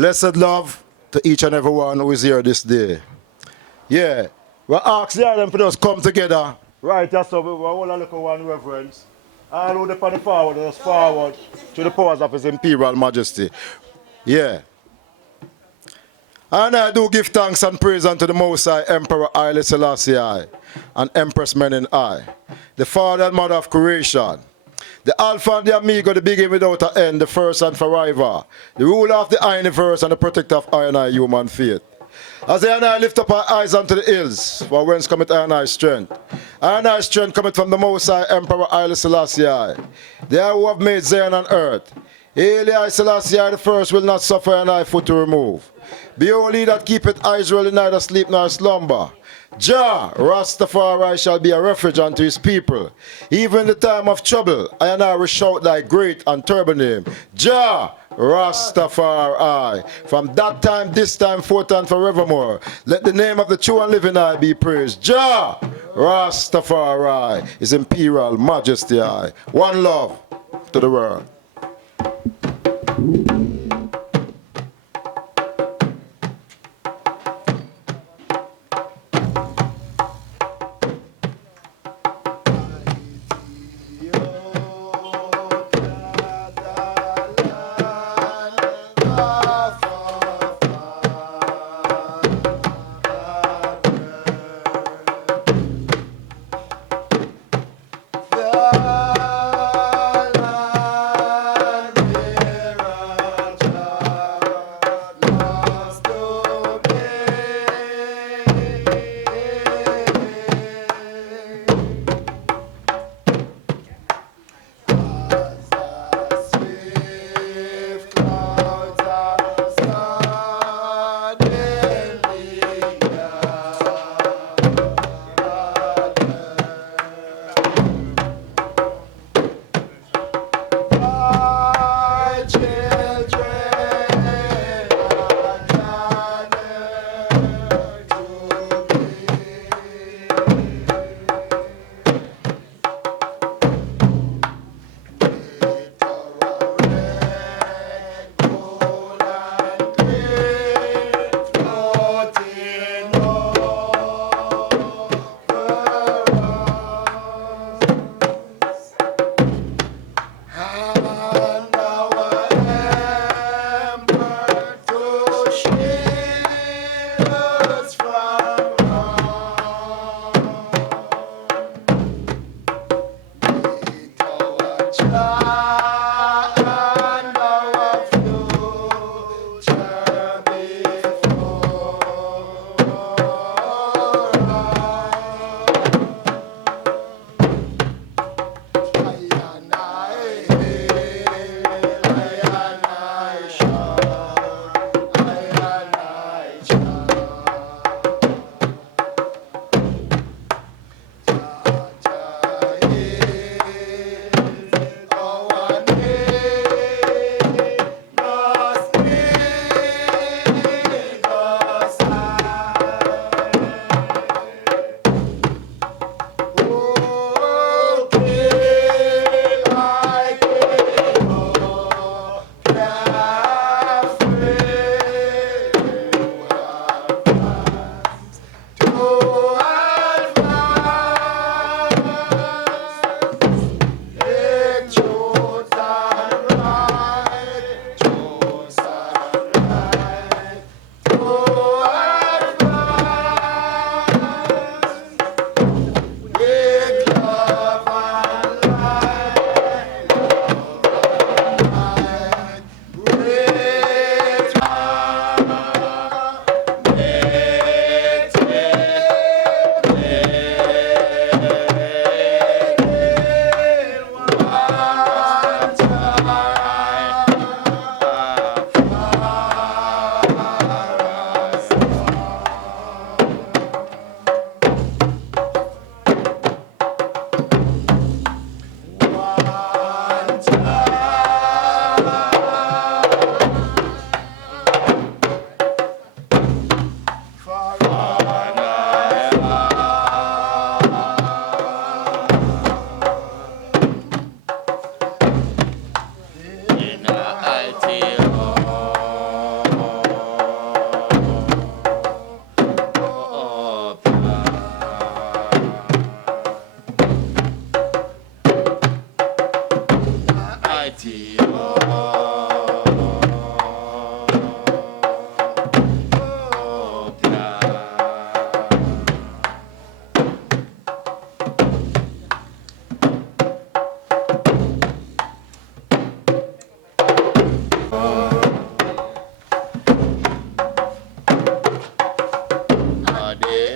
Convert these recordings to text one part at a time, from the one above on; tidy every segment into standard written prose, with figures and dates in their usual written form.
Blessed love to each and every one who is here this day. Yeah, we ask the island for us come together. Right, that's so we all look at one reverence. All who depend on the forward, us forward to the powers of His Imperial Majesty. Yeah. And I do give thanks and praise unto the Most High Emperor Haile Selassie I and Empress Menen I, the Father and Mother of creation, the Alpha and the Omega, the beginning without an end, the first and forever, the ruler of the universe and the protector of I and I human faith. As I and I lift up our eyes unto the hills, for whence cometh I and I strength. I and I strength cometh from the Most High Emperor Haile Selassie I, they who have made Zion and earth. Haile Selassie I the first will not suffer and I foot to remove. Behold, he that keepeth Israel in neither sleep nor slumber. Jah, Rastafari shall be a refuge unto his people. Even in the time of trouble, I and I will shout thy great and terrible name. Jah, Rastafari. From that time, this time, forth and forevermore. Let the name of the true and living I be praised. Jah, Rastafari, His Imperial Majesty I. One love to the world.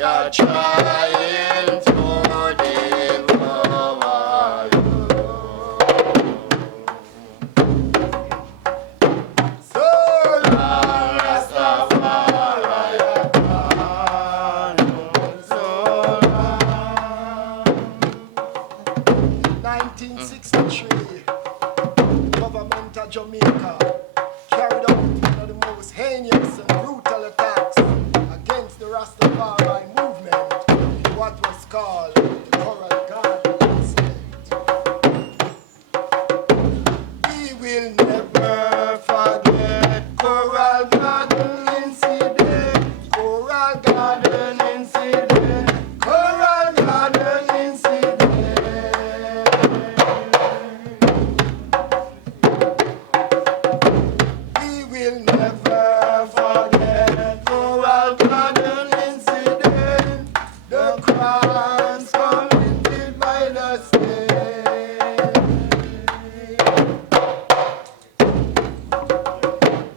are trying to devour you. So long, Rastafari, so long. 1963, government of Jamaica carried out one of the most heinous and brutal attacks against the Rastafari movement in what was called the Coral Gardens Massacre. We will never forget Coral Garden incident, Coral Garden incident, Coral Garden incident. We will never forget Coral Garden incident, the crimes committed by the state.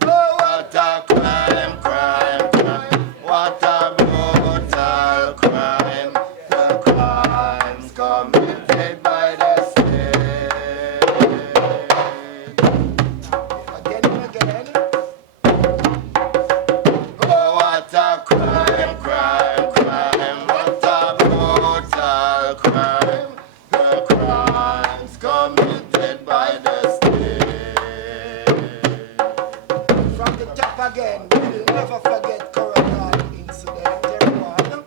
Oh, what a crime, crime, crime, what a brutal crime, the crimes committed by the state. Again and again. Oh, what a crime, crime, crime, what a brutal crime, the crimes committed by the state. From the top again, we will never forget Coral Garden incident, everyone.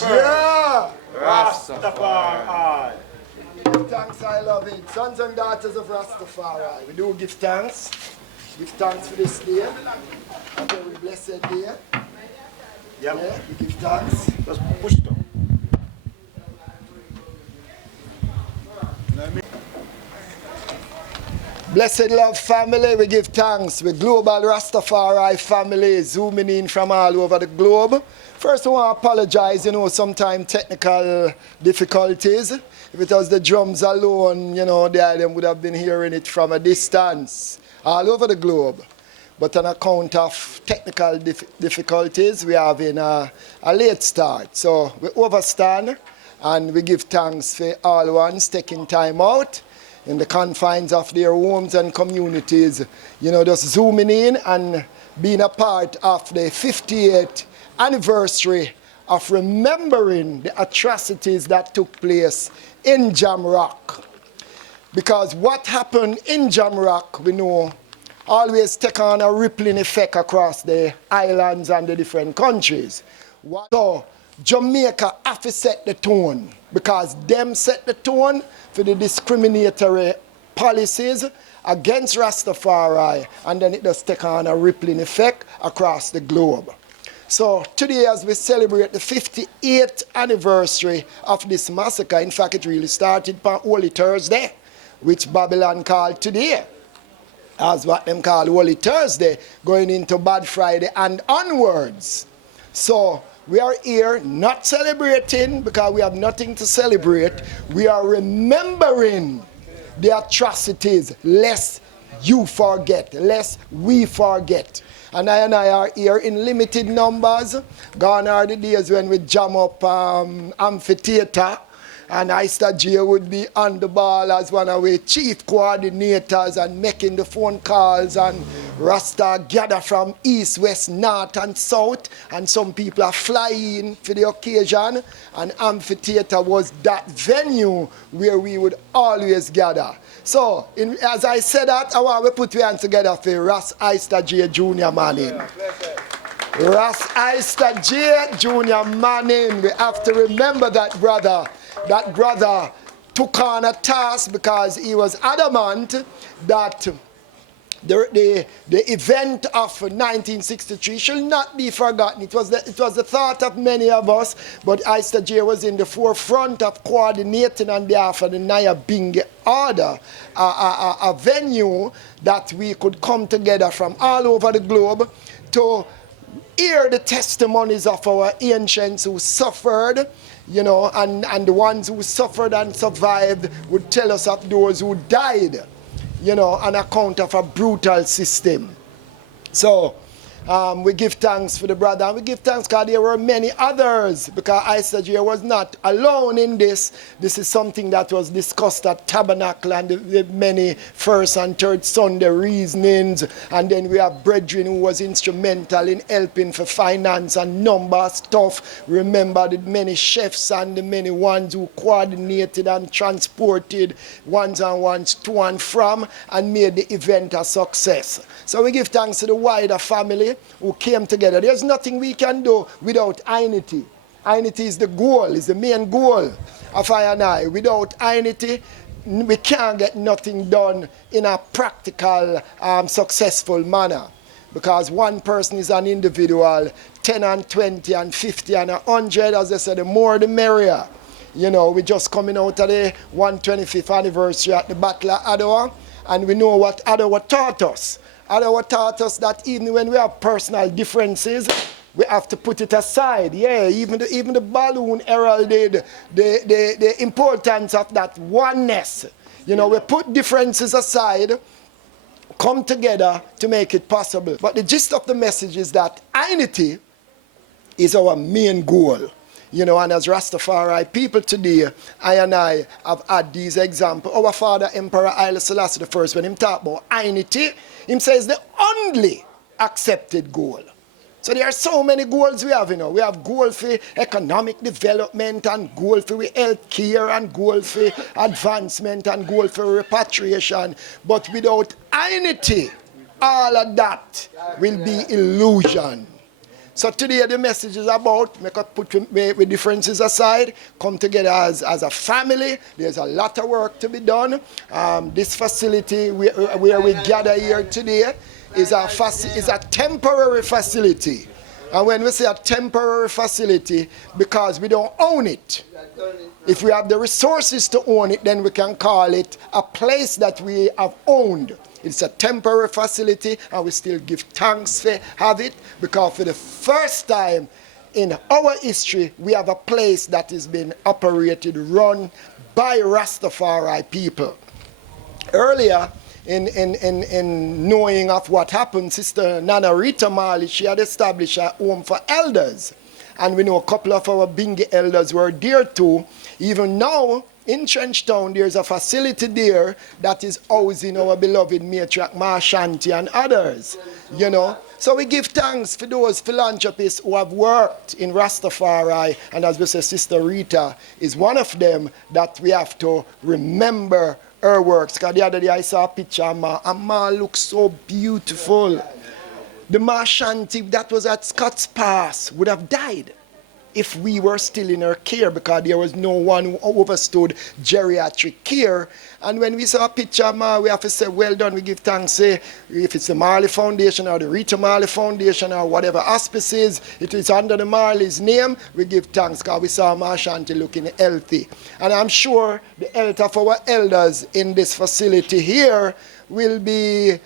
Yeah. Rastafari. Give thanks, I love it. Sons and daughters of Rastafari. We do give thanks. Give thanks for this day. A very blessed day. Yeah. Yeah, we give thanks. Just push it up. Blessed love family, we give thanks. We global Rastafari family zooming in from all over the globe. First, I want to apologize, sometimes technical difficulties. If it was the drums alone, they would have been hearing it from a distance all over the globe. But on account of technical difficulties, we are having a late start. So we overstand and we give thanks for all ones taking time out in the confines of their homes and communities, just zooming in and being a part of the 58th anniversary of remembering the atrocities that took place in Jamrock. Because what happened in Jamrock, we know, always take on a rippling effect across the islands and the different countries. So Jamaica have to set the tone, because them set the tone for the discriminatory policies against Rastafari, and then it does take on a rippling effect across the globe. So today, as we celebrate the 58th anniversary of this massacre, in fact it really started on Holy Thursday, which Babylon called today as what them call Holy Thursday, going into Bad Friday and onwards. So we are here not celebrating because we have nothing to celebrate. We are remembering the atrocities, lest you forget, lest we forget. And I are here in limited numbers. Gone are the days when we jam up amphitheater, and Ista J would be on the ball as one of our chief coordinators and making the phone calls, and Rasta gather from east, west, north and south, and some people are flying for the occasion, and amphitheater was that venue where we would always gather. So, as I said that, I want to put your hands together for Ras Ista J Jr. Manning. Ras Ista J Jr. Manning. We have to remember that brother. That brother took on a task because he was adamant that the event of 1963 should not be forgotten. It was the thought of many of us, but Ista J was in the forefront of coordinating on behalf of the Nyabingi Order, a venue that we could come together from all over the globe to hear the testimonies of our ancients who suffered, and the ones who suffered and survived would tell us of those who died, on account of a brutal system. So we give thanks for the brother, and we give thanks because there were many others, because Ista J was not alone in this. This is something that was discussed at Tabernacle and the many first and third Sunday reasonings, and then we have brethren who was instrumental in helping for finance and number stuff. Remember the many chefs and the many ones who coordinated and transported ones and ones to and from and made the event a success. So we give thanks to the wider family who came together. There's nothing we can do without unity. Unity is the goal, is the main goal of I and I. Without unity, we can't get nothing done in a practical, successful manner. Because one person is an individual, 10 and 20 and 50 and 100, as I said, the more the merrier. We're just coming out of the 125th anniversary at the Battle of Adwa, and we know what Adwa taught us. Adwa taught us that even when we have personal differences, we have to put it aside. Yeah, even the balloon heralded the importance of that oneness. We put differences aside, come together to make it possible. But the gist of the message is that unity is our main goal. And as Rastafari people today, I and I have had these examples. Our father, Emperor Haile Selassie I, when he talk about unity, he says the only accepted goal. So there are so many goals we have, We have goal for economic development, and goal for health care, and goal for advancement, and goal for repatriation. But without unity, all of that will be illusion. So today the message is about make us put with differences aside, come together as a family. There's a lot of work to be done. This facility where we gather here today is a temporary facility. And when we say a temporary facility, because we don't own it. If we have the resources to own it, then we can call it a place that we have owned. It's a temporary facility, and we still give thanks for have it, because for the first time in our history, we have a place that is being operated, run by Rastafari people. Earlier, in knowing of what happened, Sister Nana Rita Marley, she had established a home for elders. And we know a couple of our Bingi elders were there too. Even now, in Trenchtown, there's a facility there that is housing our beloved matriarch Marshanti and others, you know. So we give thanks for those philanthropists who have worked in Rastafari, and as we say, Sister Rita is one of them that we have to remember her works. Because the other day I saw a picture of Ma, and Ma looks so beautiful. The Marshanti that was at Scott's Pass would have died if we were still in her care, because there was no one who overstood geriatric care. And when we saw a picture of Ma, we have to say, well done, we give thanks, say, if it's the Marley Foundation or the Rita Marley Foundation or whatever auspices, it is under the Marley's name, we give thanks, because we saw Ma Shanti looking healthy. And I'm sure the health of our elders in this facility here will be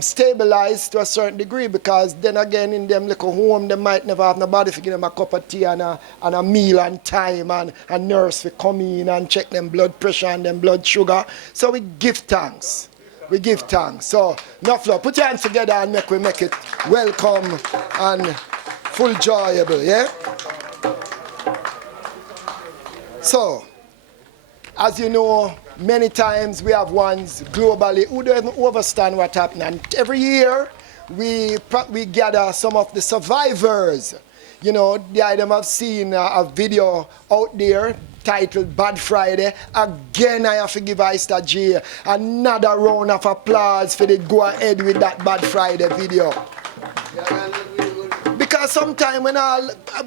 stabilized to a certain degree, because then again in them little home they might never have nobody to give them a cup of tea and a meal on time, and a nurse to come in and check them blood pressure and them blood sugar. So we give thanks. We give thanks. So enough love. Put your hands together and make it welcome and full enjoyable, yeah? So, as you know, many times we have ones globally who don't even understand what's happening. And every year we gather some of the survivors. You know, the item I've seen a video out there titled Bad Friday. Again, I have to give Ister J another round of applause for the go ahead with that Bad Friday video. Because sometimes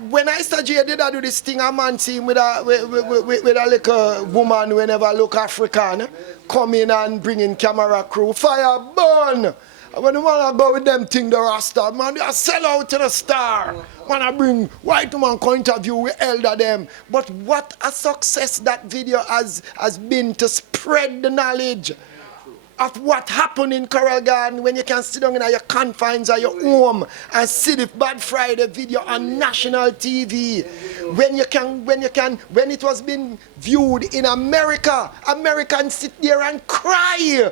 when Ister J did I do this thing, a man see him with a little woman whenever I look African, come in and bring in camera crew, fire burn. When the man go with them thing, the Rasta, man, they sell out to the star. Man, I bring white man come interview with elder them. But what a success that video has been to spread the knowledge of what happened in Coral Garden, when you can sit down in your confines of your home and see the Bad Friday video on national TV. When it was being viewed in America, Americans sit there and cry.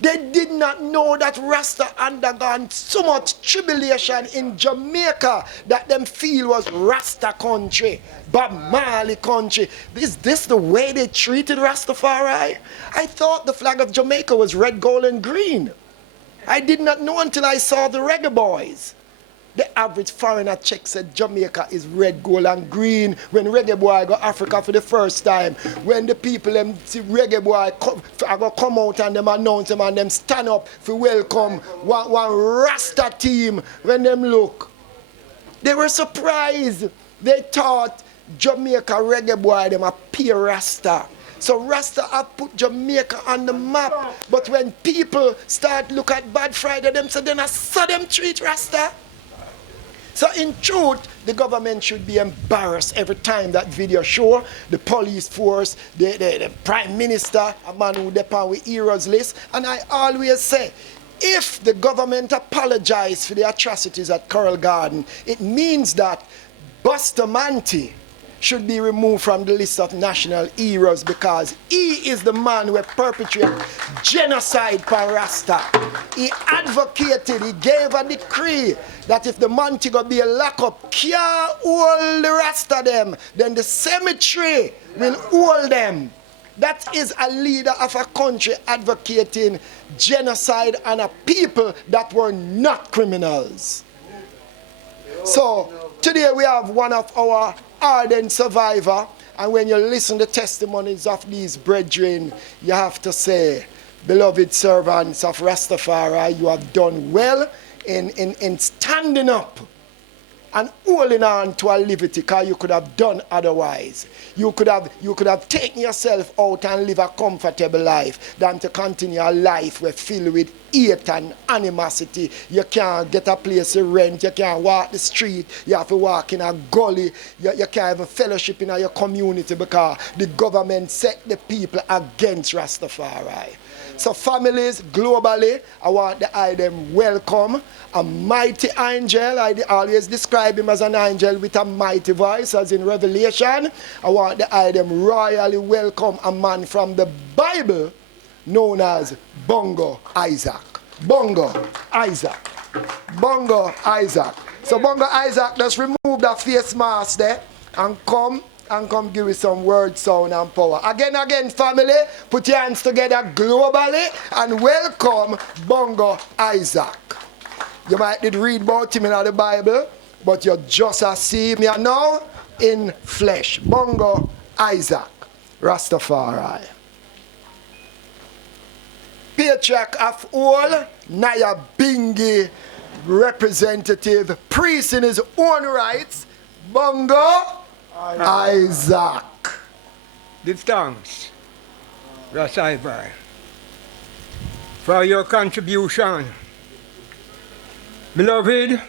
They did not know that Rasta undergone so much tribulation in Jamaica that them feel was Rasta country, Bob Marley country. Is this the way they treated Rastafari? I thought the flag of Jamaica was red, gold, and green. I did not know until I saw the Reggae Boys. The average foreigner check said Jamaica is red, gold, and green. When Reggae Boy go Africa for the first time, when the people them see Reggae Boy come out and them announce them and them stand up for welcome one Rasta team, when them look, they were surprised. They thought Jamaica Reggae Boy them a pure Rasta. So Rasta have put Jamaica on the map. But when people start look at Bad Friday, them say then I saw them treat Rasta. So in truth, the government should be embarrassed every time that video show. The police force, the prime minister, a man who depend with heroes list. And I always say, if the government apologize for the atrocities at Coral Garden, it means that Bustamante should be removed from the list of national heroes, because he is the man who perpetrated genocide for Rasta. He advocated, he gave a decree that if the Montego Bay lockup can't hold the Rasta them, then the cemetery will hold them. That is a leader of a country advocating genocide on a people that were not criminals. So today we have one of our ardent survivor, and when you listen to the testimonies of these brethren, you have to say, beloved servants of Rastafari, you have done well in standing up and holding on to a liberty because you could have done otherwise. You could have taken yourself out and live a comfortable life than to continue a life where filled with hate and animosity. You can't get a place to rent, you can't walk the street, you have to walk in a gully, you can't even fellowship in your community because the government set the people against Rastafari. So families globally, I want to I them welcome a mighty angel. I always describe him as an angel with a mighty voice, as in Revelation. I want to I them royally welcome a man from the Bible known as Bongo Isaac. Bongo Isaac. Bongo Isaac. So Bongo Isaac, just remove that face mask there and come give me some word, sound, and power. Again, family, put your hands together globally and welcome Bongo Isaac. You might did read about him in the Bible, but you just see him here now in flesh. Bongo Isaac, Rastafari. Patriarch of all, Naya Bingi, representative, priest in his own rights, Bongo Isaac. Give thanks, Rastafari, for your contribution. Beloved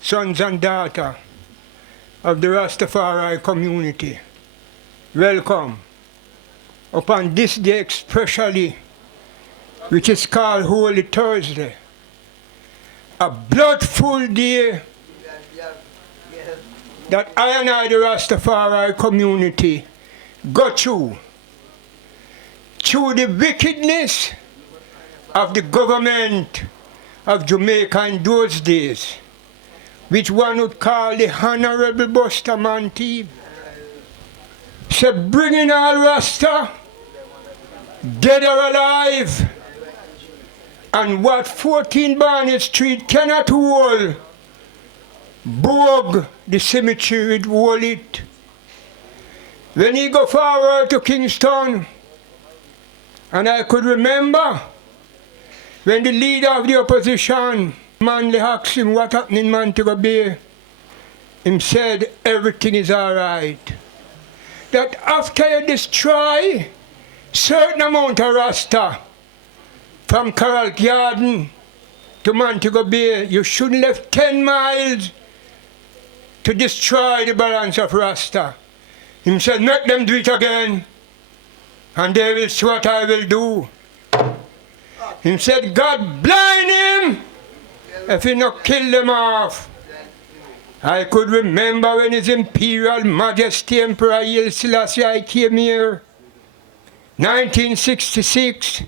sons and daughters of the Rastafari community, welcome upon this day especially, which is called Holy Thursday, a bloodful day that I and I, the Rastafari community, go through the wickedness of the government of Jamaica in those days, which one would call the Honorable Buster Monteith. So bringing all Rasta, dead or alive, and what 14 Barnett Street cannot hold, Bogue the cemetery would hold it. When he go forward to Kingston, and I could remember when the leader of the opposition, Manley, asked him what happened in Montego Bay, him said everything is all right. That after you destroy certain amount of Rasta from Coral Gardens to Montego Bay, you shouldn't left 10 miles to destroy the balance of Rasta. Him said, make them do it again, and they will see what I will do. Him said, God blind him if he not kill them off. I could remember when His Imperial Majesty Emperor Haile Selassie came here, 1966,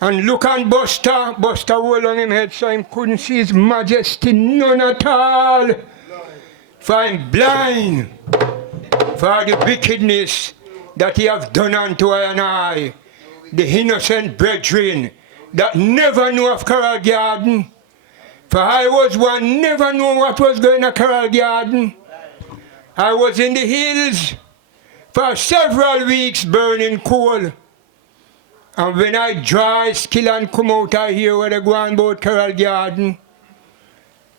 and look on Buster hold on him head so he couldn't see His Majesty none at all. For I'm blind for the wickedness that he have done unto I and I, the innocent brethren that never knew of Coral Garden. For I was one, never knew what was going on Coral Garden. I was in the hills for several weeks burning coal. And when I dry skill and come out of here where they go on about Coral Garden,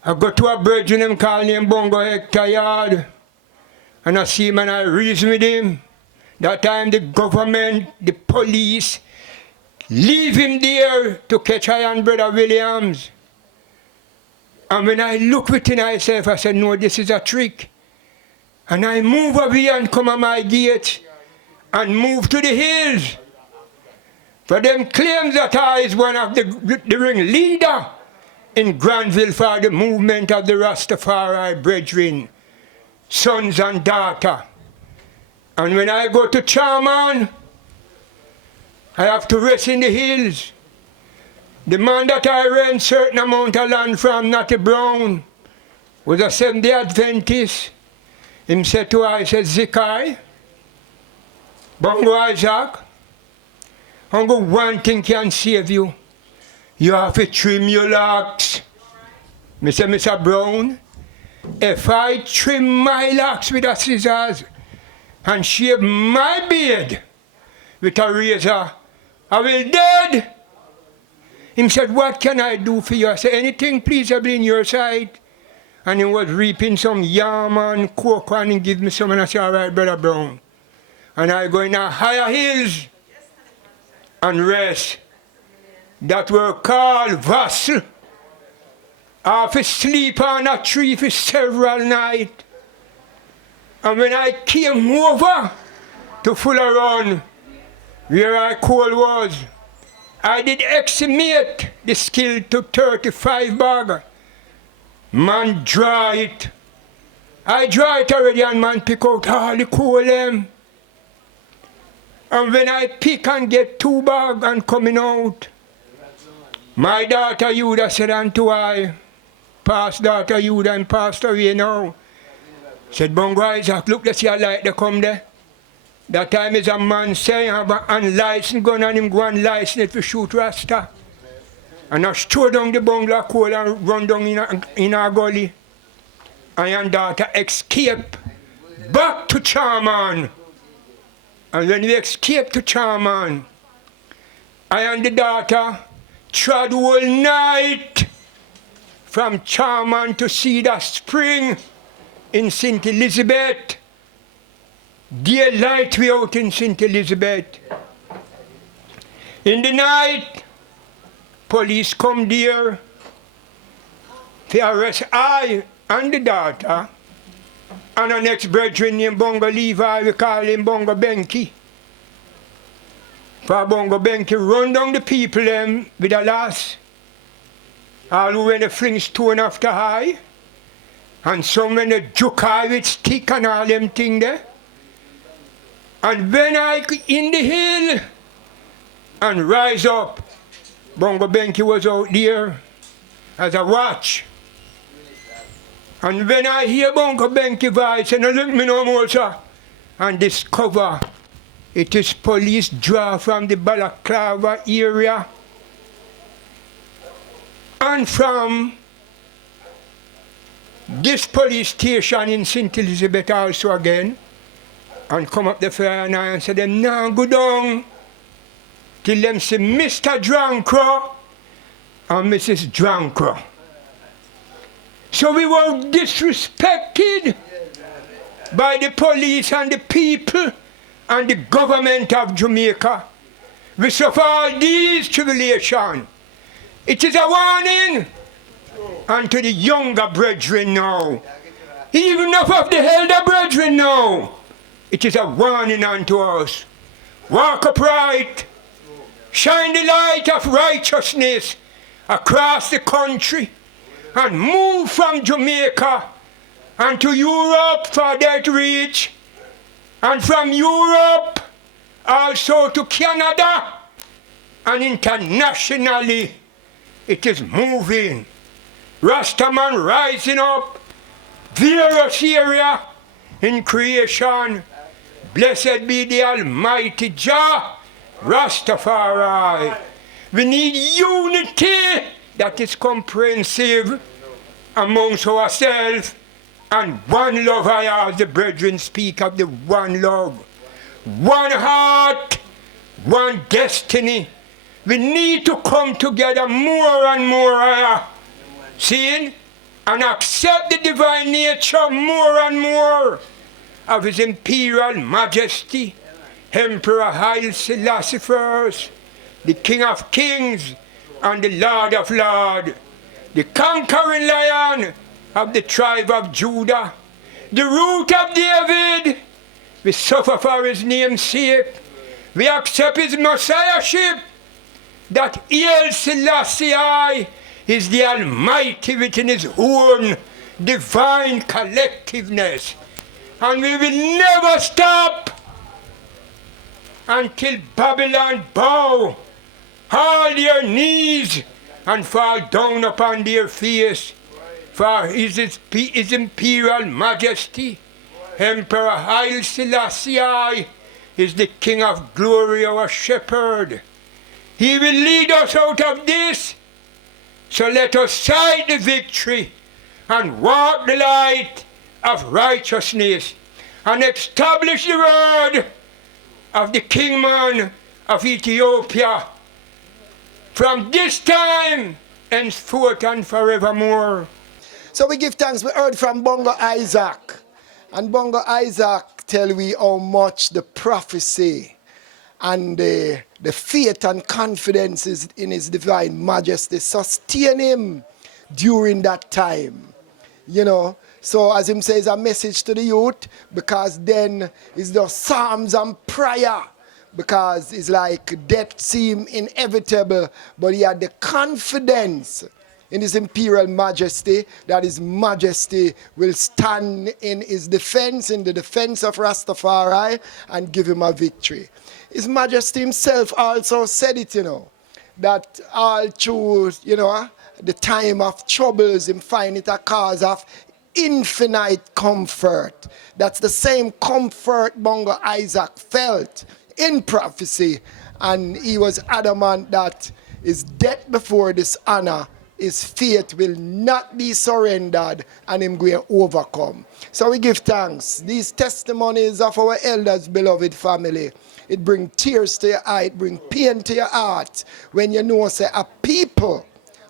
I go to a brethren him call him Bongo Hector Yard. And I see him and I reason with him. That time the government, the police, leave him there to catch Iron Brother Williams. And when I look within myself, I said, no, this is a trick. And I move away and come at my gate and move to the hills. For them claims that I is one of the ringleader in Granville for the movement of the Rastafari brethren, sons and daughters. And when I go to Charman, I have to rest in the hills. The man that I rent certain amount of land from, Natty Brown, was a Seventh-day Adventist. Him said to her, he said, Zikai, Bongo Isaac, only one thing can save you. You have to trim your locks. Mr. Brown, if I trim my locks with a scissors and shave my beard with a razor, I will dead. He said, what can I do for you? I said, anything pleasurable in your sight. and he was reaping some yam and cocoa, and he give me some, and I say, all right, Brother Brown. And I go in the higher hills and rest that were called vassal. I have to sleep on a tree for several nights. And when I came over to Fuller Run, where I coal was, I did estimate the skill to 35 bag. Man dry it. I dry it already and man pick out all the coal them. And when I pick and get 2 bag and coming out, my daughter Yuda said unto I, Pastor daughter Yuda and Pastor away now. Said, Bongo Isaac, look, let's see a light they come there. That time is a man saying have an unlicensed gun and him go and license it to shoot Rasta. And I throw down the bungalow coal and run down in a gully. And your daughter escape back to Charman. And when we escape to Charman, I and the daughter trod all night from Charman to Cedar Spring in St. Elizabeth. Daylight we out in St. Elizabeth. In the night, police come there to arrest I and the daughter and our next brethren named Bongo Levi, we call him Bongo Benki. For Bongo Benki run down the people them with a lass. All who when they fling stone after high, and some when they juke high with stick and all them thing there. And when I in the hill and rise up, Bongo Benki was out there as a watch. And when I hear Bongo Benki voice, and I look me no more, sir, and discover it is police draw from the Balaclava area and from this police station in St. Elizabeth also again, and come up the fire and say them now go down till them see Mr. Drancro and Mrs. Drancro. So we were disrespected by the police and the people and the government of Jamaica. We suffer all these tribulations. It is a warning unto the younger brethren now. Even enough of the elder brethren now. It is a warning unto us. Walk upright. Shine the light of righteousness across the country and move from Jamaica and to Europe for that reach, and from Europe also to Canada, and internationally it is moving. Rastaman rising up, various area in creation. Blessed be the Almighty Jah, Rastafari. We need unity that is comprehensive amongst ourselves, and one love. I as the brethren speak of the one love, one heart, one destiny. We need to come together more and more, seeing and accept the divine nature more and more of His Imperial Majesty, Emperor Haile Selassie I, the King of Kings and the Lord of Lords, the conquering lion of the tribe of Judah, the root of David. We suffer for His name's sake. We accept His Messiahship, that Haile Selassie is the Almighty within His own divine collectiveness. And we will never stop until Babylon bow all their knees and fall down upon their face. For His Imperial Majesty, Emperor Haile Selassie, is the King of Glory, our Shepherd. He will lead us out of this. So let us sight the victory and walk the light of righteousness and establish the word of the Kingman of Ethiopia from this time henceforth and forevermore. So we give thanks. We heard from Bongo Isaac. And Bongo Isaac tell we how much the prophecy and the faith and confidence is in his divine majesty sustain him during that time. You know, so as him says, a message to the youth, because then it's the psalms and prayer, because it's like death seemed inevitable, but he had the confidence in his imperial majesty that his majesty will stand in his defense, in the defense of Rastafari, and give him a victory. His majesty himself also said it, you know, that all through, you know, the time of troubles, him find it a cause of infinite comfort. That's the same comfort Bongo Isaac felt in prophecy, and he was adamant that his death before dishonor, his faith will not be surrendered, and him going to overcome. So we give thanks. These testimonies of our elders, beloved family, it brings tears to your eye, it brings pain to your heart when you know, say, a people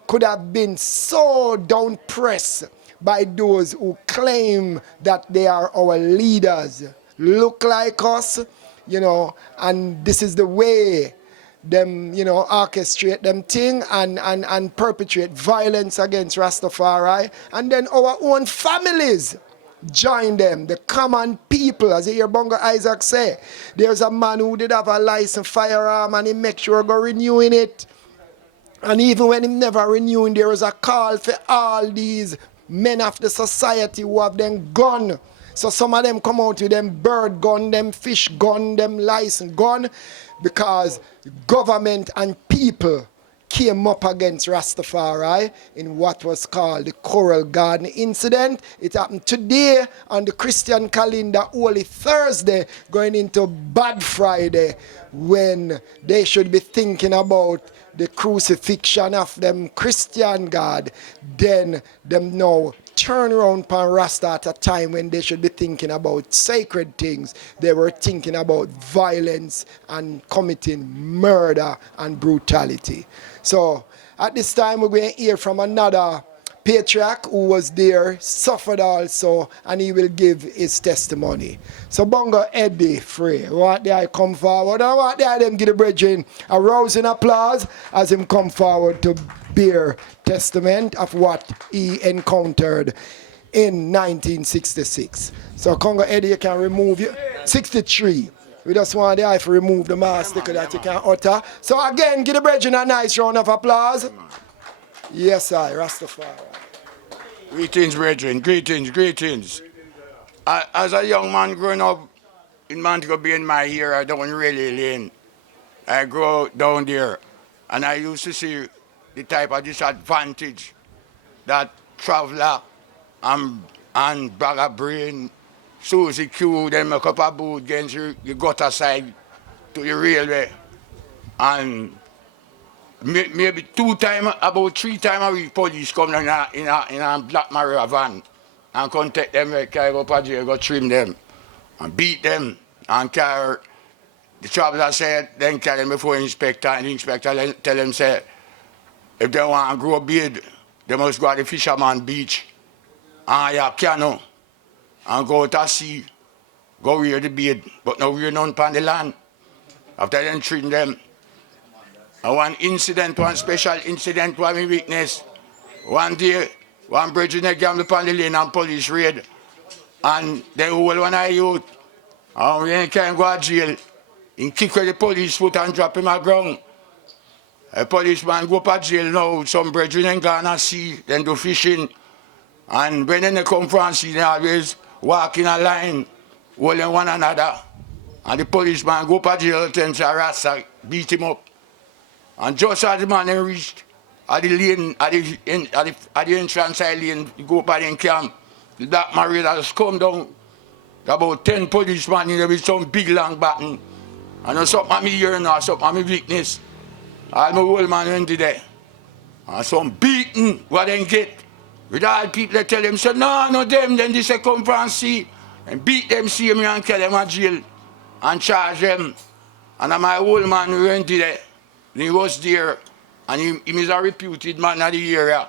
could have been so down pressed by those who claim that they are our leaders, look like us, you know, and this is the way them, you know, orchestrate them thing and perpetrate violence against Rastafari, and then our own families join them, the common people. As you hear Bongo Isaac say, there's a man who did have a licensed firearm and he make sure go renewing it. And even when him never renewing, there was a call for all these men of the society who have them gun. So some of them come out with them bird gun, them fish gun, them license gun, because government and people came up against Rastafari in what was called the Coral Garden incident. It happened today on the Christian calendar, Holy Thursday, going into Bad Friday, when they should be thinking about the crucifixion of them Christian God. Then them now turn around pan Rasta at a time when they should be thinking about sacred things. They were thinking about violence and committing murder and brutality. So at this time we're going to hear from another patriarch who was there, suffered also, and he will give his testimony. So Bongo Eddie Free, what did I come forward? And what did I them give the brethren a rousing applause as him come forward to bear testament of what he encountered in 1966. So Congo Eddie, you can remove you. 63. We just want the eye to remove the mask that you can utter. So again, give the brethren a nice round of applause. Yes, I, Rastafari. Greetings, brethren. Greetings, greetings. As a young man growing up in Montego Bay in my era, down Railway Lane, I grew down there, and I used to see the type of disadvantage that Traveller and Bagger Brain, Susie Q, them make up a boot against the gutter side to the railway. And maybe 2 times, about 3 times a week, police come in a Black Maria van and come take them, carry up a jail, go trim them and beat them and carry. The Traveller said, then carry them before the inspector, and the inspector tell them, say, if they want to grow a beard, they must go to the Fisherman Beach and hire a canoe and go to sea, go wear the beard, but no wear none upon the land. After them treating them. And one special incident, one we witnessed. One day, one bridge in the gamble upon the lane and police raid. And they hold one of the youth. And when he can't go to jail, he kick where the police foot and drop him on the ground. A policeman go to jail now, some brethren in Ghana see, then do fishing. And when they come from sea, they always walk in a line, holding one another. And the policeman go to jail, then Rasta beat him up. And just as the man reached at the lane, at the entrance side lane, he go by the camp, the Black Maria come down. About 10 policemen in there with some big long baton. And there's something at me here now, something at me weakness. All my old man went there. And some beating what they get. With all people that tell them, say, no, them, then they say come from sea. And beat them, see me and kill them at jail. And charge them. And my old man went there. And he was there. And he is a reputed man of the area.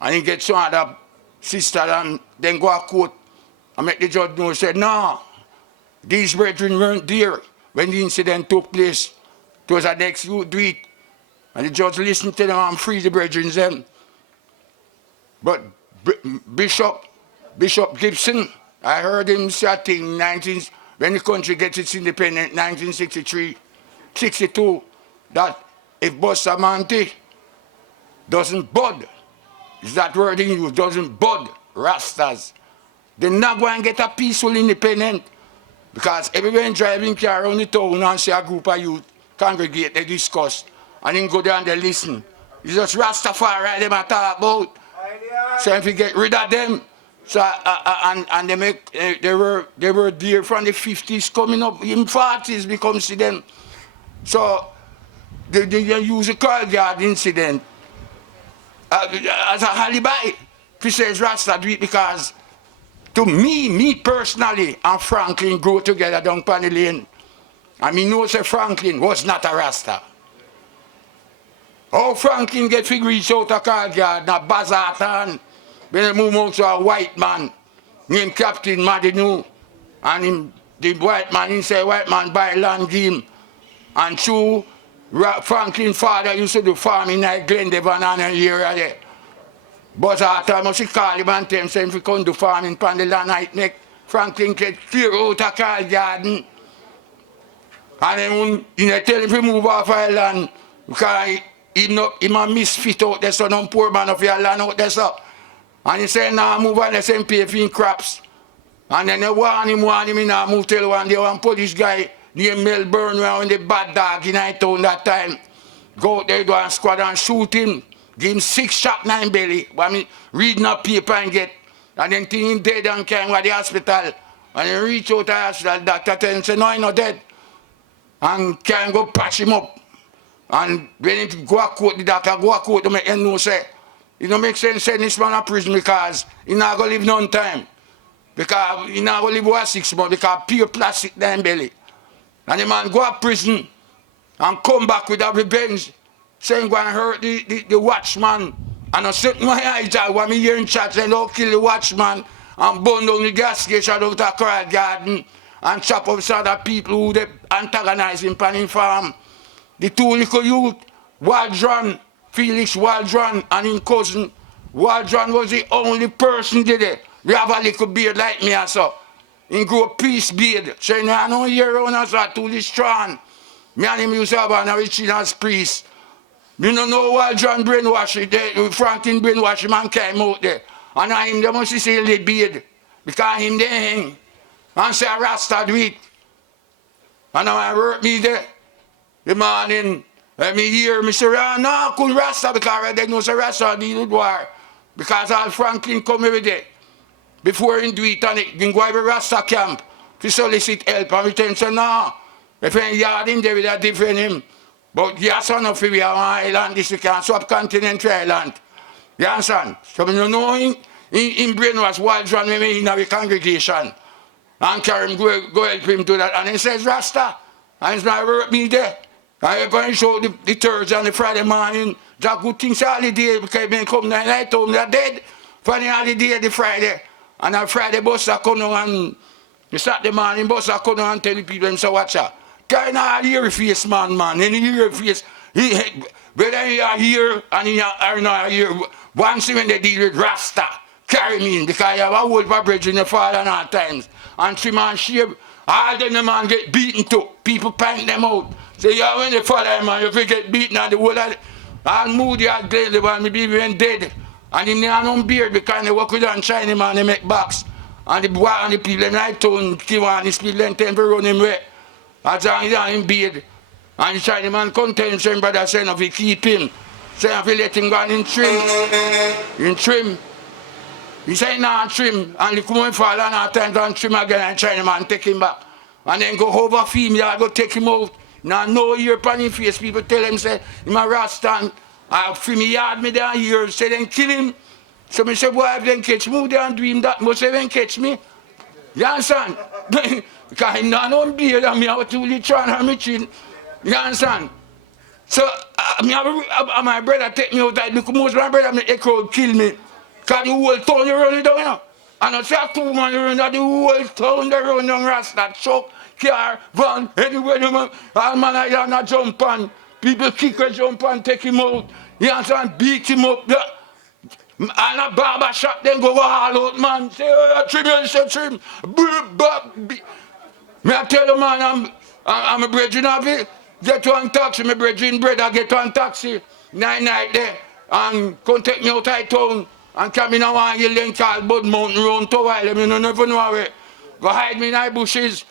And he gets some other sister and then go a court and make the judge know, said, no, these brethren weren't there when the incident took place. It was an next youth do it. And the judge listened to them and free the brethren then. But Bishop Gibson, I heard him say a thing when the country gets its independence, 1963, 62, that if Bustamante doesn't bud, is that word in use, doesn't bud Rastas, they're not going to get a peaceful independence. Because everyone driving car around the town and see a group of youth congregate, they discuss, and then go down and they listen. It's just Rastafari them I talk about. So if you get rid of them, so and they make they were there from the 50s coming up in 40s, we come see them. So they use the Coral Gardens incident as a alibi. He says Rasta do it because to me personally and Franklin grew together down Panny Lane. And me know say Franklin was not a Rasta. How Franklin get fig reach out a Coral Garden, a Bazatan, when he move out to a white man named Captain Madinu. And him, the white man, he say white man buy land game. And true, Franklin's father used to do farming in Granville and area there. But at time she call him and tell him, say if he come do farming on the land, I make Franklin get clear out a Coral Garden. And then he tell him to move off our land because he a misfit out there, so no poor man of your land out there, so. And he say, nah, move on, they say pay for him crops. And then they warn him, he nah move till one day, one police guy named Melbourne, when the bad dog in town that time, go out there, go and squad and shoot him, give him 6 shots, 9 belly. But I mean, reading a paper and get, and then think him dead and came to the hospital. And he reach out to the hospital, doctor tell him, say, no, he's not dead. And can go patch him up. And when he go to court, the doctor go to court to make him know, say, it don't make sense send this man to prison because he not going to live none time. Because he not going to live over 6 months because pure plastic down belly. And the man go to prison and come back with a revenge, saying go and hurt the watchman. And I set my eyes out when me hearing chat saying don't kill the watchman and burn down the gas station out of Coral Garden and chop up some other people who they antagonize him on his farm. The 2 little youth, Waldron, Felix Waldron and his cousin. Waldron was the only person did it. We have a little beard like me and so. He grew a peace beard. So I don't hear around us at too strong. Me and him used to have an original priest. Me don't know Waldron brainwash it. Franklin brainwash him and came out there. And I him they must say the beard. Because him they hang. And say Rasta do it. And now I hurt me there. The morning, me hear me say, no, I couldn't Rasta because they know say Rasta deal with war. Because all Franklin come every day. Before he do it, and he go to Rasta camp to solicit help. And we tell him, say, no, if any yard in there, we are defend him. But yes, son of we are on island, this we can subcontinental island. You understand? So you know him brainwash Waldron when we in our congregation. And carry him, go help him do that. And he says, Rasta. And he's not hurt me there. I go and show the Thursday and the Friday morning. That good things holiday because when come the night home, they're dead. For the holiday the Friday. And on Friday bus I come down and the Saturday morning bus I come down and tell the people them say watch out. Guy not hear face man. In hear face. Whether you are here and you are not here, once when they deal with Rasta, carry me in because you have a whole bridge in the fall and all times. And trim and shave. All them the man get beaten too. People pant them out. So yeah, when they fall man, if you get beaten and the whole of all moody and gladly when me be even dead. And him never no beard because they work with and shiny man, they make box. And the boy and the people in night town, give on the speed length and run him away. As long as he's on him beard. And the shiny man come tell him, saying, brother, saying if you keep him, saying if you let him go and in trim. He say nah trim, and he come and fall and all times and trim again and China man take him back. And then go over female, go take him out. Now no ear upon his face, people tell him say, him a Rasta, and free me yard me down here, say then kill him. So me say, boy, if they catch me, they don't do him that much, they don't catch me. You understand? Because him not no beard and me have to really try and me chin. You understand? So my brother take me out, like, look, most of my brother, the crowd kill me. Because the whole town you run it down, you know. And I say 2 man you run that the whole town they run down Rasta. Truck, car, van, anywhere you man. All man I not jump on. People kick and jump and take him out. You understand? Beat him up. Yeah. And a barber shop then go all out, man. Say, oh, trim, you say trim. Me I tell the man, I'm a brethren of it. Get one taxi, my brethren brother get one taxi. Night there. And come take me out of town. And come in a one hill then called Bud Mountain round to while. I never know where. Go hide me in the bushes.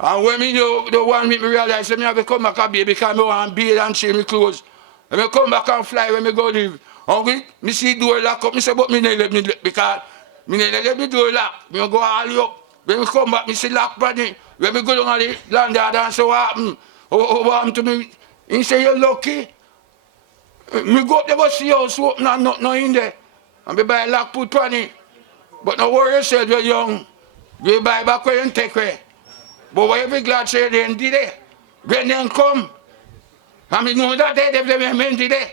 And when me the one make me realize that I have to come back a baby because I want to bathe and change my clothes. And I come back and fly when I go live. And me see the door lock up, I say, but me not let me because me not let me door lock. Me go all up. When I come back, me see lock body. When I go down to the landlord and say, what happened? What happened to me? He say, you're lucky. Me go up there, go see house open and nothing in there. And me buy lock put on it. But no worry yourself, you're young. You buy back where you take away. But whatever glad say they did it. When they come, and me know that they did it.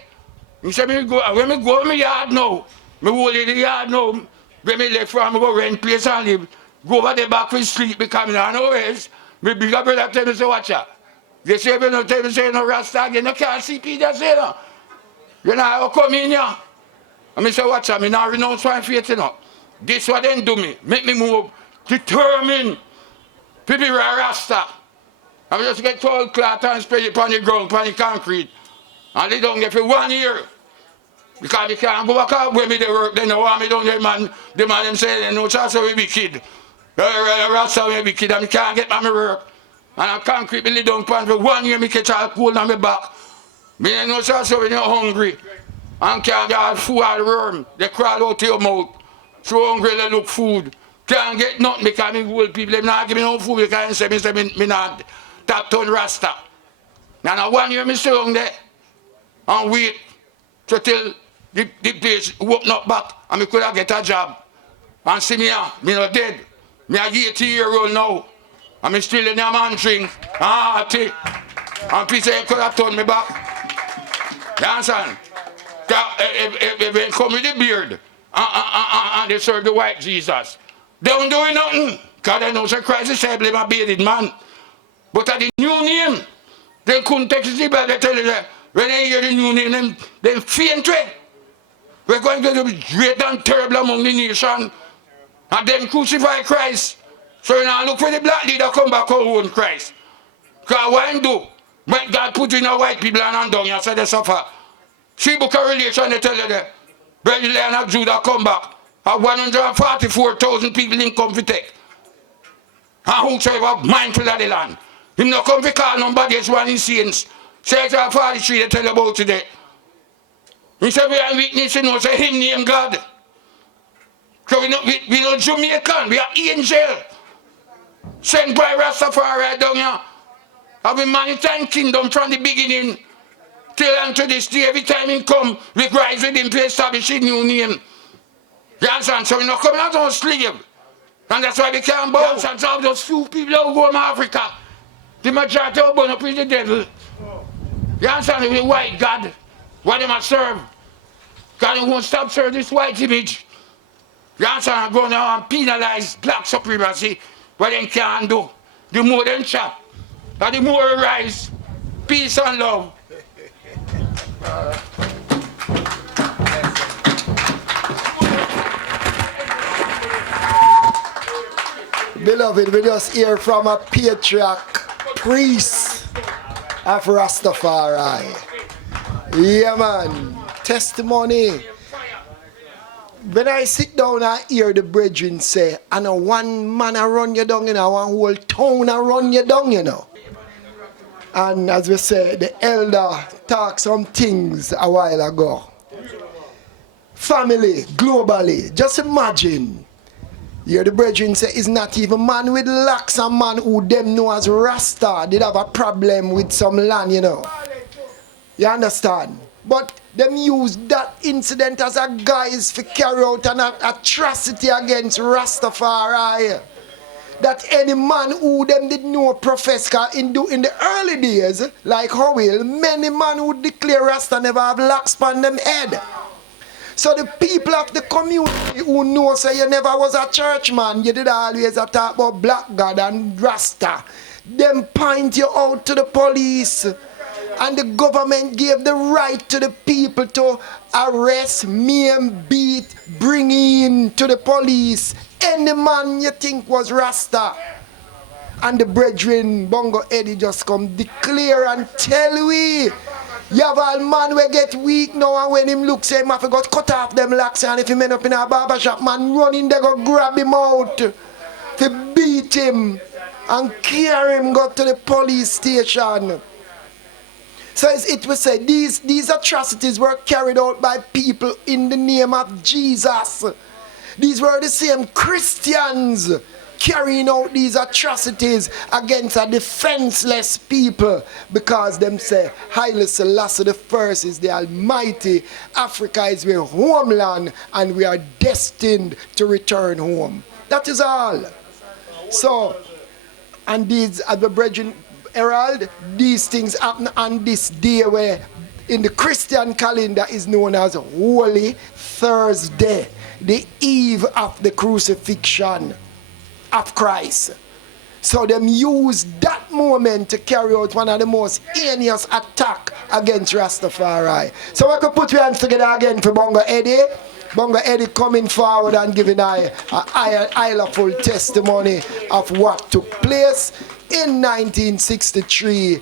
He said, when me go in my yard now, me hold in the yard now, when me left from, me go rent place and live, go over the back with sleep because I know else. My bigger brother tell me, say, watch out. They say, me no tell me, say, no Rasta again, no can't see Peter say, no. You know, I come in here. And I say, watch out, I not renounce my faith, you know. This what they do me, make me move, determined. People are Rasta. I just get tall cloth and spread it on the ground, on the concrete. And they don't get for 1 year. Because they can't go back out where me they work, they know why me don't get man. The man them say, no chance we be kid. Rasta we be kid and me can't get my work. And I concrete me lay down pan for 1 year, me catch all cold on my back. Me no chance when you're hungry. And can't get food out of the worm. They crawl out to your mouth. So hungry they look food. Can't get nothing because me old people, they not give me no food because they say me not tap on Rasta. Now 1 year me stay on there and wait till the place open up back and me could have get a job. And see me here, me not dead. Me a 80-year-old now. And me still in a man drink. And people say could have turned me back. You understand? If they come with the beard and they serve the white Jesus. They don't do nothing. Because they know Christ is a blame a bearded man. But at the new name, they couldn't take the Bible. They tell you that when they hear the new name, they faint. We're going to be great and terrible among the nation. And then crucify Christ. So now look for the black leader come back and own Christ. Because what do? When God put in a white people and down and say they suffer. See book of relation, they tell you that. Brother Lion of Judah come back. 144,000 people in come to take. And whosoever mindful of the land. Him not come to call nobody else one in sins. Say to 43 they tell you about today. He said we are witness, you know, say him name God. So we not Jamaican, we are angel. Sent by Rastafari down here. Have a maritime kingdom from the beginning. Till unto this day, every time he come, we rise with him to establish a new name. You understand? So we're not coming out on slave. And that's why we can't bow. You understand? So those few people who go to Africa, the majority are born up with the devil. You understand? The white God, what they must serve. God won't stop serving this white image. You understand? Go now and penalize black supremacy, what they can't do. The more they chop, and the more they rise. Peace and love. Beloved, we just hear from a patriarch, priest of Rastafari. Yeah, man. Testimony. When I sit down and hear the brethren say, I know one man I run you down, you know, one whole town I run you down, you know. And as we say, the elder talked some things a while ago. Family, globally, just imagine. Here the brethren say, it's not even man with locks and man who them know as Rasta did have a problem with some land, you know. You understand? But them use that incident as a guise to carry out an atrocity against Rastafari. That any man who them did know profess, in the early days, like Howell, many men who declare Rasta never have locks on them head. So the people of the community who know say you never was a churchman, you did always a talk about black God and Rasta, them point you out to the police. And the government gave the right to the people to arrest, maim, beat, bring in to the police any man you think was Rasta. And the brethren, Bongo Eddie, just come declare and tell we. You have a man will get weak now, and when him look, say him have to go cut off them locks, and if he end up in a barber shop, man run in there, go grab him out, to beat him, and carry him, go to the police station. So it was said, these atrocities were carried out by people in the name of Jesus. These were the same Christians carrying out these atrocities against a defenseless people, because them say Haile Selassie the first is the Almighty, Africa is our homeland, and we are destined to return home. That is all. So, and these, as the brethren Herald, these things happen on this day where in the Christian calendar is known as Holy Thursday, the eve of the crucifixion of Christ. So them use that moment to carry out one of the most heinous attack against Rastafari. So we could put your hands together again for Bongo Eddie. Bongo Eddie coming forward and giving a full testimony of what took place in 1963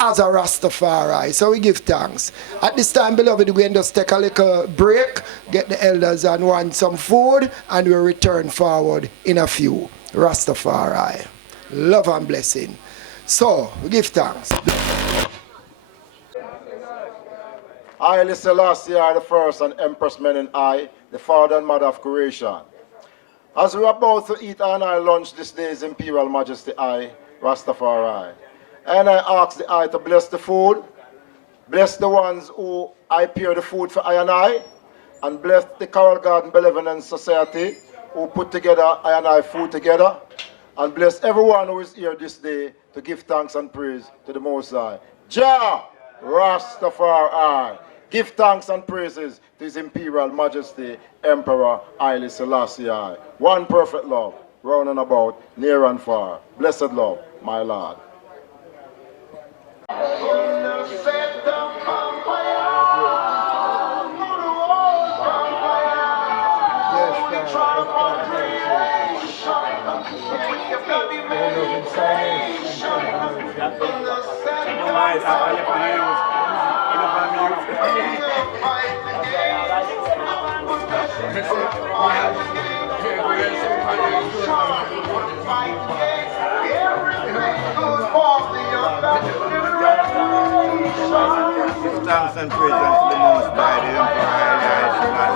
as a Rastafari. So we give thanks. At this time, beloved, we're going to just take a little break, get the elders and want some food, and we'll return forward in a few. Rastafari. Love and blessing. So, we give thanks. Haile Selassie are the first and Empress Menen I, the father and mother of creation. As we are about to eat our lunch this day, His Imperial Majesty I, Rastafari. And I ask the I to bless the food, bless the ones who I prepare the food for I, and bless the Coral Garden Benevolent Society who put together I food together, and bless everyone who is here this day to give thanks and praise to the Most High. Jah Rastafari. Give thanks and praises to His Imperial Majesty, Emperor Haile Selassie I. One perfect love, round and about, near and far. Blessed love, my Lord. Thanks and praise unto the Most High, the Emperor Haile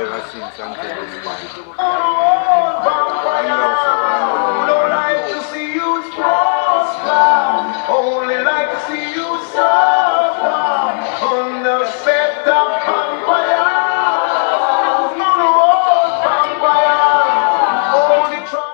never cease until this time. Don't like to see you prosper, only like to see you suffer. On the set of vampire, on the road vampire, only try.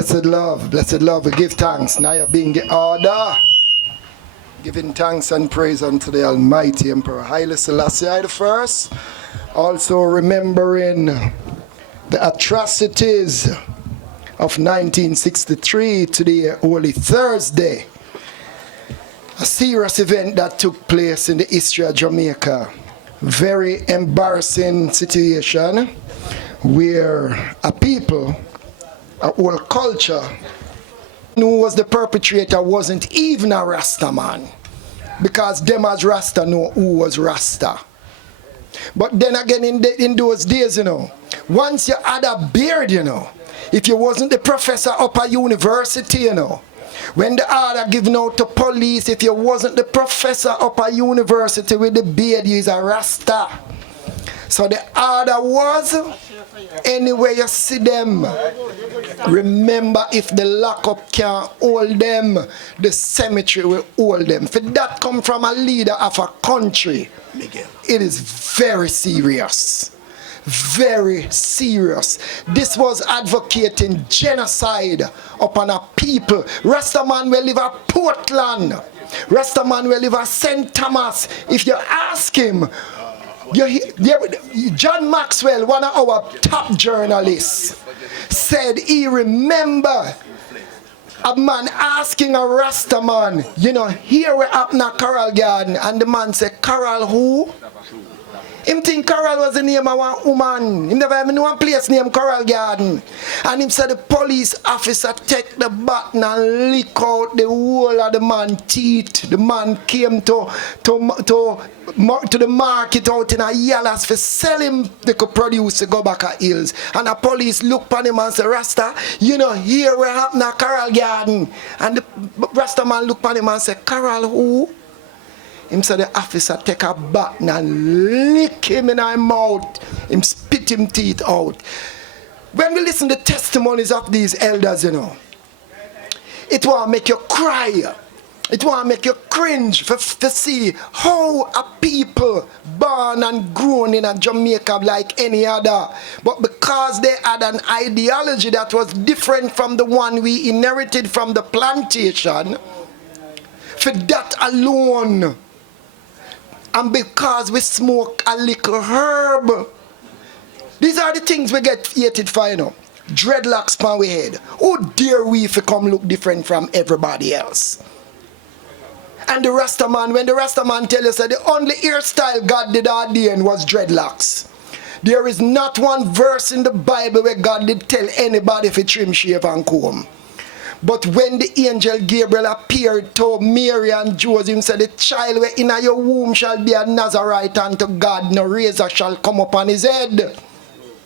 Blessed love, we give thanks. Now you're being the order. Giving thanks and praise unto the Almighty Emperor Haile Selassie I the First. Also remembering the atrocities of 1963 today, Holy Thursday. A serious event that took place in the history of Jamaica. Very embarrassing situation where a people, a whole culture, who was the perpetrator wasn't even a Rasta man, because them as Rasta know who was Rasta. But then again, in those days, you know, once you had a beard, you know, if you wasn't the professor up at university, you know, when the order given out to police, if you wasn't the professor up at university with the beard, you is a Rasta. So the order was, anywhere you see them, remember, if the lockup can't hold them, the cemetery will hold them. For that come from a leader of a country, it is very serious. Very serious. This was advocating genocide upon a people. Rastaman will live at Portland. Rastaman will live at St. Thomas. If you ask him, John Maxwell, one of our top journalists, said he remember a man asking a Rasta man, you know, here we're up in a Coral Garden, and the man said, Coral who? Him think Coral was the name of one woman. Him never even know one place named Coral Garden. And him said the police officer take the button and lick out the whole of the man's teeth. The man came to the market out in a Yellas for sell him they could produce to go back at hills. And the police look at him and say, Rasta, you know, here we're happening at Coral Garden. And the Rasta man look at him and say, Coral who? Him said the officer take a button and lick him in his mouth. Him spit him teeth out. When we listen to testimonies of these elders, you know, it will make you cry. It will make you cringe to see how a people born and grown in a Jamaica like any other. But because they had an ideology that was different from the one we inherited from the plantation, for that alone, and because we smoke a little herb, these are the things we get hated for, you know. Dreadlocks on we head. How dare we if we come look different from everybody else? And the Rasta man, when the Rasta man tell us that the only hairstyle God did ordain was dreadlocks. There is not one verse in the Bible where God did tell anybody to trim, shave and comb. But when the angel Gabriel appeared to Mary and Joseph, said, the child in your womb shall be a Nazarite unto God, no razor shall come upon his head.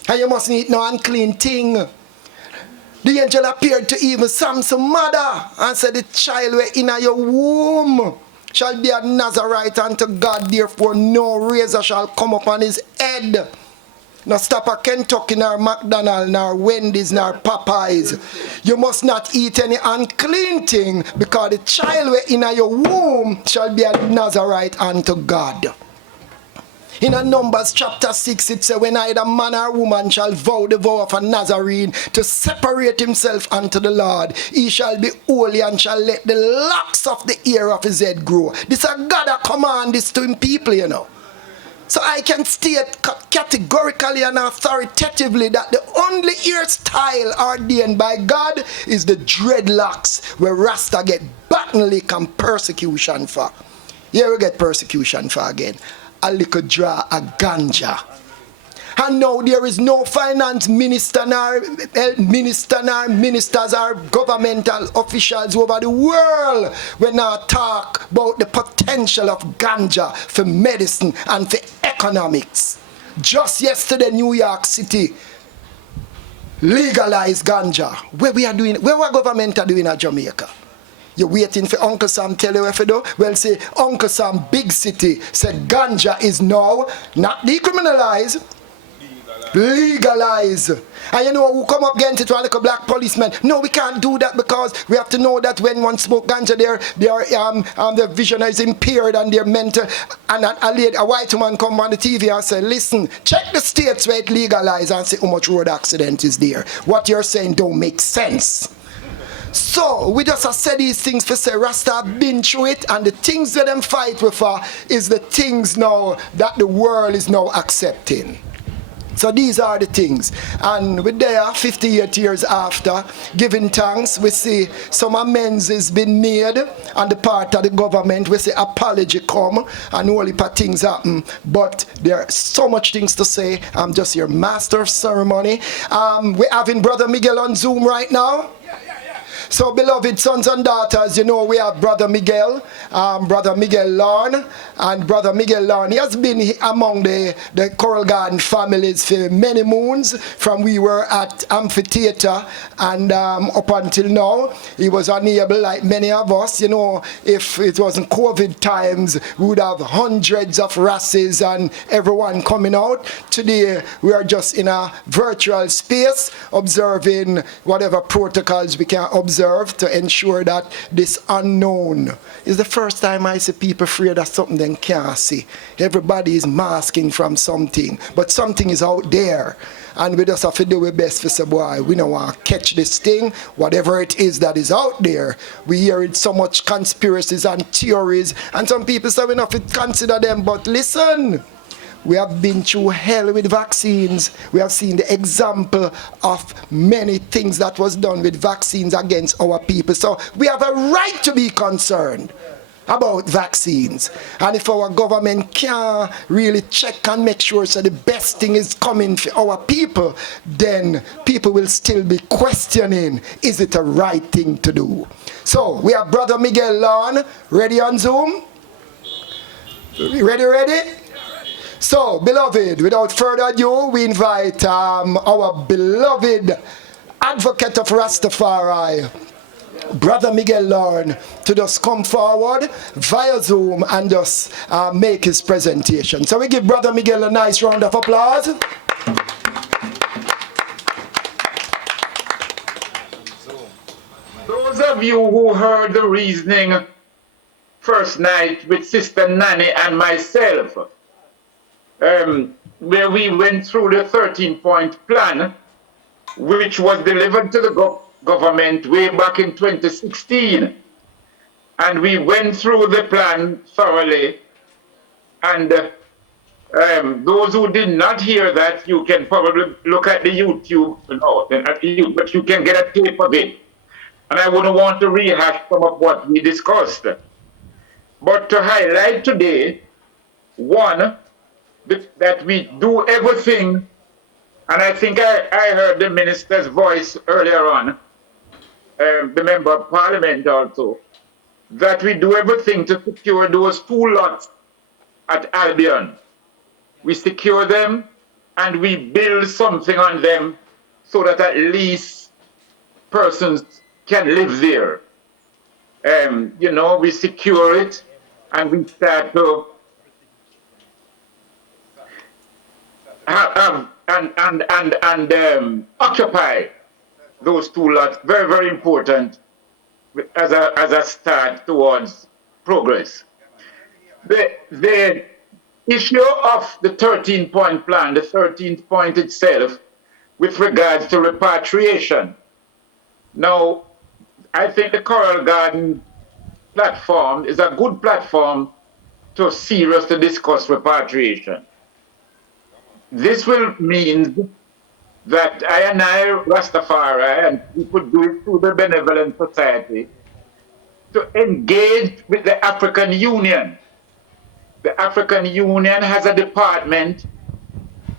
And you mustn't eat no unclean thing. The angel appeared to even Samson's mother and said, the child in your womb shall be a Nazarite unto God, therefore no razor shall come upon his head. Now stop at Kentucky, nor McDonald's, nor Wendy's, nor Popeyes. You must not eat any unclean thing, because the child in your womb shall be a Nazarite unto God. In Numbers chapter 6 it says, when either man or woman shall vow the vow of a Nazarene to separate himself unto the Lord, he shall be holy and shall let the locks of the hair of his head grow. This is God that command this to him people, you know. So I can state categorically and authoritatively that the only hairstyle ordained by God is the dreadlocks, where Rasta get battle lick and persecution for. Here we get persecution for again. A little draw a ganja. And now there is no finance minister nor ministers or governmental officials over the world when I talk about the potential of ganja for medicine and for economics. Just yesterday, New York City legalized ganja. Where our government are doing at Jamaica? You're waiting for Uncle Sam tell you what to do? Well, say Uncle Sam, big city, said ganja is now not decriminalized. Legalize. And you know who come up against it, one like a black policeman? No, we can't do that, because we have to know that when one smoke ganja, their vision is impaired and their mental. And a white woman come on the TV and say, listen, check the states where it legalized and see how much road accident is there. What you're saying don't make sense. So we just have said these things for say Rasta have been through it, and the things that them fight with is the things now that the world is now accepting. So these are the things. And we're there 58 years after, giving thanks. We see some amends has been made on the part of the government. We see apology come and all heap of things happen. But there are so much things to say. I'm just your master of ceremony. We're having Brother Miguel on Zoom right now. So, beloved sons and daughters, you know we have Brother Miguel Lorne, and Brother Miguel Lorne, he has been among the Coral Garden families for many moons, from we were at amphitheater and up until now. He was unable, like many of us, you know, if it wasn't COVID times, we would have hundreds of rasses and everyone coming out. Today, we are just in a virtual space, observing whatever protocols we can observe to ensure that this unknown is the first time I see people afraid of something they can't see. Everybody is masking from something, but something is out there. And we just have to do our best to say, boy, we don't want to catch this thing, whatever it is that is out there. We hear it so much conspiracies and theories, and some people say we don't have to consider them, but listen. We have been through hell with vaccines. We have seen the example of many things that was done with vaccines against our people. So we have a right to be concerned about vaccines. And if our government can't really check and make sure so the best thing is coming for our people, then people will still be questioning, is it a right thing to do? So we have Brother Miguel Lorne, ready on Zoom? Ready? So, beloved, without further ado, we invite our beloved advocate of Rastafari, Brother Miguel Lorne, to just come forward via Zoom and just make his presentation. So we give Brother Miguel a nice round of applause. Those of you who heard the reasoning first night with Sister Nanny and myself, where we went through the 13-point plan, which was delivered to the government way back in 2016. And we went through the plan thoroughly. And those who did not hear that, you can probably look at the YouTube, but you can get a tape of it. And I wouldn't want to rehash some of what we discussed. But to highlight today, one, that we do everything, and I think I heard the minister's voice earlier on, the member of parliament also, that we do everything to secure those 2 lots at Albion. We secure them and we build something on them so that at least persons can live there. You know, we secure it and we start to occupy those 2 lots. Very, very important as a start towards progress. The issue of the 13-point plan, the 13th point itself, with regards to repatriation. Now, I think the Coral Garden platform is a good platform to seriously discuss repatriation. This will mean that I and I, Rastafari, and we could do it through the Benevolent Society, to engage with the African Union. The African Union has a department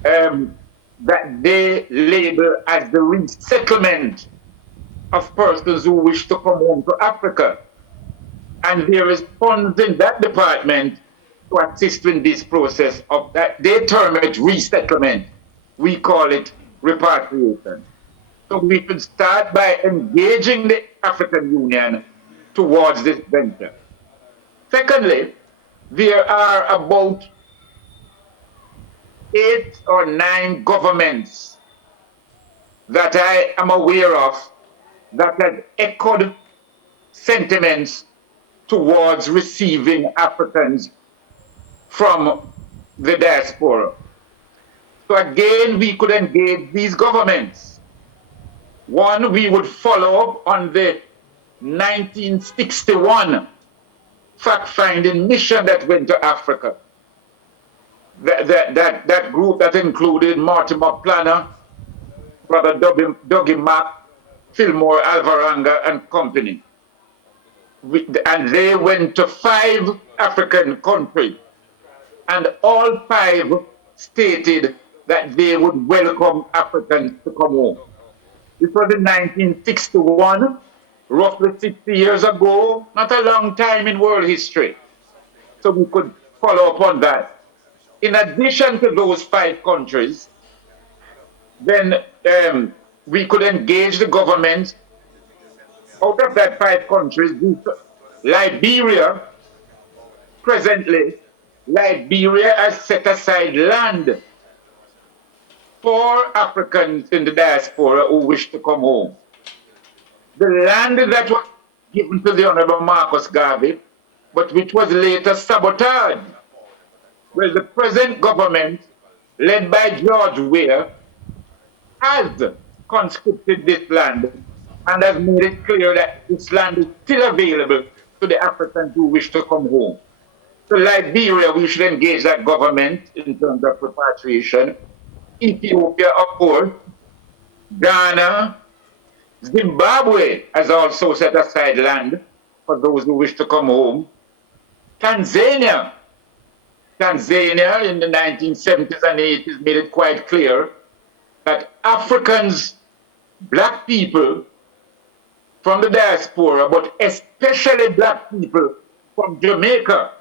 that they label as the resettlement of persons who wish to come home to Africa. And there is funds in that department to assist in this process of that. They term it resettlement. We call it repatriation. So we could start by engaging the African Union towards this venture. Secondly, there are about 8 or 9 governments that I am aware of that have echoed sentiments towards receiving Africans from the diaspora. So again, we could engage these governments. One, we would follow up on the 1961 fact-finding mission that went to Africa. That group that included Mortimer Planner, Brother Dougie Mack, Fillmore Alvaranga and company. And they went to 5 African countries, and all 5 stated that they would welcome Africans to come home. This was in 1961, roughly 60 years ago, not a long time in world history. So we could follow up on that. In addition to those 5 countries, then we could engage the government. Out of that 5 countries, Liberia, presently, Liberia has set aside land for Africans in the diaspora who wish to come home. The land that was given to the Honorable Marcus Garvey, but which was later sabotaged. Well, the present government, led by George Weah, has conscripted this land and has made it clear that this land is still available to the Africans who wish to come home. So Liberia, we should engage that government in terms of repatriation. Ethiopia, of course. Ghana, Zimbabwe has also set aside land for those who wish to come home. Tanzania in the 1970s and 80s made it quite clear that Africans, black people from the diaspora, but especially black people from Jamaica,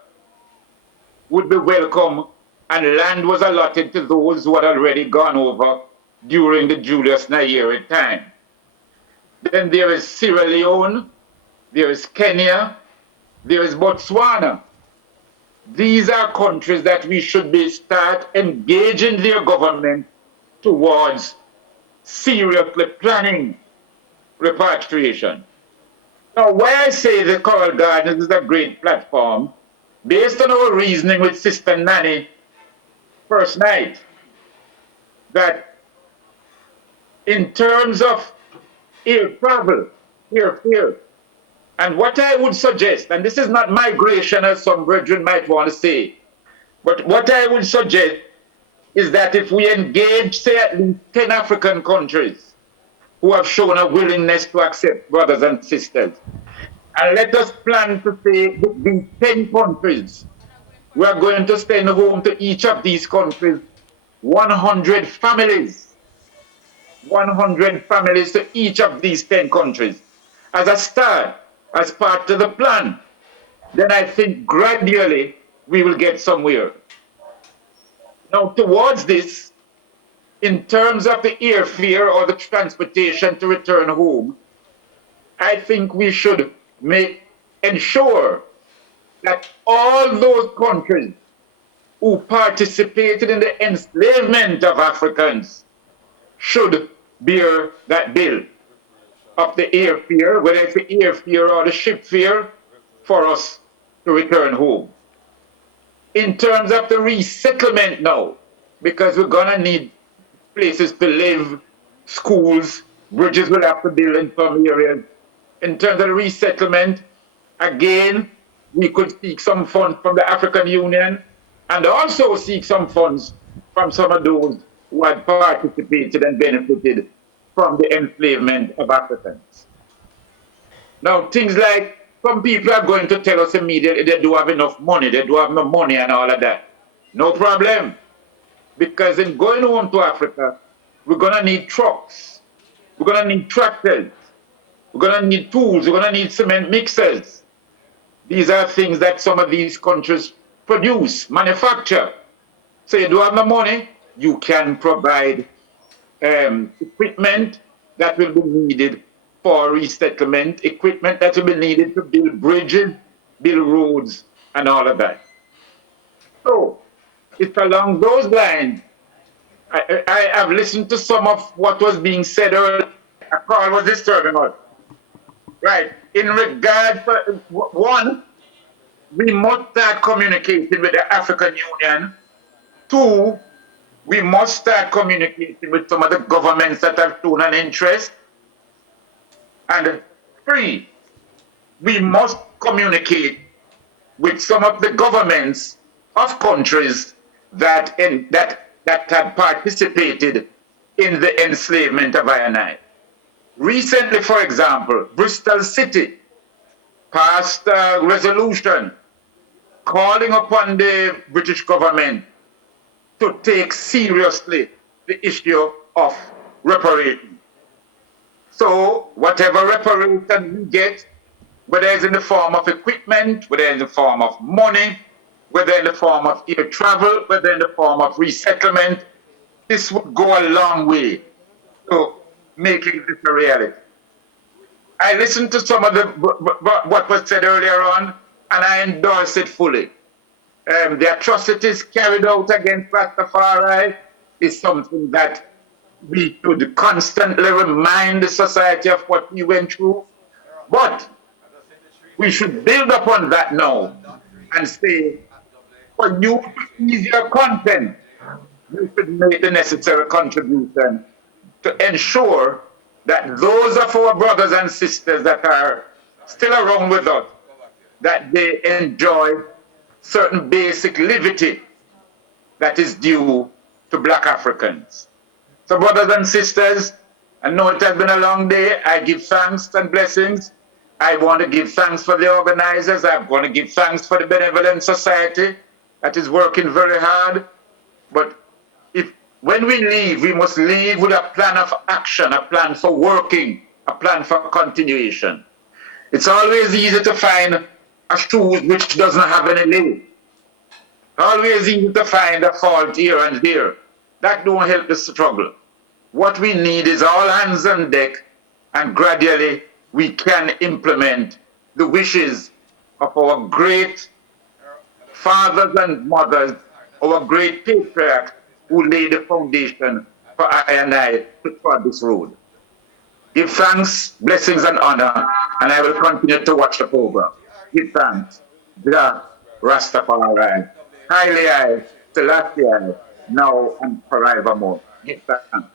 would be welcome, and land was allotted to those who had already gone over during the Julius Nyerere time. Then there is Sierra Leone, there is Kenya, there is Botswana. These are countries that we should start engaging their government towards seriously planning repatriation. Now, why I say the Coral Gardens is a great platform, based on our reasoning with Sister Nanny first night, that in terms of air travel, airfare, and what I would suggest, and this is not migration as some brethren might want to say, but what I would suggest is that if we engage, say, at least 10 African countries who have shown a willingness to accept brothers and sisters, and let us plan to say these 10 countries, we are going to send home to each of these countries 100 families. 100 families to each of these 10 countries as a start, as part of the plan. Then I think gradually we will get somewhere. Now, towards this, in terms of the airfare or the transportation to return home, I think we should ensure that all those countries who participated in the enslavement of Africans should bear that bill of the airfare, whether it's the airfare or the ship fare, for us to return home. In terms of the resettlement now, because we're gonna need places to live, schools, bridges will have to build in some areas. In terms of the resettlement, again, we could seek some funds from the African Union and also seek some funds from some of those who had participated and benefited from the enslavement of Africans. Now, things like, some people are going to tell us immediately they do have enough money, they do have no money and all of that. No problem. Because in going home to Africa, we're gonna need trucks, we're gonna need tractors, we're gonna need tools, we're gonna need cement mixers. These are things that some of these countries produce, manufacture. So you do have no money, you can provide equipment that will be needed for resettlement, equipment that will be needed to build bridges, build roads, and all of that. So it's along those lines. I have listened to some of what was being said earlier. A call was disturbing us. Right. In regard to one, we must start communicating with the African Union. Two, we must start communicating with some of the governments that have shown an interest. And three, we must communicate with some of the governments of countries that had participated in the enslavement of I. Recently, for example, Bristol City passed a resolution calling upon the British government to take seriously the issue of reparation. So whatever reparation we get, whether it's in the form of equipment, whether in the form of money, whether in the form of air travel, whether in the form of resettlement, this would go a long way to making this a reality. I listened to some of what was said earlier on, and I endorse it fully. The atrocities carried out against Rastafari is something that we should constantly remind the society of what we went through. But we should build upon that now and say, for you to ease your content, you should make the necessary contribution to ensure that those of our brothers and sisters that are still around with us, that they enjoy certain basic liberty that is due to Black Africans. So brothers and sisters, I know it has been a long day. I give thanks and blessings. I want to give thanks for the organizers. I want to give thanks for the Benevolent Society that is working very hard. But when we leave, we must leave with a plan of action, a plan for working, a plan for continuation. It's always easy to find a shoe which doesn't have any leg. Always easy to find a fault here and there. That don't help the struggle. What we need is all hands on deck, and gradually we can implement the wishes of our great fathers and mothers, our great patriarchs who laid the foundation for I to trod this road. Give thanks, blessings, and honor, and I will continue to watch the program. Give thanks. The Rastafari. Highly I, Selassie I, now and forevermore. Give thanks.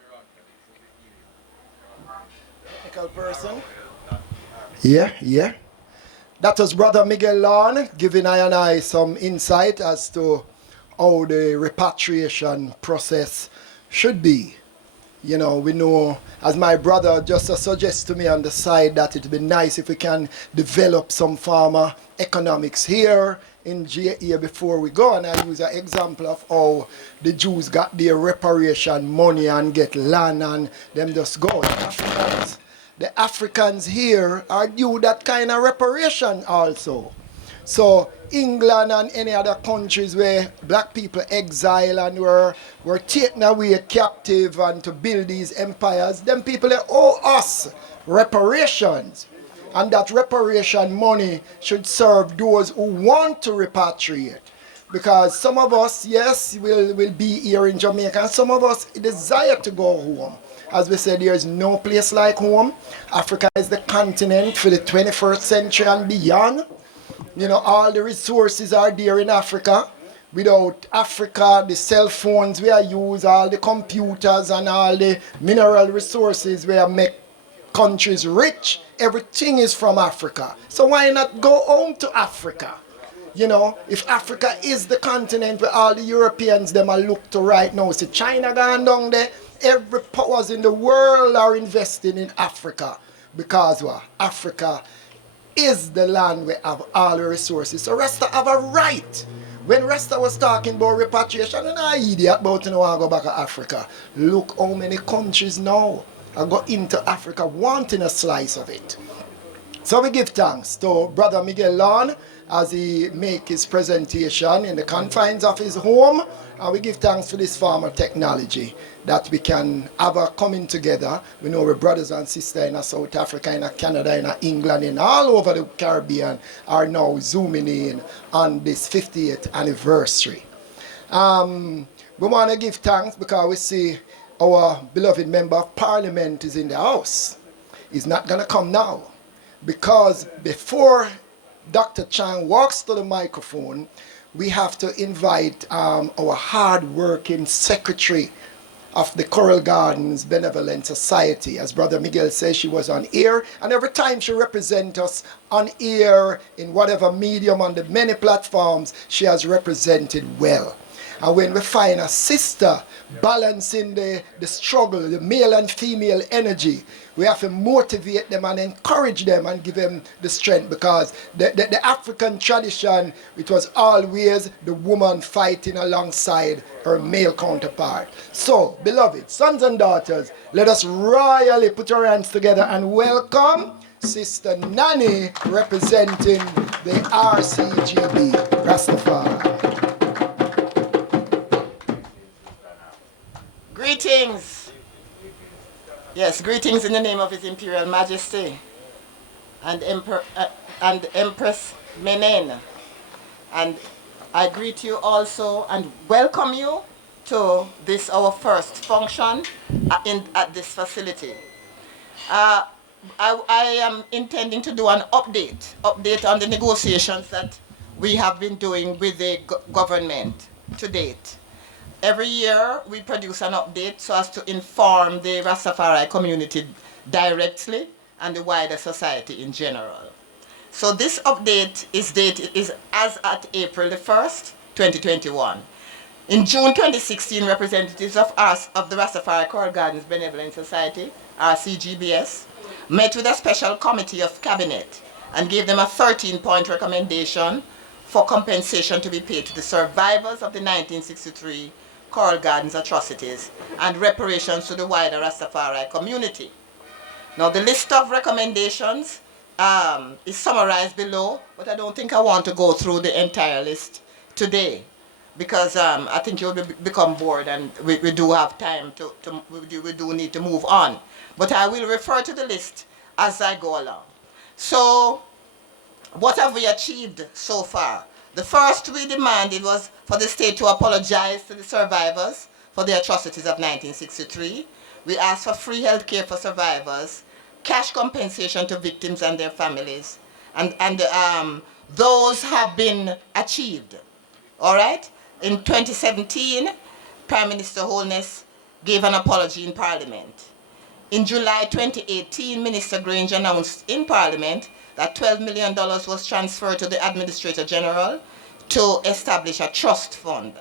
Technical person. Yeah. That was Brother Miguel Lawn giving I some insight as to how the repatriation process should be. You know, we know, as my brother just suggests to me on the side, that it would be nice if we can develop some farmer economics here in GA before we go. And I use an example of how the Jews got their reparation money and get land and them just go. The Africans here are due that kind of reparation also. So England and any other countries where black people exile and were taken away captive and to build these empires, them people, they owe us reparations. And that reparation money should serve those who want to repatriate. Because some of us, yes, will be here in Jamaica, and some of us desire to go home. As we said, there is no place like home. Africa is the continent for the 21st century and beyond. You know, all the resources are there in Africa. Without Africa, the cell phones we are use, all the computers and all the mineral resources we make countries rich, everything is from Africa. So why not go home to Africa? You know, if Africa is the continent where all the Europeans them are look to right now, see China gone down there, every powers in the world are investing in Africa. Because what? Africa is the land where have all the resources. So Rasta have a right. When Rasta was talking about repatriation, and I idiot about to go back to Africa. Look how many countries now are go into Africa wanting a slice of it. So we give thanks to Brother Miguel Lawn as he make his presentation in the confines of his home. And we give thanks for this farmer technology that we can have a coming together. We know our brothers and sisters in South Africa, in Canada, in England, in all over the Caribbean are now zooming in on this 50th anniversary. We want to give thanks because we see our beloved member of parliament is in the house. He's not going to come now because before Dr. Chang walks to the microphone, we have to invite our hard-working secretary of the Coral Gardens Benevolent Society. As Brother Miguel says, she was on air, and every time she represents us on air in whatever medium on the many platforms, she has represented well. And when we find a sister balancing the struggle, the male and female energy, we have to motivate them and encourage them and give them the strength, because the African tradition, it was always the woman fighting alongside her male counterpart. So, beloved, sons and daughters, let us royally put our hands together and welcome Sister Nanny representing the RCGB, Rastafari. Greetings. Yes, greetings in the name of His Imperial Majesty and Empress Menen. And I greet you also and welcome you to this our first function at this facility. I am intending to do an update on the negotiations that we have been doing with the government to date. Every year we produce an update so as to inform the Rastafari community directly and the wider society in general. So this update is as at April the 1st, 2021. In June 2016, representatives of the Rastafari Coral Gardens Benevolent Society, RCGBS, met with a special committee of cabinet and gave them a 13-point recommendation for compensation to be paid to the survivors of the 1963 Coral Gardens atrocities and reparations to the wider Rastafari community. Now the list of recommendations is summarized below, but I don't think I want to go through the entire list today, because I think you'll become bored and we do have time we do need to move on. But I will refer to the list as I go along. So what have we achieved so far? The first we demanded was for the state to apologize to the survivors for the atrocities of 1963. We asked for free health care for survivors, cash compensation to victims and their families, and those have been achieved. All right? In 2017, Prime Minister Holness gave an apology in Parliament. In July 2018, Minister Grange announced in Parliament that $12 million was transferred to the Administrator General to establish a trust fund.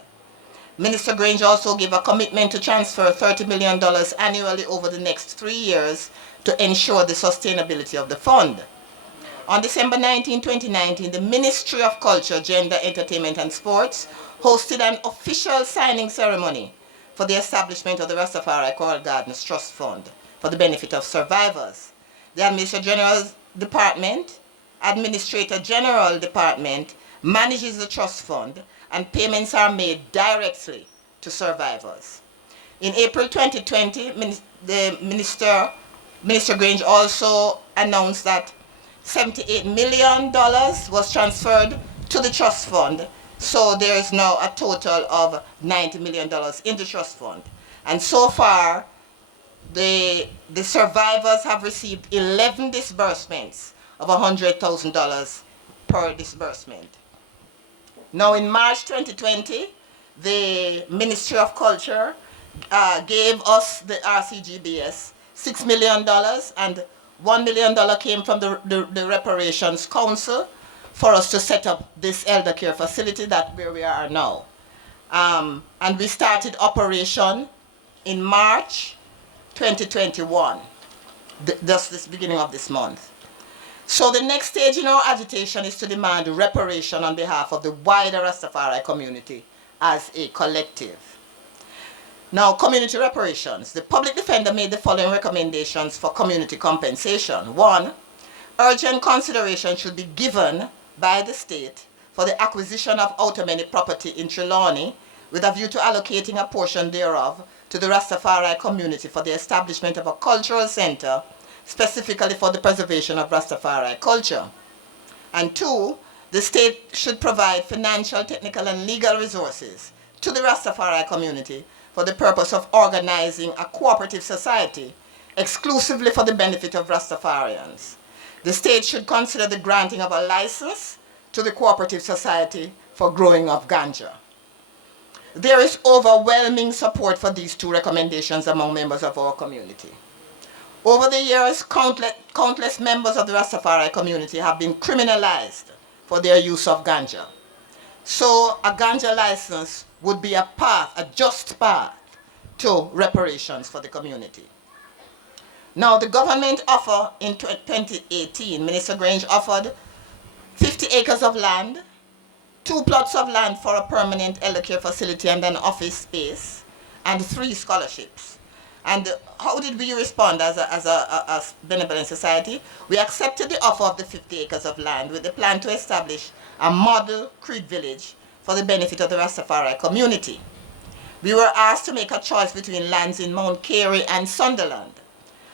Minister Grange also gave a commitment to transfer $30 million annually over the next 3 years to ensure the sustainability of the fund. On December 19, 2019, the Ministry of Culture, Gender, Entertainment and Sports hosted an official signing ceremony for the establishment of the Rastafari Coral Gardens Trust Fund for the benefit of survivors. The Administrator General Department manages the trust fund, and payments are made directly to survivors. In April 2020, Minister Grange also announced that $78 million was transferred to the trust fund, so there is now a total of $90 million in the trust fund. And so far, the survivors have received 11 disbursements of $100,000 per disbursement. Now in March 2020, the Ministry of Culture gave us, the RCGBS, $6 million, and $1 million came from the Reparations Council for us to set up this elder care facility where we are now. And we started operation in March 2021, just this beginning of this month. So the next stage in our agitation is to demand reparation on behalf of the wider Rastafari community as a collective. Now, community reparations. The public defender made the following recommendations for community compensation. 1, urgent consideration should be given by the state for the acquisition of Outermany property in Trelawney with a view to allocating a portion thereof to the Rastafari community for the establishment of a cultural center specifically for the preservation of Rastafari culture. And 2, the state should provide financial, technical, and legal resources to the Rastafari community for the purpose of organizing a cooperative society exclusively for the benefit of Rastafarians. The state should consider the granting of a license to the cooperative society for growing of ganja. There is overwhelming support for these two recommendations among members of our community. Over the years, countless members of the Rastafari community have been criminalized for their use of ganja. So a ganja license would be a path, a just path to reparations for the community. Now, the government offer in 2018, Minister Grange offered 50 acres of land, 2 plots of land for a permanent elder care facility and an office space, and 3 scholarships. And how did we respond as a benevolent society? We accepted the offer of the 50 acres of land with the plan to establish a model Creed village for the benefit of the Rastafari community. We were asked to make a choice between lands in Mount Carey and Sunderland.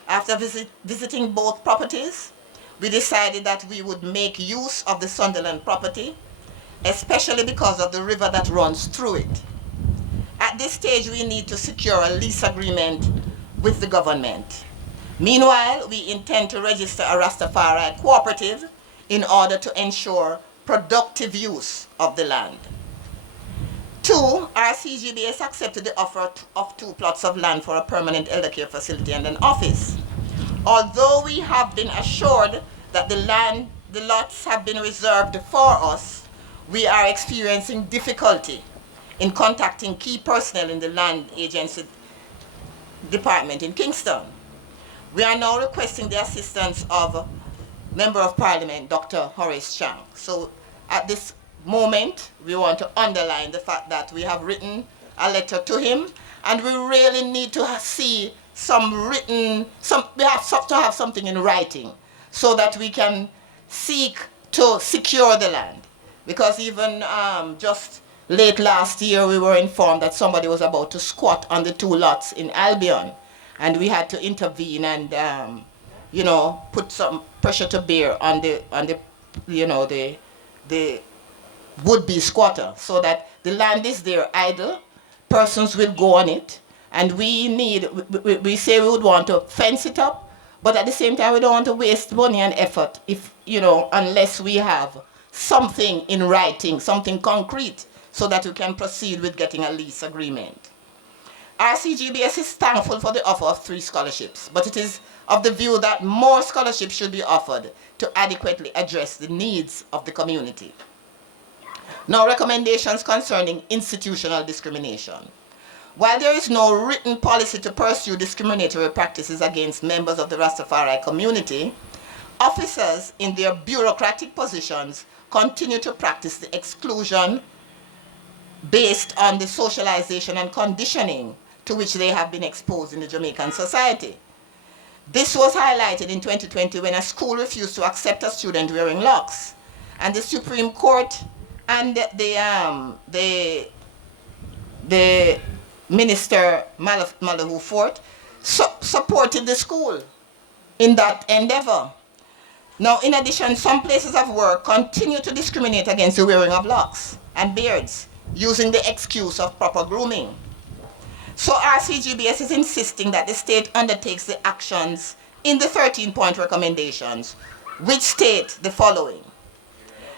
After visiting both properties, we decided that we would make use of the Sunderland property, especially because of the river that runs through it. At this stage, we need to secure a lease agreement with the government. Meanwhile, we intend to register a Rastafari cooperative in order to ensure productive use of the land. 2, RCGBS accepted the offer of 2 plots of land for a permanent elder care facility and an office. Although we have been assured that the lots have been reserved for us, we are experiencing difficulty in contacting key personnel in the land agency department in Kingston. We are now requesting the assistance of Member of Parliament, Dr. Horace Chang. So at this moment, we want to underline the fact that we have written a letter to him, and we really need to see we have to have something in writing so that we can seek to secure the land. Because even just late last year, we were informed that somebody was about to squat on the 2 lots in Albion, and we had to intervene and put some pressure to bear on the would-be squatter, so that the land is there idle, persons will go on it, and we say we would want to fence it up, but at the same time we don't want to waste money and effort unless we have something in writing, something concrete, so that we can proceed with getting a lease agreement. RCGBS is thankful for the offer of 3 scholarships, but it is of the view that more scholarships should be offered to adequately address the needs of the community. Now, recommendations concerning institutional discrimination. While there is no written policy to pursue discriminatory practices against members of the Rastafari community, officers in their bureaucratic positions continue to practice the exclusion based on the socialization and conditioning to which they have been exposed in the Jamaican society. This was highlighted in 2020 when a school refused to accept a student wearing locks, and the Supreme Court and the Minister Malahoo Fort supported the school in that endeavor. Now, in addition, some places of work continue to discriminate against the wearing of locks and beards, using the excuse of proper grooming. So RCGBS is insisting that the state undertakes the actions in the 13-point recommendations, which state the following.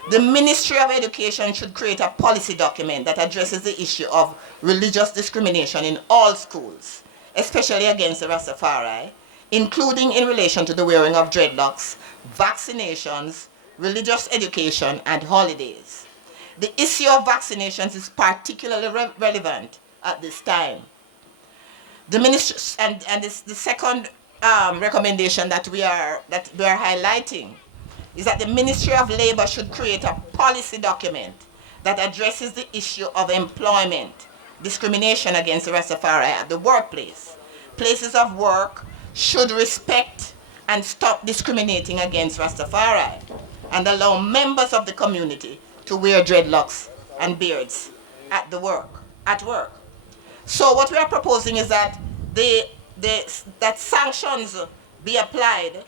The Ministry of Education should create a policy document that addresses the issue of religious discrimination in all schools, especially against the Rastafari, including in relation to the wearing of dreadlocks, vaccinations, religious education, and holidays. The issue of vaccinations is particularly relevant at this time. The ministry, and this, the second recommendation that we are highlighting is that the Ministry of Labor should create a policy document that addresses the issue of employment discrimination against the Rastafari at the workplace. Places of work should respect and stop discriminating against Rastafari and allow members of the community to wear dreadlocks and beards at work. So what we are proposing is that that sanctions be applied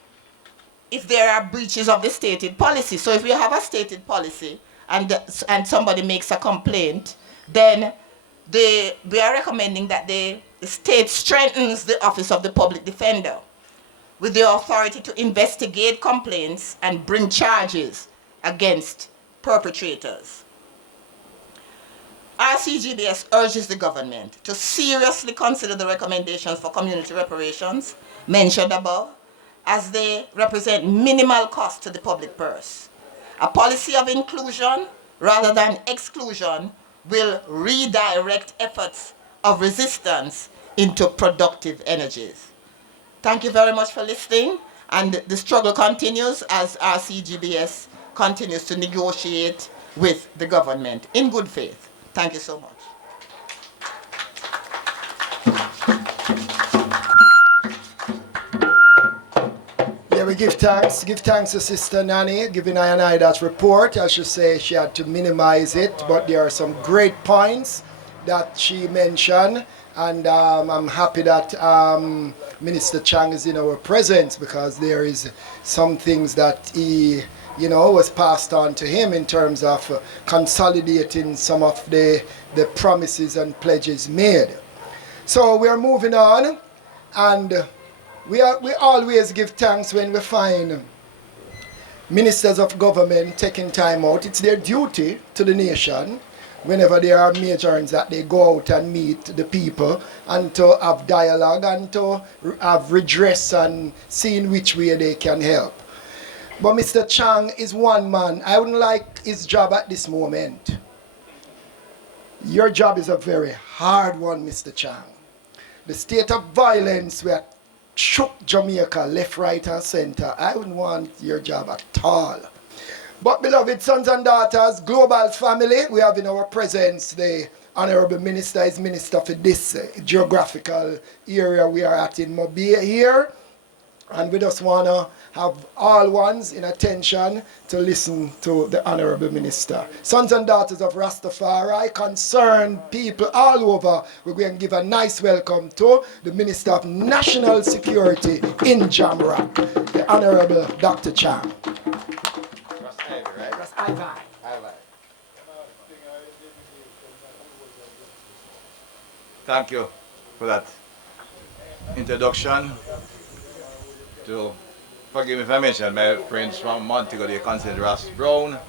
if there are breaches of the stated policy. So if we have a stated policy and somebody makes a complaint, then we are recommending that the state strengthens the Office of the Public Defender with the authority to investigate complaints and bring charges against perpetrators. RCGBS urges the government to seriously consider the recommendations for community reparations mentioned above, as they represent minimal cost to the public purse. A policy of inclusion rather than exclusion will redirect efforts of resistance into productive energies. Thank you very much for listening, and the struggle continues as RCGBS continues to negotiate with the government in good faith. Thank you so much. Yeah, we give thanks to Sister Nanny, giving I that report. I should say she had to minimize it, but there are some great points that she mentioned, and I'm happy that Minister Chang is in our presence, because there is some things that he, was passed on to him in terms of consolidating some of the promises and pledges made. So we are moving on, and we always give thanks when we find ministers of government taking time out. It's their duty to the nation whenever there are majors that they go out and meet the people and to have dialogue and to have redress and see in which way they can help. But Mr. Chang is one man. I wouldn't like his job at this moment. Your job is a very hard one, Mr. Chang. The state of violence where shook Jamaica left, right, and center. I wouldn't want your job at all. But beloved sons and daughters, global family, we have in our presence the Honorable Minister is Minister for this geographical area we are at in Mobile here. And we just want to have all ones in attention to listen to the Honorable Minister. Sons and daughters of Rastafari, concerned people all over, we're going to give a nice welcome to the Minister of National Security in Jamrock, the Honorable Dr. Chang. That's Ivy. Thank you for that introduction. Forgive me if I mention my friends from Montego, they consider Ross Brown,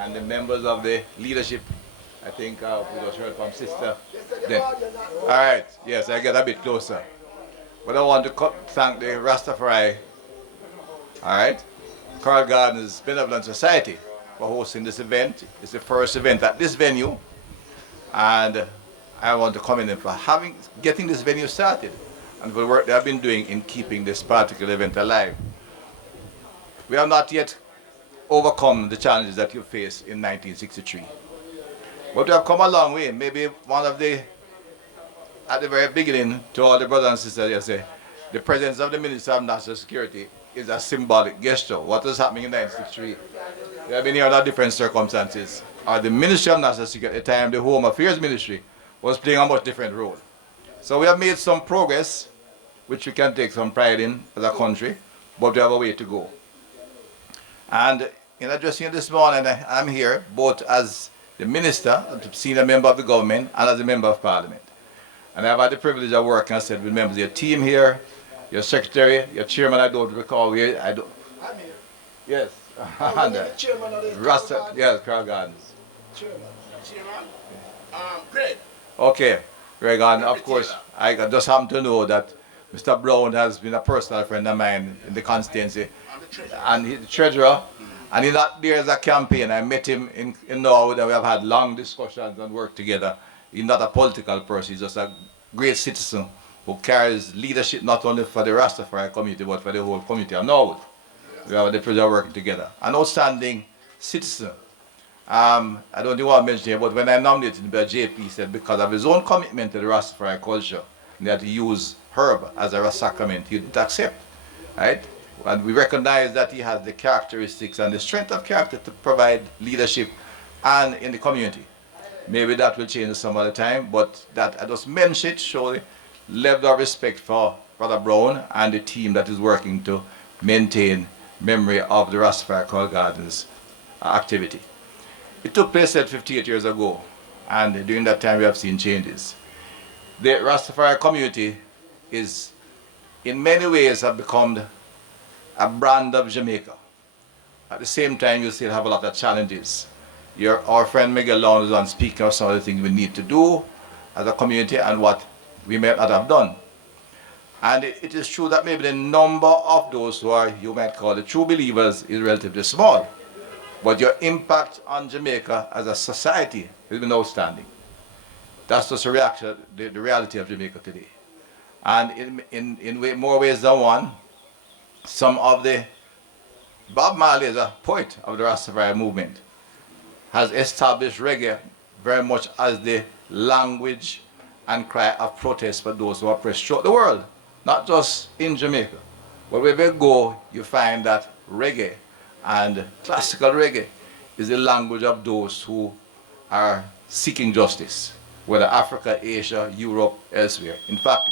and the members of the leadership. I think we just heard from Sister. Then. All right, yes, I get a bit closer. But I want to thank the Rastafari, all right, Coral Gardens Benevolent Society for hosting this event. It's the first event at this venue, and I want to commend them for getting this venue started and for the work they have been doing in keeping this particular event alive. We have not yet overcome the challenges that you faced in 1963. But we have come a long way. Maybe one of the, at the very beginning, to all the brothers and sisters, you say, the presence of the Minister of National Security is a symbolic gesture. What was happening in 1963? We have been here under different circumstances. The Ministry of National Security, at the time the Home Affairs Ministry, was playing a much different role. So we have made some progress, which we can take some pride in as a country, but we have a way to go. And in addressing you this morning, I'm here both as the minister, a senior member of the government, and as a member of parliament. And I've had the privilege of working, I said, with members of your team here, your secretary, your chairman, I don't recall where, I'm here. Yes. Chairman of the Rasta, yes, Coral Gardens. Chairman. Greg. Okay, Greg, and of course, I just happen to know that Mr. Brown has been a personal friend of mine in the constituency, and he's the treasurer, and he's not there as a campaign. I met him in Norwood, and we have had long discussions and worked together. He's not a political person, he's just a great citizen who carries leadership not only for the Rastafari community, but for the whole community of Norwood. We have the pleasure of working together. An outstanding citizen. I don't want to mention it, but when I nominated him by JP, he said because of his own commitment to the Rastafari culture, that he used herb as a sacrament, he didn't accept, right? And we recognize that he has the characteristics and the strength of character to provide leadership and in the community. Maybe that will change some other time, but that I just mentioned it, show the level of respect for Brother Brown and the team that is working to maintain memory of the Rastafari Coral Gardens activity. It took place 58 years ago, and during that time we have seen changes. The Rastafari community is, in many ways, have become a brand of Jamaica. At the same time, you still have a lot of challenges. Our friend Miguel Long is on speaking of some of the things we need to do as a community and what we may not have done. And it is true that maybe the number of those who are, you might call the true believers, is relatively small. But your impact on Jamaica as a society has been outstanding. That's just a reaction, the reality of Jamaica today. And in more ways than one, some of the, Bob Marley is a poet of the Rastafari movement, has established reggae very much as the language and cry of protest for those who are oppressed throughout the world, not just in Jamaica. But wherever you go, you find that reggae and classical reggae is the language of those who are seeking justice, whether Africa, Asia, Europe, elsewhere. In fact,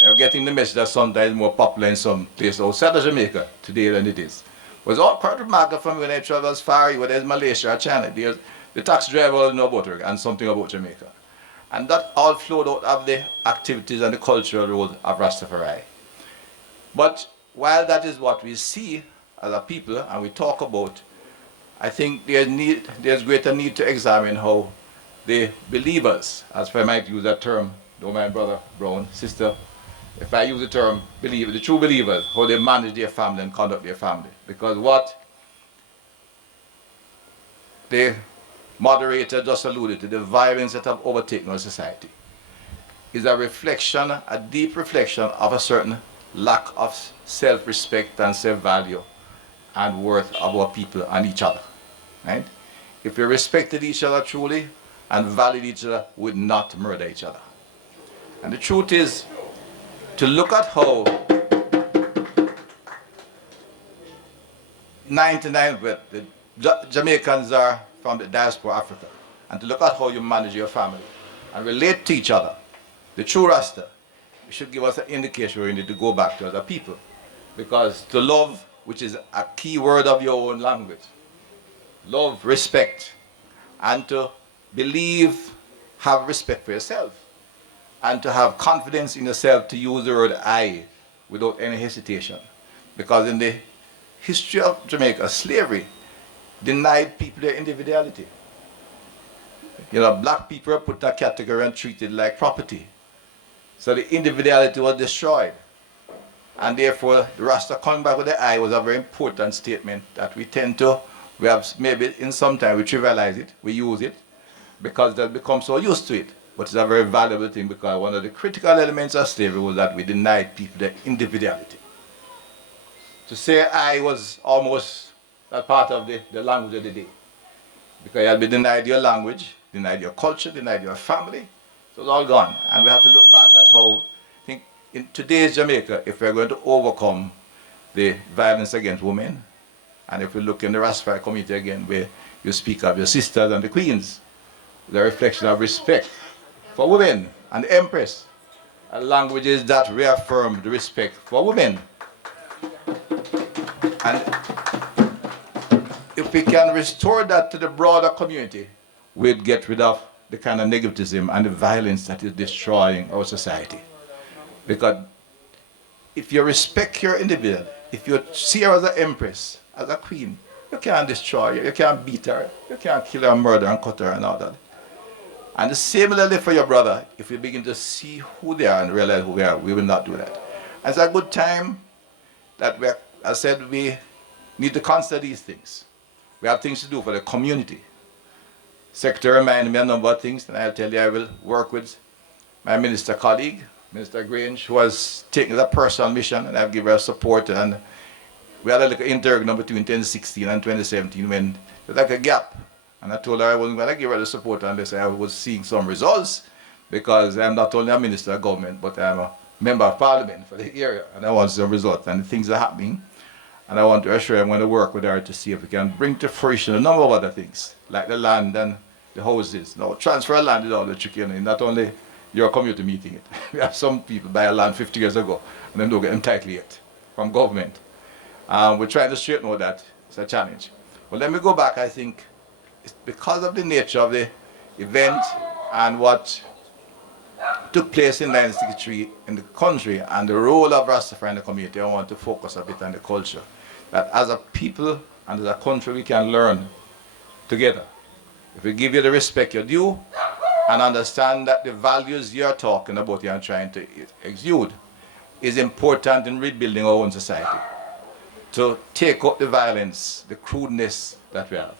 you're getting the message that sometimes more popular in some place outside of Jamaica today than it is. It was all quite remarkable for me when I travel as far, whether it's Malaysia or China. There's the taxi driver will know about it and something about Jamaica. And that all flowed out of the activities and the cultural role of Rastafari. But while that is what we see as a people and we talk about, I think there's greater need to examine how the believers, as if I might use that term, don't mind Brother Brown, sister, if I use the term believer, the true believers, how they manage their family and conduct their family. Because what the moderator just alluded to, the violence that have overtaken our society, is a reflection, a deep reflection of a certain lack of self-respect and self-value and worth of our people and each other. Right? If we respected each other truly and valued each other, we would not murder each other. And the truth is, to look at how 99 Jamaicans are from the diaspora Africa, and to look at how you manage your family and relate to each other, the true Rasta, it should give us an indication where we need to go back to as a people. Because to love, which is a key word of your own language, love, respect, and to believe, have respect for yourself, and to have confidence in yourself to use the word I without any hesitation. Because in the history of Jamaica, slavery denied people their individuality. You know, black people are put in a category and treated like property. So the individuality was destroyed. And therefore, the Rasta coming back with the I was a very important statement that we tend to, we have maybe in some time we trivialize it, we use it, because they've become so used to it. But it's a very valuable thing because one of the critical elements of slavery was that we denied people their individuality. To say I was almost a part of the language of the day. Because you had been denied your language, denied your culture, denied your family. So it's all gone. And we have to look back at how, I think, in today's Jamaica, if we're going to overcome the violence against women, and if we look in the Rastafari community again, where you speak of your sisters and the queens, the reflection of respect for women and the Empress, and languages that reaffirm the respect for women. And if we can restore that to the broader community, we'd get rid of the kind of negativism and the violence that is destroying our society. Because if you respect your individual, if you see her as an empress, as a queen, you can't destroy her, you can't beat her, you can't kill her, murder and cut her and all that. And similarly for your brother, if we begin to see who they are and realize who we are, we will not do that. And it's a good time that we, as I said, we need to consider these things. We have things to do for the community. Secretary reminded me a number of things, and I'll tell you I will work with my minister colleague, Minister Grange, who has taken a personal mission, and I've given her support. And we had a little interregnum between 2016 and 2017 when there was like a gap. And I told her I wasn't going to give her the support unless I was seeing some results, because I'm not only a minister of government, but I'm a member of parliament for the area, and I want some results, and things are happening. And I want to assure I'm going to work with her to see if we can bring to fruition a number of other things, like the land and the houses. Now, transfer of land is all the tricky, you know, not only your community meeting it. We have some people buy a land 50 years ago, and then don't get them title yet from government. We're trying to straighten out that. It's a challenge. But let me go back. I think it's because of the nature of the event and what took place in 1963 in the country and the role of Rastafari in the community, I want to focus a bit on the culture. That as a people and as a country we can learn together if we give you the respect you're due and understand that the values you're talking about and trying to exude is important in rebuilding our own society. To take up the violence, the crudeness that we have.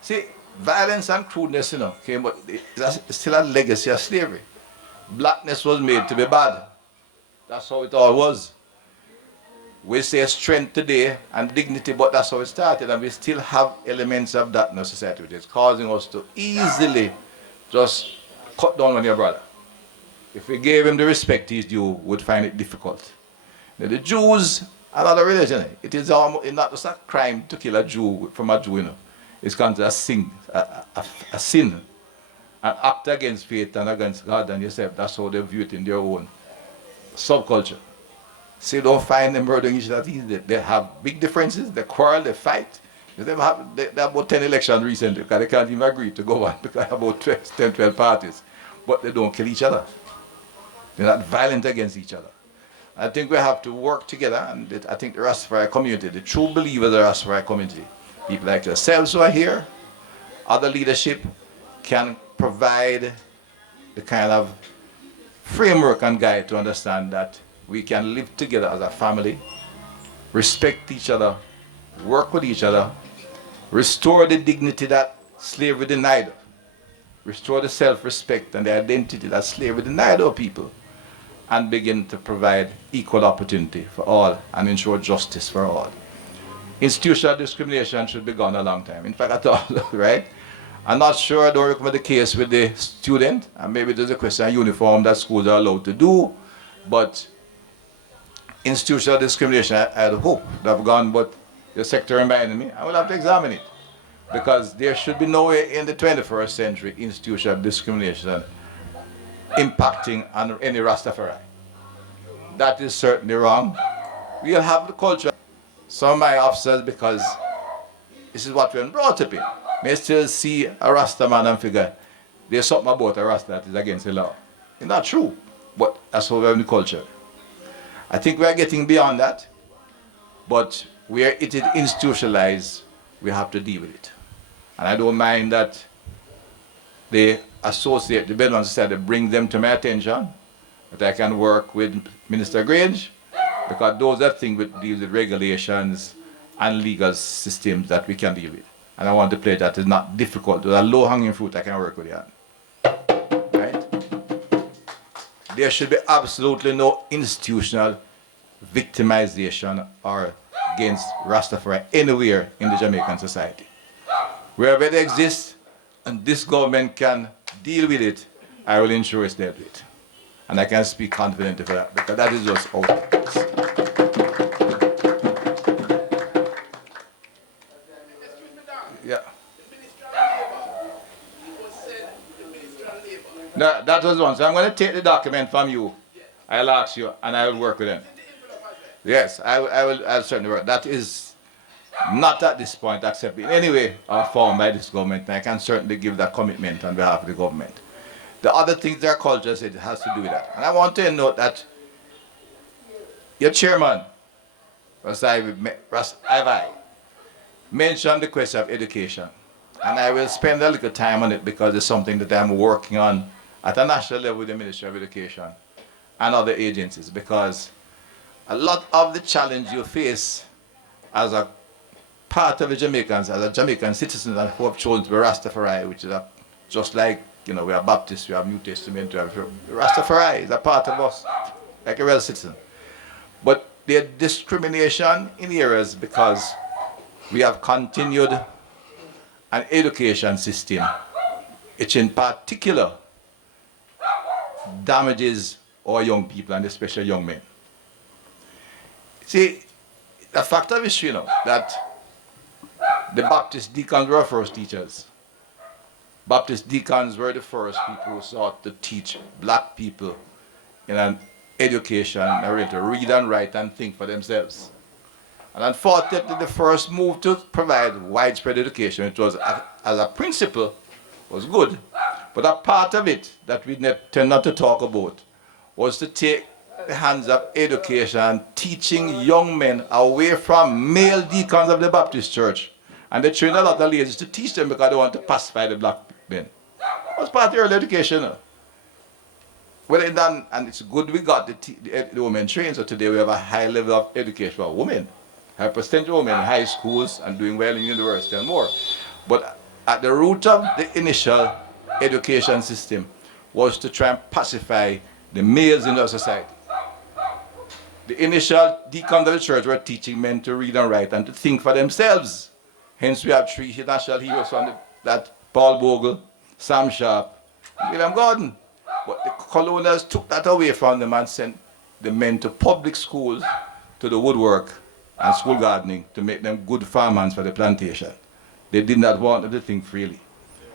See, violence and crudeness, it's still a legacy of slavery. Blackness was made to be bad. That's how it all was. We say strength today and dignity, but that's how it started, and we still have elements of that in our society, which is causing us to easily just cut down on your brother. If we gave him the respect he's due, we would find it difficult. Now, the Jews, another religion, it is almost not just a crime to kill a Jew from a Jew, It's considered a sin, an act against faith and against God and yourself. That's how they view it in their own subculture. So you don't find them murdering each other. They have big differences, they quarrel, they fight. They have about 10 elections recently because they can't even agree to go on because about 10, 12 parties. But they don't kill each other. They're not violent against each other. I think we have to work together, and I think the Rastafari community, the true believers of the Rastafari community, people like yourselves who are here, other leadership, can provide the kind of framework and guide to understand that we can live together as a family, respect each other, work with each other, restore the dignity that slavery denied, restore the self-respect and the identity that slavery denied our people, and begin to provide equal opportunity for all and ensure justice for all. Institutional discrimination should be gone a long time. In fact, at all, right? I'm not sure, I don't recommend the case with the student, and maybe there's a question of uniform that schools are allowed to do, but institutional discrimination, I hope that have gone, but the sector reminded me, I will have to examine it. Because there should be no way in the 21st century institutional discrimination impacting on any Rastafari. That is certainly wrong. We'll have the culture. Some of my officers, because this is what we're brought up in, may still see a Rasta man and figure there's something about a Rasta that is against the law. It's not true, but that's how we have in the culture. I think we are getting beyond that, but where it is institutionalized, we have to deal with it. And I don't mind that they associate the Benevolent Society, bring them to my attention, that I can work with Minister Grange, because those are things that deal with regulations and legal systems that we can deal with. And I want to play that is not difficult. Those are low-hanging fruit I can work with. Right? There should be absolutely no institutional victimization or against Rastafari anywhere in the Jamaican society. Wherever it exists and this government can deal with it, I will ensure it's dealt with. And I can speak confidently for that, because that is just how it is. Yeah. No, that was one. So I'm going to take the document from you. I'll ask you, and I will work with them. Yes, I'll certainly work. That is not at this point accepted in any way or form by this government. And I can certainly give that commitment on behalf of the government. The other things their culture said it has to do with that. And I want to note that your chairman, Rastafari, mentioned the question of education. And I will spend a little time on it because it's something that I'm working on at a national level with the Ministry of Education and other agencies, because a lot of the challenge you face as a part of the Jamaicans, as a Jamaican citizen who have chosen to be Rastafari, which is just like, we are Baptists, we have New Testament, we have Rastafari is a part of us, like a real citizen. But there's discrimination in areas because we have continued an education system which in particular damages our young people and especially young men. See, the fact of history, that the Baptist deacons were first teachers. Baptist deacons were the first people who sought to teach black people in an education, to read and write and think for themselves. And unfortunately, the first move to provide widespread education, it was, as a principle, was good. But a part of it that we tend not to talk about was to take the hands of education and teaching young men away from male deacons of the Baptist church. And they trained a lot of ladies to teach them because they want to pacify the black then. It was part of early education. Well, it done, and it's good we got the women trained, so today we have a high level of education for women. High percentage of women in high schools and doing well in university and more. But at the root of the initial education system was to try and pacify the males in our society. The initial deacons of the church were teaching men to read and write and to think for themselves. Hence we have three national heroes from that Paul Bogle, Sam Sharp, and William Gordon. But the colonials took that away from them and sent the men to public schools, to the woodwork and school gardening to make them good farmers for the plantation. They did not want them to think freely.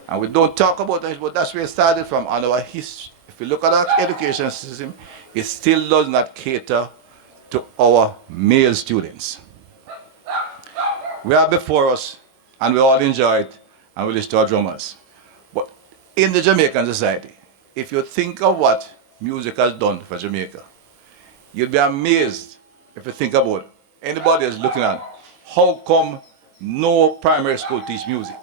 And we don't talk about that, but that's where it started from. And our history, if you look at our education system, it still does not cater to our male students. We are before us, and we all enjoy it, and we listen to our drummers. But in the Jamaican society, if you think of what music has done for Jamaica, you'll be amazed if you think about it. Anybody is looking at how come no primary school teach music.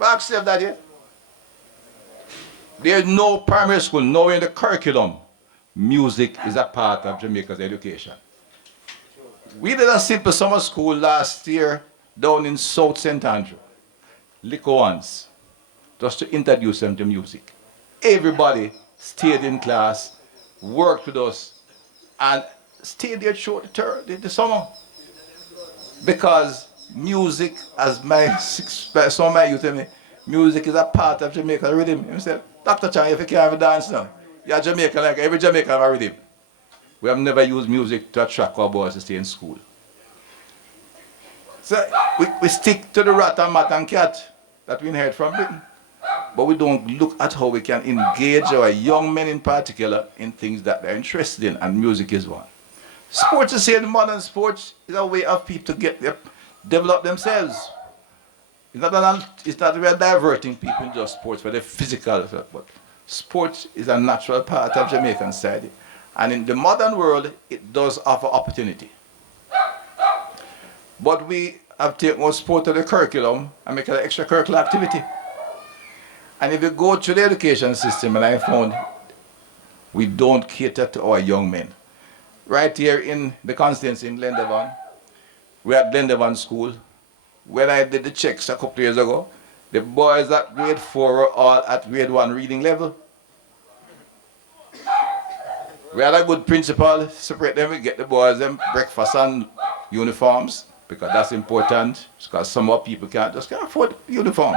Ask yourself that here. There's no primary school, nowhere in the curriculum. Music is a part of Jamaica's education. We did a simple summer school last year down in South St. Andrew, little ones, just to introduce them to music. Everybody stayed in class, worked with us, and stayed there through the summer. Because music, as some of my youth tell me, music is a part of Jamaica's rhythm. He said, Dr. Chang, if you can't have a dance now, you're Jamaican, like every Jamaican have a rhythm. We have never used music to attract our boys to stay in school. So we stick to the rat and mat and cat that we inherit from Britain. But we don't look at how we can engage our young men in particular in things that they're interested in, and music is one. Sports, you say, modern sports is a way of people to develop themselves. It's not that we are diverting people into just sports for the physical, but sports is a natural part of Jamaican society. And in the modern world, it does offer opportunity. But we have taken our sport to the curriculum and make it an extracurricular activity. And if you go through the education system, and I found we don't cater to our young men. Right here in the constituency in Glendevon, we're at Glendevon School. When I did the checks a couple of years ago, the boys at grade 4 were all at grade 1 reading level. We had a good principal, separate them, we get the boys them breakfast and uniforms, because that's important, because some of people can't afford uniform.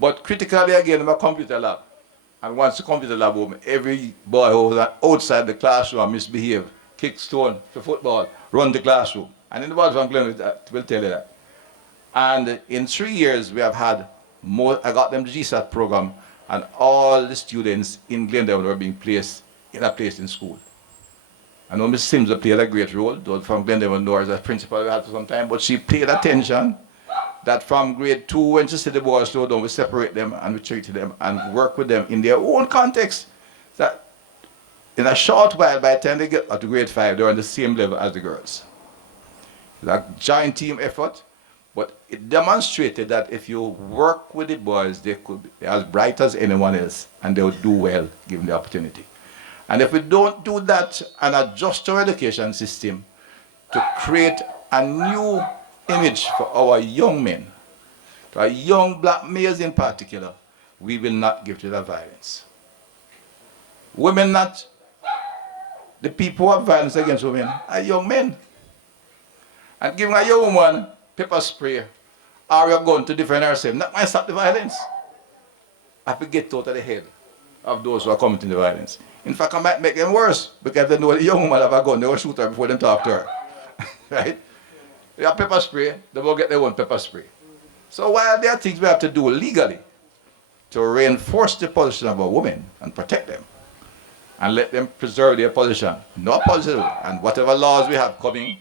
But critically again, I'm a computer lab. And once the computer lab open, every boy who was outside the classroom misbehave, kick stone for football, run the classroom. And in the boys from Glenville will tell you that. And in 3 years, we have had more, I got them the GSAT program, and all the students in Glendale were being placed in a place in school. I know Miss Sims played a great role, though from Glendale know her as a principal we had for some time, but she paid attention that from grade 2, when she said the boys slow down, we separate them and we treat them and work with them in their own context. That in a short while, by the time they get to grade 5, they're on the same level as the girls. It's a giant team effort, but it demonstrated that if you work with the boys, they could be as bright as anyone else, and they would do well given the opportunity. And if we don't do that and adjust our education system to create a new image for our young men, to our young black males in particular, we will not give to the violence. Women not, the people who have violence against women are young men. And giving a young woman pepper spray or a gun to defend herself, that might stop the violence. I have to get out of the head of those who are committing the violence. In fact, I might make them worse, because they know the young woman have a gun, they will shoot her before they talk to her. Right? They have pepper spray, they will get their own pepper spray. So while there are things we have to do legally to reinforce the position of a woman and protect them, and let them preserve their position, no position, and whatever laws we have coming,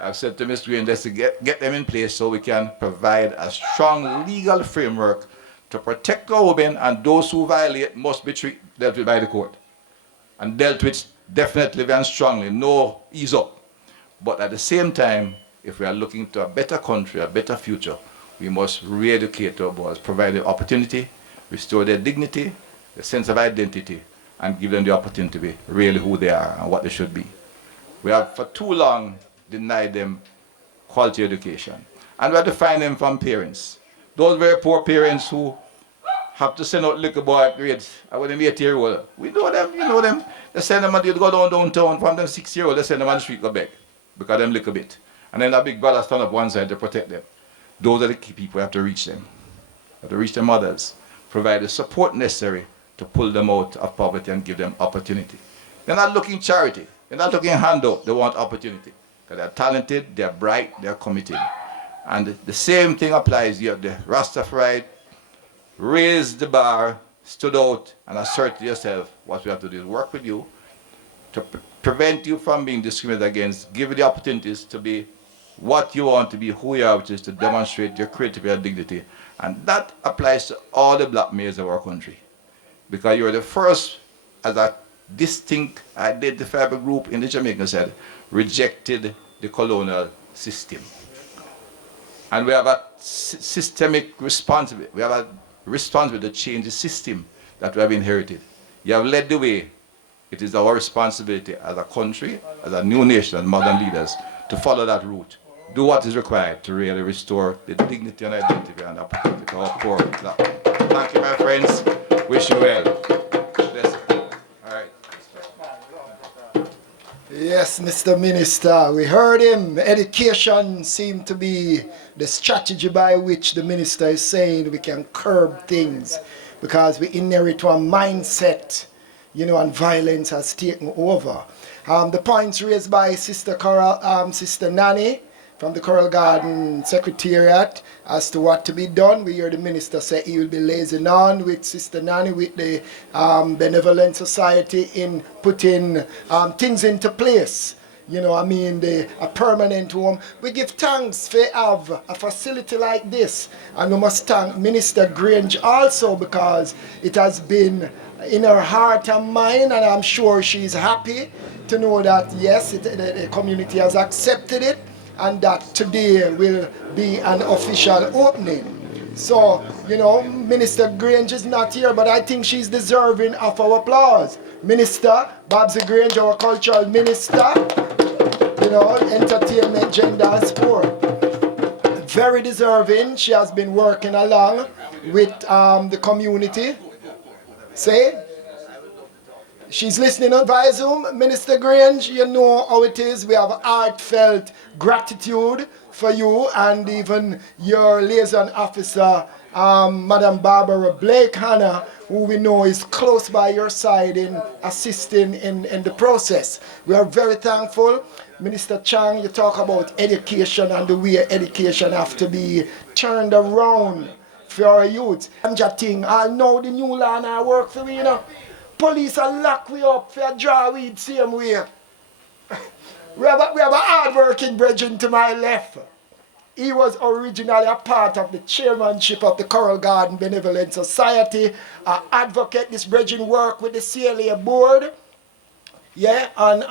I've said to Mr. Green, to get them in place so we can provide a strong legal framework to protect our women, and those who violate must be dealt with by the court. And dealt with definitely and strongly, no ease up. But at the same time, if we are looking to a better country, a better future, We must re-educate our boys, provide them opportunity, restore their dignity, their sense of identity, and give them the opportunity to be really who they are and what they should be. We have for too long denied them quality education. And we have to find them from parents. Those very poor parents who have to send out little boy at grades, I want them 8-year-old. We know them, you know them. They send them and they go downtown from them 6-year-old, they send them on the street go beg. Because them little bit. And then a big brother stand up one side to protect them. Those are the key people. We have to reach them. We have to reach their mothers. Provide the support necessary to pull them out of poverty and give them opportunity. They're not looking charity. They're not looking handout. They want opportunity. Because they're talented, they're bright, they're committed. And the same thing applies here. The Rastafari raised the bar, stood out, and asserted yourself. What we have to do is work with you to prevent you from being discriminated against, give you the opportunities to be what you want to be, who you are, which is to demonstrate your creativity and dignity. And that applies to all the black males of our country. Because you're the first, as a distinct, identifiable group in the Jamaican side, rejected the colonial system. And we have a systemic responsibility. We have a responsibility to change the system that we have inherited. You have led the way. It is our responsibility as a country, as a new nation, as modern leaders, to follow that route. Do what is required to really restore the dignity and identity and opportunity to our poor black men. Thank you, my friends. Wish you well. Bless you. All right. Yes, Mr. Minister, we heard him. Education seemed to be the strategy by which the minister is saying we can curb things because we inherit one mindset, you know, and violence has taken over. The points raised by Sister Coral, Sister Nanny from the Coral Garden Secretariat as to what to be done. We hear the minister say he will be liaising on with Sister Nanny, with the Benevolent Society in putting things into place. You know, I mean, a permanent home. We give thanks for have a facility like this. And we must thank Minister Grange also because it has been in her heart and mind, and I'm sure she's happy to know that, yes, the community has accepted it, and that today will be an official opening. So, you know, Minister Grange is not here, but I think she's deserving of our applause. Minister Babsy Grange, our cultural minister, you know, entertainment, gender, and sport. Very deserving. She has been working along with the community. Say? She's listening on via Zoom. Minister Grange, you know how it is. We have heartfelt gratitude for you and even your liaison officer, Madam Barbara Blake Hannah, who we know is close by your side in assisting in the process. We are very thankful. Minister Chang, you talk about education and the way education have to be turned around for our youth. And that thing, I know the new law now work for me, you know. Police are lock we up for a draw weed same way. we have a hard-working brethren to my left. He was originally a part of the chairmanship of the Coral Garden Benevolent Society. Advocate, this brethren work with the CLA board, yeah, on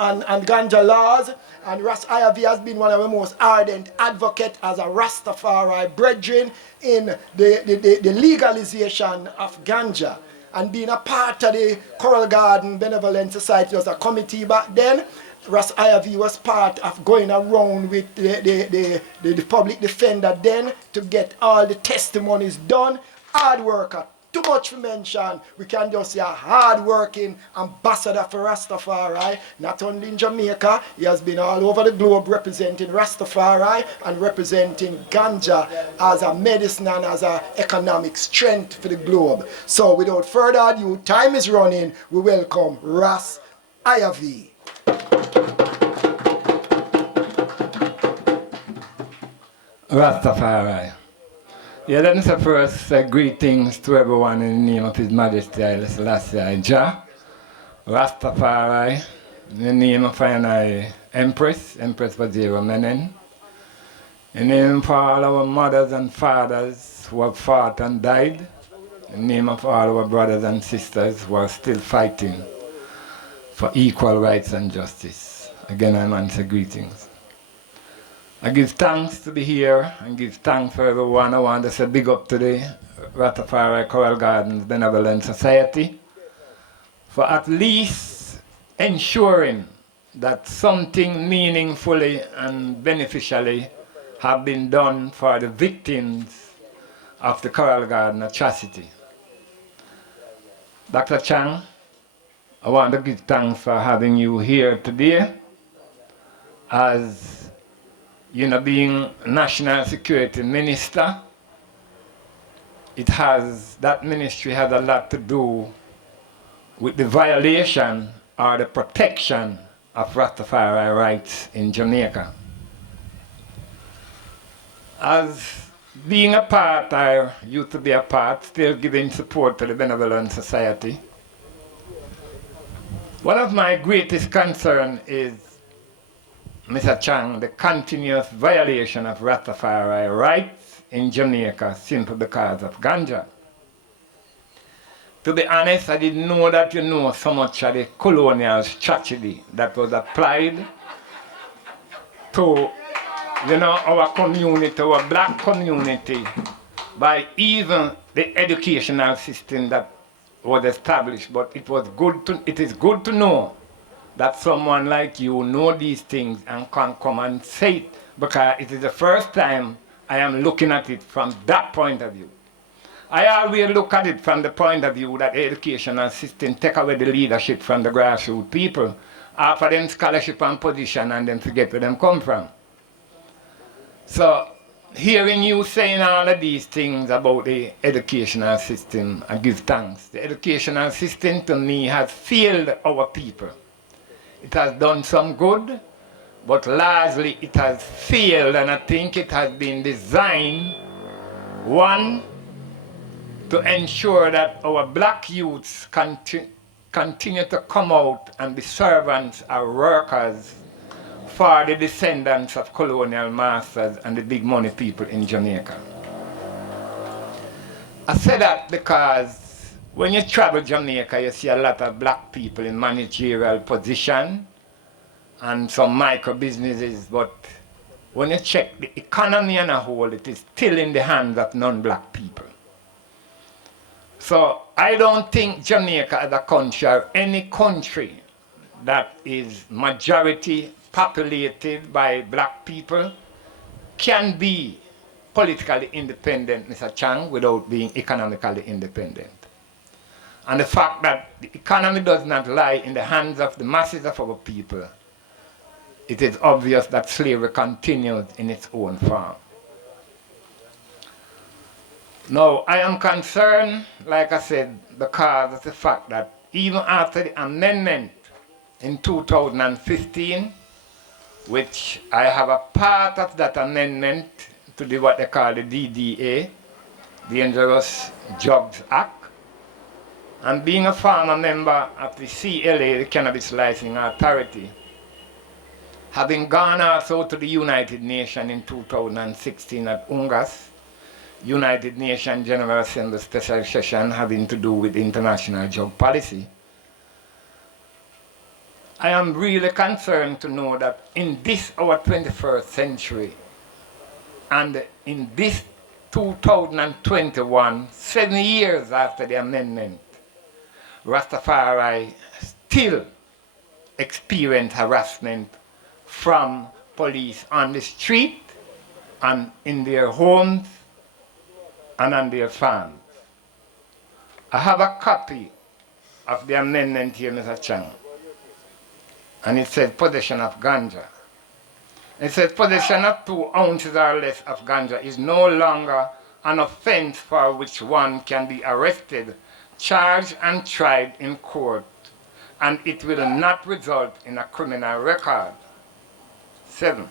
ganja laws. And Ras IAV has been one of the most ardent advocates as a Rastafari brethren in the legalization of ganja. And being a part of the Coral Garden Benevolent Society was a committee back then. Ras IAV was part of going around with the public defender then to get all the testimonies done. Hard worker, too much to mention. We can just say a hard-working ambassador for Rastafari, not only in Jamaica. He has been all over the globe representing Rastafari and representing ganja as a medicine and as an economic strength for the globe. So without further ado, time is running. We welcome Ras IAV. Rastafari. Yeah, let me say first greetings to everyone in the name of His Majesty Haile Selassie Jah. Rastafari, in the name of our Empress Wazira Menen. In the name of all our mothers and fathers who have fought and died. In the name of all our brothers and sisters who are still fighting for equal rights and justice. Again, I answer greetings. I give thanks to be here and give thanks for everyone. I want to say big up to the Rastafari Coral Gardens Benevolent Society for at least ensuring that something meaningfully and beneficially have been done for the victims of the Coral Garden atrocity. Dr. Chang, I want to give thanks for having you here today as being National Security Minister. That ministry has a lot to do with the violation or the protection of Rastafari rights in Jamaica. As being a part, I used to be a part, still giving support to the Benevolent Society. One of my greatest concerns is, Mr. Chang, the continuous violation of Rastafari rights in Jamaica simply because of ganja. To be honest, I didn't know that you know so much of the colonial strategy that was applied to our community, our black community, by even the educational system that was established. But it is good to know that someone like you know these things and can come and say it, because it is the first time I am looking at it from that point of view. I always look at it from the point of view that the educational system take away the leadership from the grassroots people, offer them scholarship and position, and then forget where them come from. So, hearing you saying all of these things about the educational system, I give thanks. The educational system to me has failed our people. It has done some good, but largely it has failed, and I think it has been designed, one, to ensure that our black youths continue to come out and be servants or workers for the descendants of colonial masters and the big money people in Jamaica. I say that because when you travel Jamaica, you see a lot of black people in managerial position and some micro businesses, but when you check the economy as a whole, it is still in the hands of non-black people. So I don't think Jamaica as a country, or any country that is majority populated by black people, can be politically independent, Mr. Chang, without being economically independent. And the fact that the economy does not lie in the hands of the masses of our people, it is obvious that slavery continues in its own form. Now, I am concerned, like I said, because of the fact that even after the amendment in 2015, which I have a part of that amendment to the what they call the DDA, Dangerous Drugs Act, and being a former member of the CLA, the Cannabis Licensing Authority, having gone also to the United Nations in 2016 at UNGAS, United Nations General Assembly Special Session having to do with international drug policy, I am really concerned to know that in this, our 21st century, and in this 2021, 7 years after the amendment, Rastafari still experience harassment from police on the street and in their homes and on their farms. I have a copy of the amendment here, Mr. Chang, and it says possession of ganja. It says possession of 2 ounces or less of ganja is no longer an offense for which one can be arrested, charged and tried in court, and it will not result in a criminal record. 7.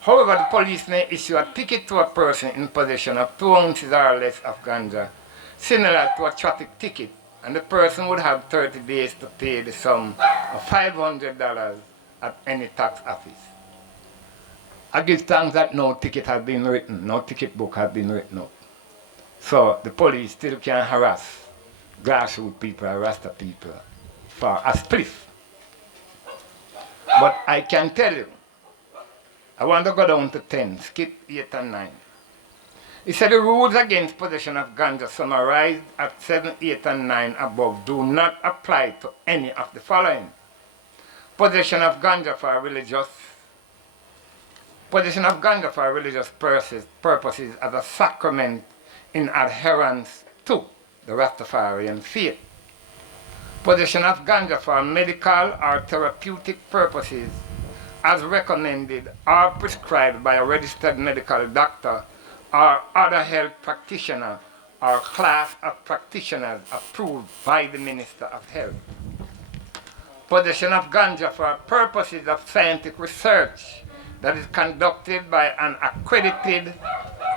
However, the police may issue a ticket to a person in possession of 2 ounces or less of ganja, similar to a traffic ticket, and the person would have 30 days to pay the sum of $500 at any tax office. I give thanks that no ticket has been written, no ticket book has been written up. So the police still can harass grassroots people, Rasta people, for a spliff. But I can tell you I want to go down to 10, skip 8 and 9. He said the rules against possession of ganja summarized at 7, 8 and 9 above do not apply to any of the following. Possession of ganja for religious purposes as a sacrament in adherence to the Rastafarian faith. Possession of ganja for medical or therapeutic purposes as recommended or prescribed by a registered medical doctor or other health practitioner or class of practitioners approved by the Minister of Health. Possession of ganja for purposes of scientific research that is conducted by an accredited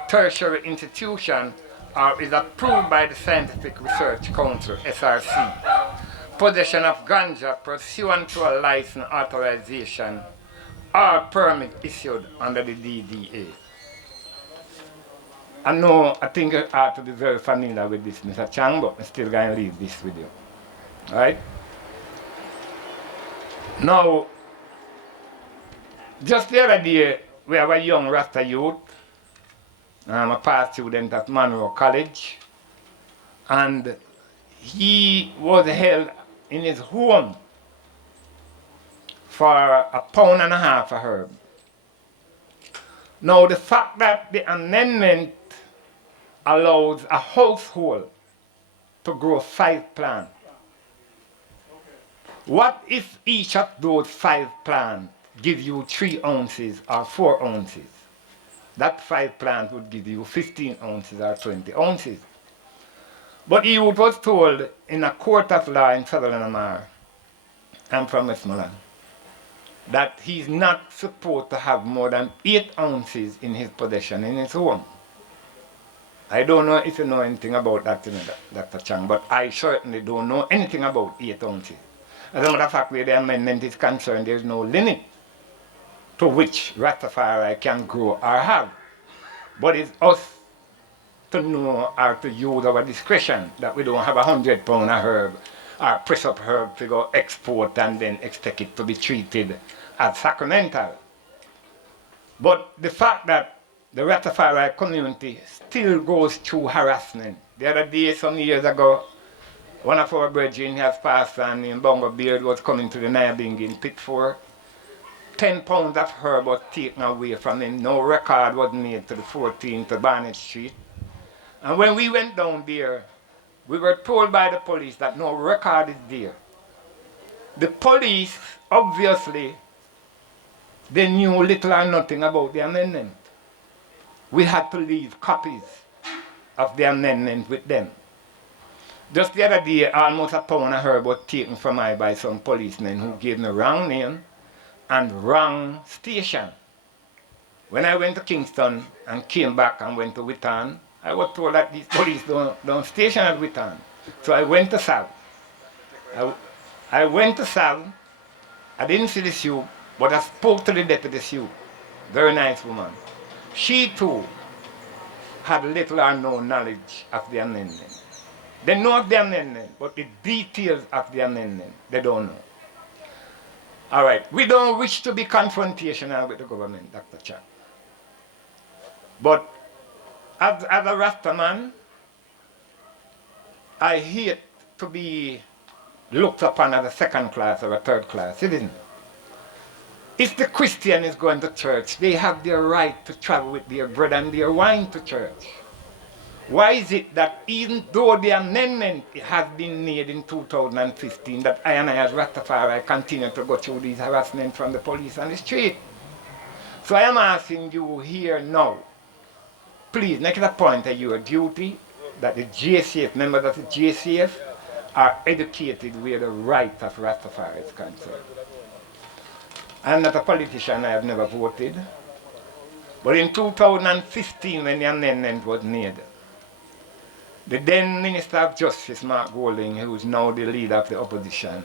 tertiary institution or is approved by the Scientific Research Council, SRC. Possession of ganja pursuant to a license, authorization, or permit issued under the DDA. I think you ought to be very familiar with this, Mr. Chang, but I'm still going to leave this with you. All right? Now, just the other day, we have a young Rasta youth. I'm a past student at Monroe College. And he was held in his home for £1.5 pound of herb. Now, the fact that the amendment allows a household to grow 5 plants. What if each of those 5 plants give you 3 ounces or 4 ounces? That 5 plants would give you 15 ounces or 20 ounces. But he was told in a court of law in Southern Amar, I'm from Westmoreland, that he's not supposed to have more than 8 ounces in his possession in his home. I don't know if you know anything about that, Dr. Chang, but I certainly don't know anything about 8 ounces. As a matter of fact, where the amendment is concerned, there's no limit to which Rastafari can grow or have. But it's us to know or to use our discretion that we don't have 100 pound of herb or press up herb to go export and then expect it to be treated as sacramental. But the fact that the Rastafari community still goes through harassment. The other day, some years ago, one of our brethren has passed and in Bongo Beard was coming to the Nibing in Pitford. 10 pounds of herb was taken away from him. No record was made to the 14th to Barnett Street. And when we went down there, we were told by the police that no record is there. The police, obviously, they knew little or nothing about the amendment. We had to leave copies of the amendment with them. Just the other day, almost £1 pound of herb was taken from me by some policemen who gave me wrong name and wrong station. When I went to Kingston and came back and went to Witton, I was told that these police don't station at Witton. So I went to Sav. I went to Sav. I didn't see the soup, but I spoke to the deputy soup. Very nice woman. She too had little or no knowledge of the amendment. They know of the amendment, but the details of the amendment, they don't know. All right, we don't wish to be confrontational with the government, Dr. Chan. But as a Rasta man, I hate to be looked upon as a second class or a third class citizen. If the Christian is going to church, they have their right to travel with their bread and their wine to church. Why is it that even though the amendment has been made in 2015, that I and I as Rastafari continue to go through these harassment from the police on the street? So I am asking you here now, please make it a point of your duty that the JCF, members of the JCF, are educated where the right of Rastafari is concerned. I'm not a politician, I have never voted. But in 2015, when the amendment was made, the then Minister of Justice, Mark Golding, who is now the leader of the opposition,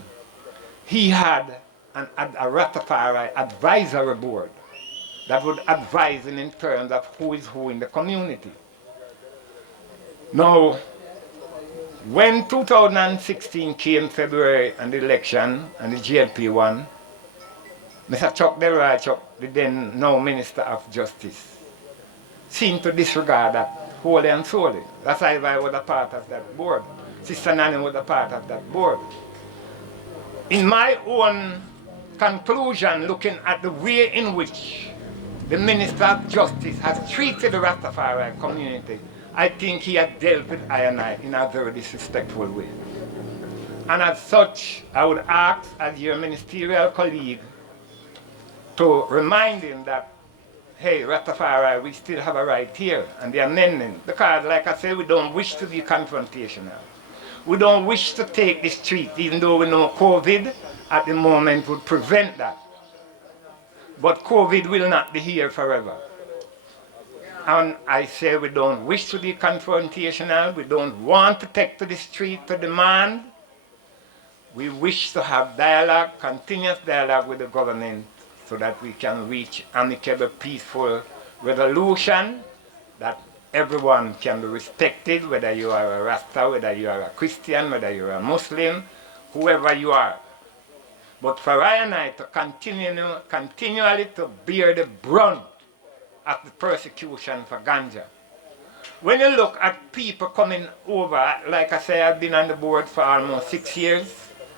he had a Rastafari advisory board that would advise him in terms of who is who in the community. Now, when 2016 came February and the election and the GLP won, Mr. Chuck Delroy Chuck, the then now Minister of Justice, seemed to disregard that wholly and solely. That's why I was a part of that board. Sister Nanny was a part of that board. In my own conclusion, looking at the way in which the Minister of Justice has treated the Rastafari community, I think he has dealt with I and I in a very disrespectful way. And as such, I would ask, as your ministerial colleague, to remind him that, hey, Rastafari, we still have a right here, and the amendment, because like I said, we don't wish to be confrontational. We don't wish to take the street, even though we know COVID at the moment would prevent that. But COVID will not be here forever. And I say we don't wish to be confrontational, we don't want to take to the street to demand. We wish to have dialogue, continuous dialogue with the government so that we can reach amicable, peaceful resolution that everyone can be respected, whether you are a Rasta, whether you are a Christian, whether you are a Muslim, whoever you are. But for I and I to continually to bear the brunt of the persecution for ganja. When you look at people coming over, like I say, I've been on the board for almost 6 years,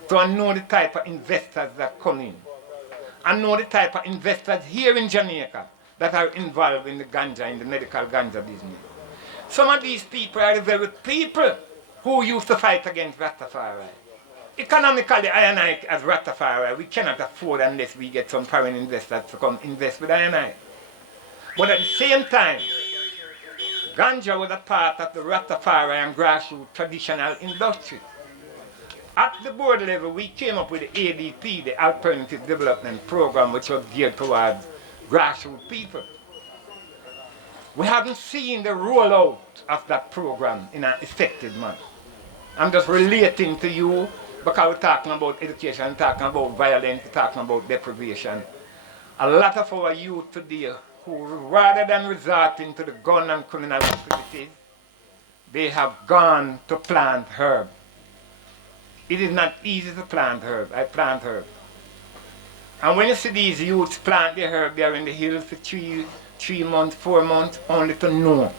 so I know the type of investors that come in. I know the type of investors here in Jamaica that are involved in the ganja, in the medical ganja business. Some of these people are the very people who used to fight against Rastafari. Economically, I and I as Rastafari, we cannot afford unless we get some foreign investors to come invest with I and I. But at the same time, ganja was a part of the Rastafari and grassroots traditional industry. At the board level, we came up with the ADP, the Alternative Development Program, which was geared towards grassroots people. We haven't seen the rollout of that program in an effective manner. I'm just relating to you because we're talking about education, talking about violence, talking about deprivation. A lot of our youth today, who rather than resorting to the gun and criminal activities, they have gone to plant herb. It is not easy to plant herb. I plant herb. And when you see these youths plant their herb, they are in the hills for 3 months, 4 months, only to know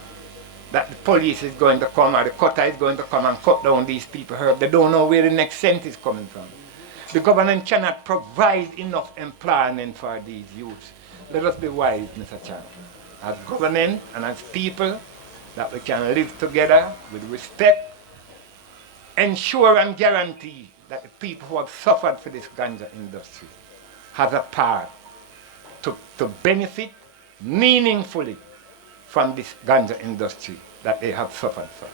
that the police is going to come or the cutter is going to come and cut down these people's herb. They don't know where the next cent is coming from. The government cannot provide enough employment for these youths. Let us be wise, Mr. Chan, as government and as people, that we can live together with respect, ensure and guarantee that the people who have suffered for this ganja industry have a part to benefit meaningfully from this ganja industry that they have suffered from.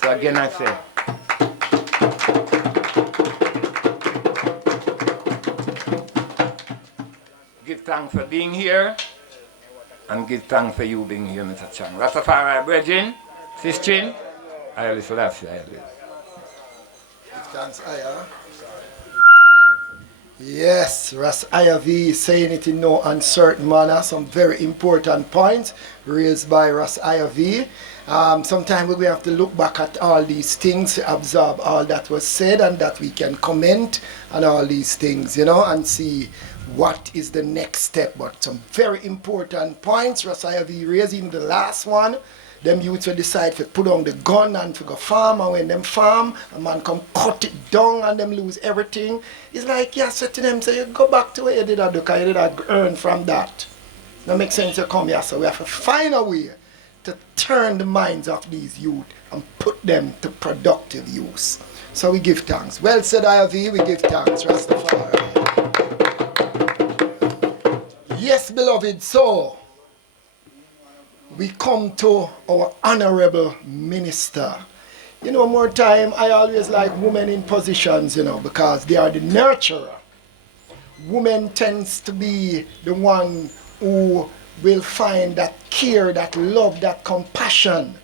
So again I say, give thanks for being here and give thanks for you being here, Mr. Chang. Rastafari brethren, sister, I will Selassie, I will. Thanks, Aya. Yes, Ras Ayavi saying it in no uncertain manner. Some very important points raised by Ras Ayavi. Sometimes we have to look back at all these things, absorb all that was said, and that we can comment on all these things, you know, and see what is the next step. But some very important points Ras Ayavi raised, in the last one. Them youths will decide to put on the gun and to go farm, and when them farm, a man come cut it down and them lose everything. It's like, yeah, say to them, say, you go back to where you did that, because you did that earn from that. That makes sense to come here, so we have to find a way to turn the minds of these youth and put them to productive use. So we give thanks. Well said, IOV, we give thanks, Rastafari. Yes, beloved, so we come to our honorable minister. You know, more time, I always like women in positions, you know, because they are the nurturer. Women tends to be the one who will find that care, that love, that compassion.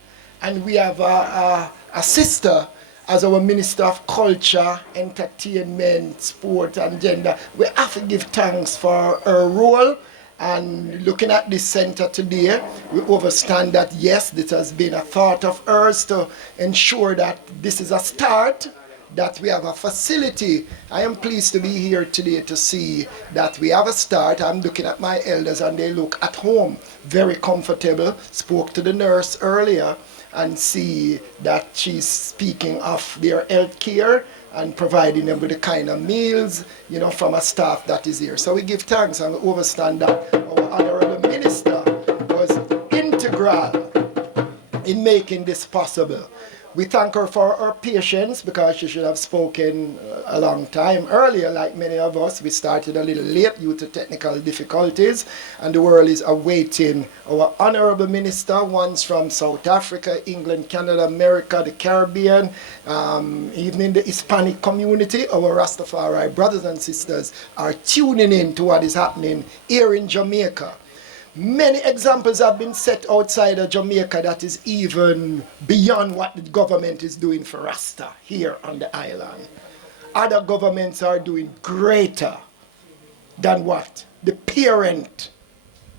And we have a sister as our Minister of Culture, Entertainment, Sport and Gender. We have to give thanks for her role. And looking at this center today, we understand that yes, this has been a thought of hers to ensure that this is a start, that we have a facility. I am pleased to be here today to see that we have a start. I'm looking at my elders and they look at home, very comfortable. Spoke to the nurse earlier and see that she's speaking of their health care and providing them with the kind of meals, from a staff that is here. So we give thanks and we understand that our Honorable Minister was integral in making this possible. We thank her for her patience because she should have spoken a long time earlier, like many of us. We started a little late due to technical difficulties, and the world is awaiting our Honorable Minister, ones from South Africa, England, Canada, America, the Caribbean, even in the Hispanic community. Our Rastafari brothers and sisters are tuning in to what is happening here in Jamaica. Many examples have been set outside of Jamaica that is even beyond what the government is doing for Rasta here on the island. Other governments are doing greater than what the parent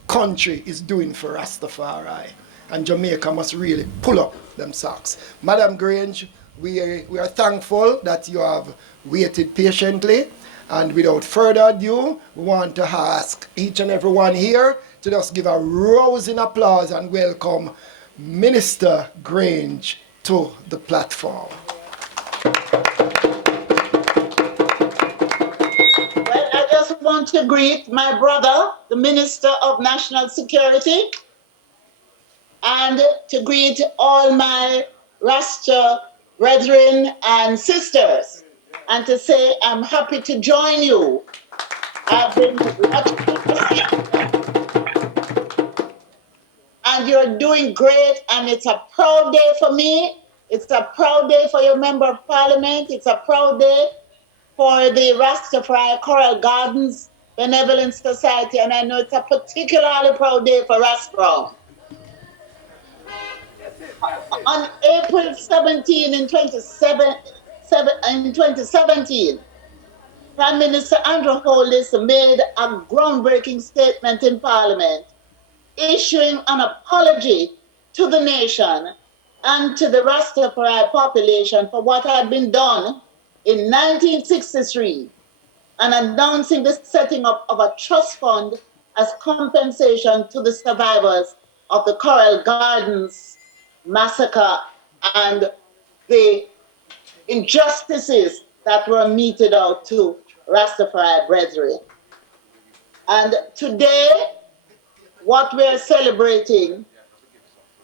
country is doing for Rastafari. And Jamaica must really pull up them socks. Madam Grange, we are thankful that you have waited patiently. And without further ado, we want to ask each and every one here to just give a rousing applause and welcome Minister Grange to the platform. Well, I just want to greet my brother, the Minister of National Security, and to greet all my Rasta brethren and sisters, and to say I'm happy to join you. I've been watching and you're doing great, and it's a proud day for me. It's a proud day for your Member of Parliament. It's a proud day for the Rastafari Coral Gardens Benevolent Society, and I know it's a particularly proud day for Rastafari. On April 17 in 2017, Prime Minister Andrew Holness made a groundbreaking statement in Parliament, issuing an apology to the nation and to the Rastafari population for what had been done in 1963, and announcing the setting up of a trust fund as compensation to the survivors of the Coral Gardens Massacre and the injustices that were meted out to Rastafari brethren. And today, what we're celebrating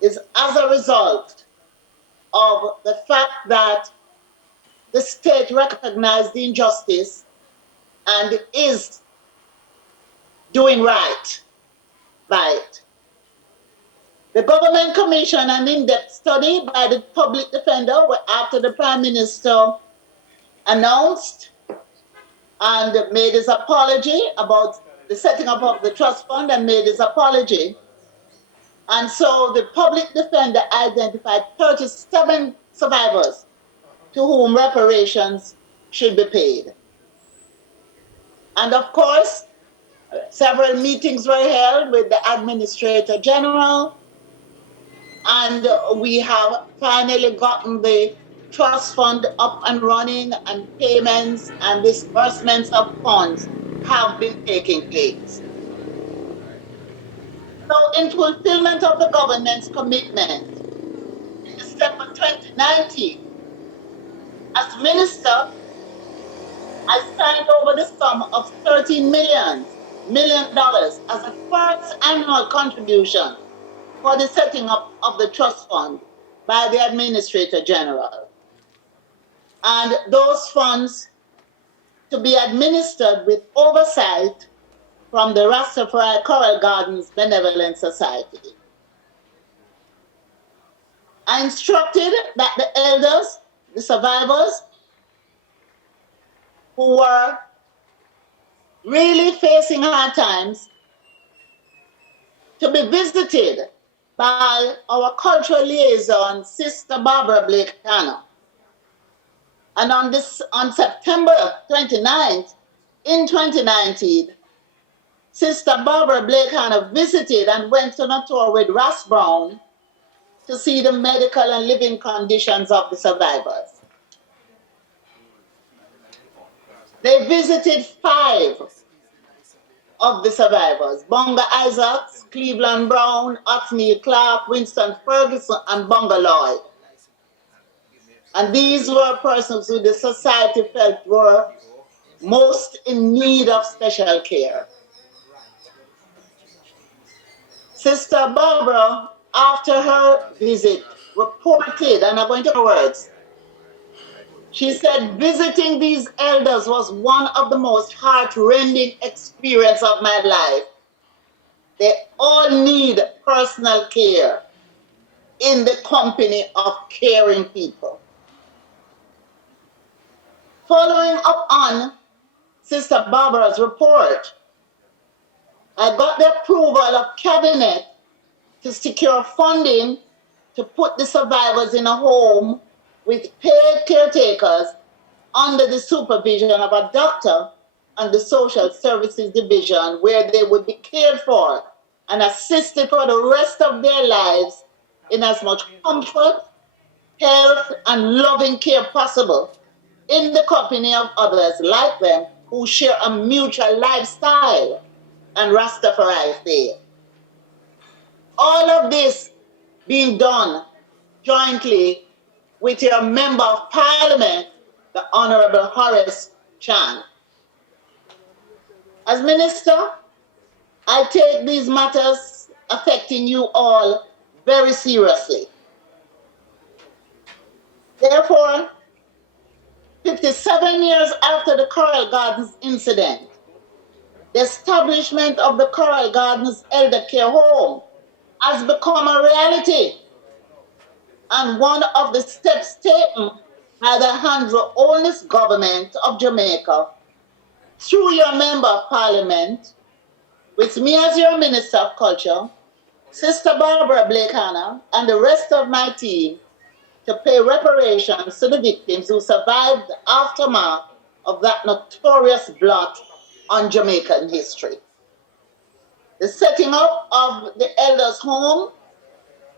is as a result of the fact that the state recognized the injustice and is doing right by it. The government commissioned an in-depth study by the public defender after the Prime Minister announced and made his apology about the setting up of the trust fund and made his apology. And so the public defender identified 37 survivors to whom reparations should be paid. And of course, several meetings were held with the Administrator General, and we have finally gotten the trust fund up and running, and payments and disbursements of funds have been taking place. So in fulfillment of the government's commitment, in December 2019, as minister, I signed over the sum of $13 million as a first annual contribution for the setting up of the trust fund by the Administrator General. And those funds to be administered with oversight from the Rastafari Coral Gardens Benevolent Society. I instructed that the elders, the survivors, who were really facing hard times, to be visited by our cultural liaison, Sister Barbara Blake Tanner. And on September 29th, in 2019, Sister Barbara Blake Tanner visited and went on a tour with Ross Brown to see the medical and living conditions of the survivors. They visited 5 of the survivors: Bunga Isaacs, Cleveland Brown, Othniel Clark, Winston Ferguson, and Bunga Lloyd. And these were persons who the society felt were most in need of special care. Sister Barbara, after her visit, reported, and I'm going to her words, she said, visiting these elders was one of the most heart-rending experiences of my life. They all need personal care in the company of caring people. Following up on Sister Barbara's report, I got the approval of Cabinet to secure funding to put the survivors in a home with paid caretakers under the supervision of a doctor and the Social Services Division, where they would be cared for and assisted for the rest of their lives in as much comfort, health, and loving care possible in the company of others like them who share a mutual lifestyle and Rastafari faith. All of this being done jointly with your Member of Parliament, the Honorable Horace Chan. As Minister, I take these matters affecting you all very seriously. Therefore, 57 years after the Coral Gardens incident, the establishment of the Coral Gardens Elder Care Home has become a reality, and one of the steps taken by the Honorable Government of Jamaica through your Member of Parliament, with me as your Minister of Culture, Sister Barbara Blake Hanna, and the rest of my team to pay reparations to the victims who survived the aftermath of that notorious blot on Jamaican history. The setting up of the Elders' Home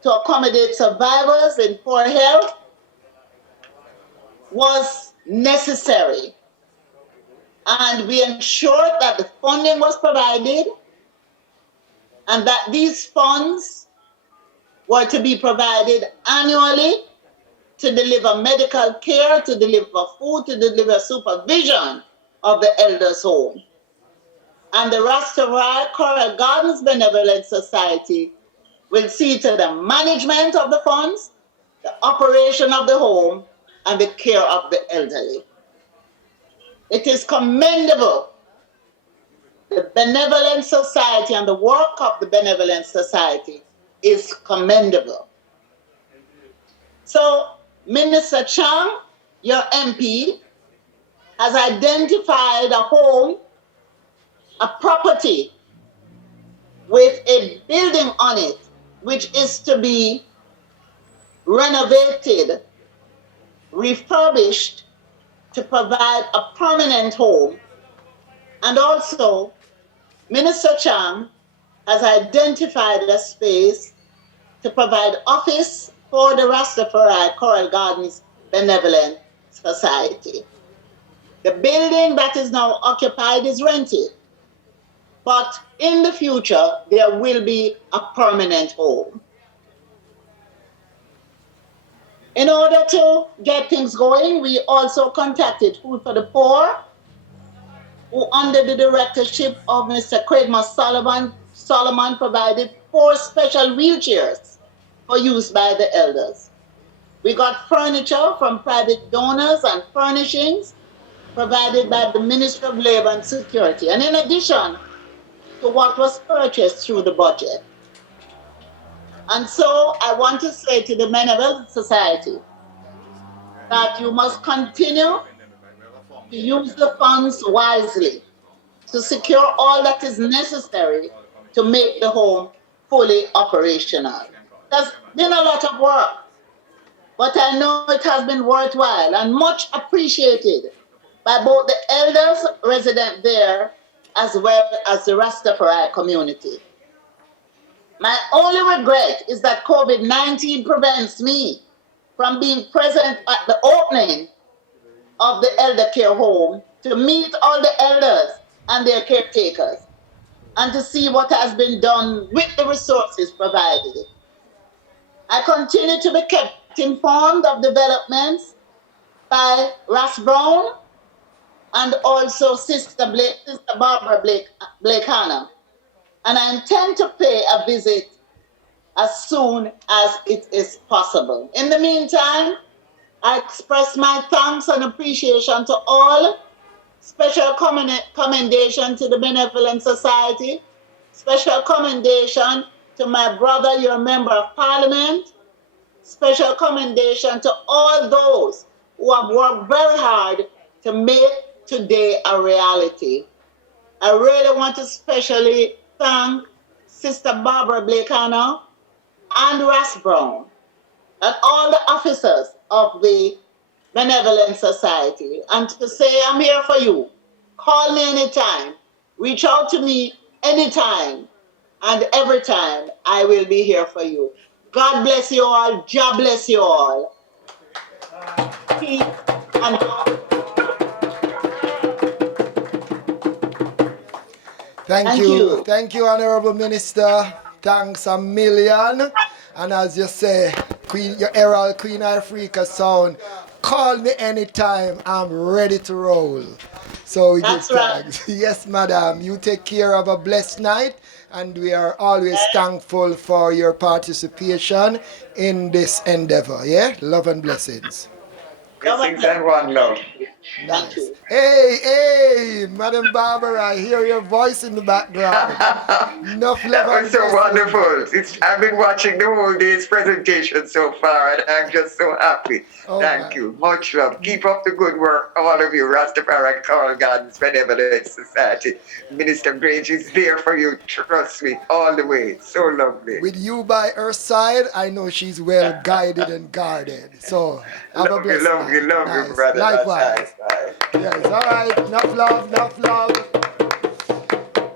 to accommodate survivors in poor health was necessary, and we ensured that the funding was provided and that these funds were to be provided annually to deliver medical care, to deliver food, to deliver supervision of the Elders' Home. And the Rastafari Coral Gardens Benevolent Society will see to the management of the funds, the operation of the home, and the care of the elderly. It is commendable. The Benevolent Society and the work of the Benevolent Society is commendable. So, Minister Chang, your MP, has identified a home, a property with a building on it, which is to be renovated, refurbished to provide a permanent home. And also, Minister Chang has identified a space to provide office for the Rastafari Coral Gardens Benevolent Society. The building that is now occupied is rented, but in the future, there will be a permanent home. In order to get things going, we also contacted Food for the Poor, who under the directorship of Mr. Craigmore Solomon provided 4 special wheelchairs for use by the elders. We got furniture from private donors and furnishings provided by the Ministry of Labor and Security, and in addition to what was purchased through the budget. And so I want to say to the Benevolent Society that you must continue to use the funds wisely to secure all that is necessary to make the home fully operational. There's been a lot of work, but I know it has been worthwhile and much appreciated by both the elders resident there as well as the Rastafari community. My only regret is that COVID-19 prevents me from being present at the opening of the elder care home to meet all the elders and their caretakers and to see what has been done with the resources provided. I continue to be kept informed of developments by Ras Brown and also Sister Barbara Blake Hanna. And I intend to pay a visit as soon as it is possible. In the meantime, I express my thanks and appreciation to all. Special commendation to the Benevolent Society. Special commendation to my brother, your Member of Parliament. Special commendation to all those who have worked very hard to make today a reality. I really want to specially thank Sister Barbara Blake Hanna and Ras Brown and all the officers of the Benevolent Society, and to say I'm here for you. Call me anytime. Reach out to me anytime. And every time I will be here for you. God bless you all. God bless you all. Peace and Thank you. Thank you, Honorable Minister. Thanks a million. And as you say, Queen, your Herald Queen Africa sound, call me anytime. I'm ready to roll. So we give thanks. Yes, madam. You take care of a blessed night. And we are always thankful for your participation in this endeavor. Yeah? Love and blessings. Blessings and one love. Nice. Hey, Madam Barbara, I hear your voice in the background. Enough love. That was so wonderful. I've been watching the whole day's presentation so far, and I'm just so happy. Thank you. Much love. Keep up the good work, all of you, Rastafari Coral Gardens Benevolent Society. Minister Grange is there for you, trust me, all the way. So lovely. With you by her side, I know she's well guided and guarded. So, have a blessed night. Love you, brother. Likewise. Yes, all right. Enough love.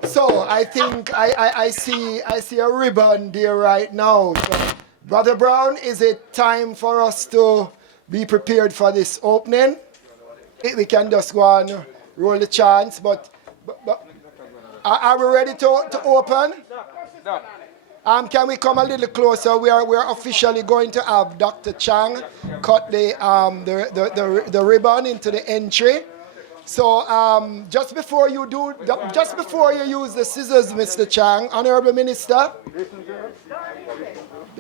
So I think I see a ribbon there right now. So, Brother Brown, is it time for us to be prepared for this opening? We can just go and roll the chants, but are we ready to open? No. Can we come a little closer? We're officially going to have Dr. Chang cut the ribbon into the entry. So just before you use the scissors, Mr. Chang, Honorable Minister,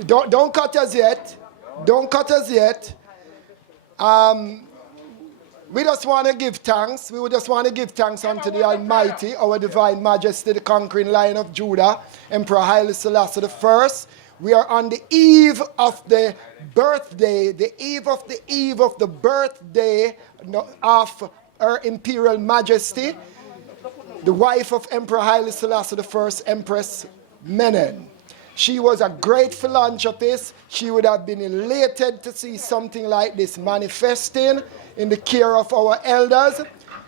don't cut us yet. Don't cut us yet. We just want to give thanks. We would just want to give thanks unto the Almighty, our Divine Majesty, the conquering Lion of Judah, Emperor Haile Selassie I. We are on the eve of the birthday, of the birthday of Her Imperial Majesty, the wife of Emperor Haile Selassie I, Empress Menen. She was a great philanthropist. She would have been elated to see something like this manifesting in the care of our elders.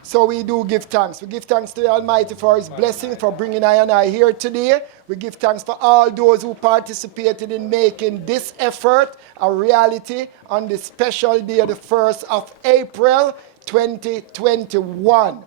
So we do give thanks. We give thanks to the Almighty for His blessing, for bringing I and I here today. We give thanks for all those who participated in making this effort a reality on this special day, the 1st of April, 2021.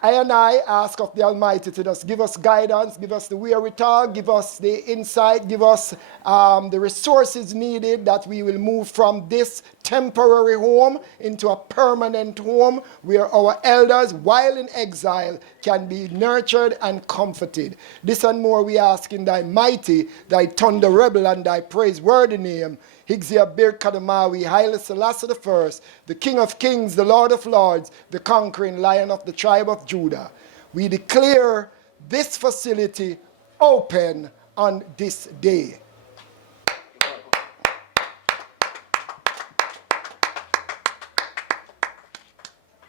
I and I ask of the Almighty to just give us guidance, give us the wherewithal, give us the insight, give us the resources needed that we will move from this temporary home into a permanent home where our elders, while in exile, can be nurtured and comforted. This and more we ask in thy mighty, thy thunder rebel and thy praiseworthy name. Higzia Bir Kadamawi, Haile Selassie I, the King of Kings, the Lord of Lords, the conquering Lion of the tribe of Judah. We declare this facility open on this day.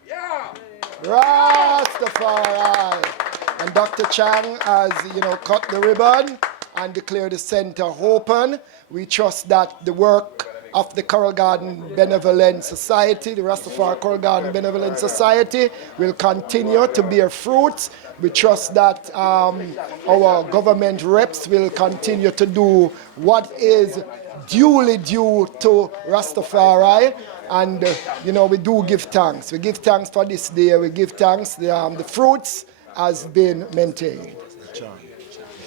Yeah. Rastafari. And Dr. Chang has, cut the ribbon and declare the center open. We trust that the work of the Coral Garden Benevolent Society, the Rastafari Coral Garden Benevolent Society, will continue to bear fruits. We trust that our government reps will continue to do what is duly due to Rastafari. And, we do give thanks. We give thanks for this day. We give thanks. The fruits has been maintained.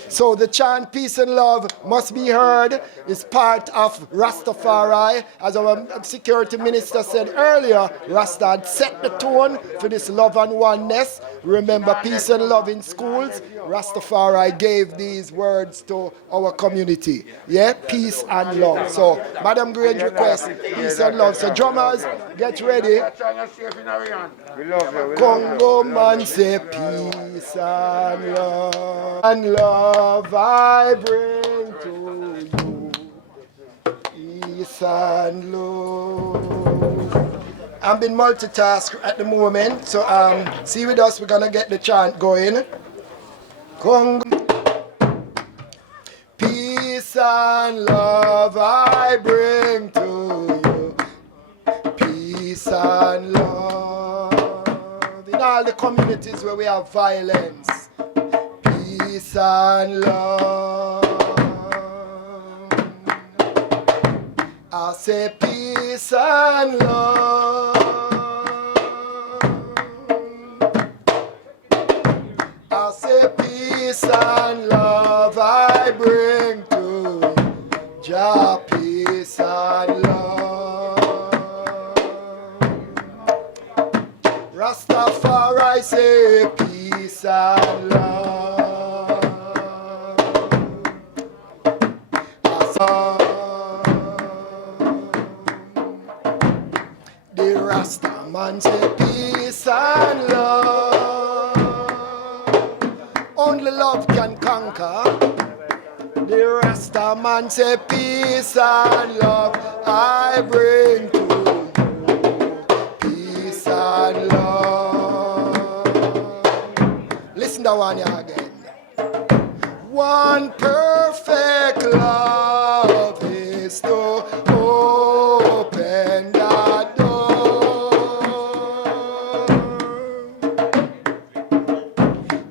So the chant peace and love must be heard. It's part of Rastafari. As our security minister said earlier, Rasta had set the tone for this love and oneness. Remember peace and love in schools. Rastafari gave these words to our community. Yeah, peace and love. So Madam Grange request peace and love. So drummers, get ready. Congo man say peace and love. And love I bring to you. Peace and love. I'm being multitask at the moment. So see with us, we're gonna get the chant going. Congo. Peace and love I bring to you. Peace and love. In all the communities where we have violence. Peace and love. I say peace and love. I say peace and love I bring to you. Jah, peace and love. Rastafari say peace and love. The Rasta man say peace and love. Only love can conquer. The Rasta man say peace and love I bring to you. Peace and love. Listen to one here again. One perfect love is to open the door.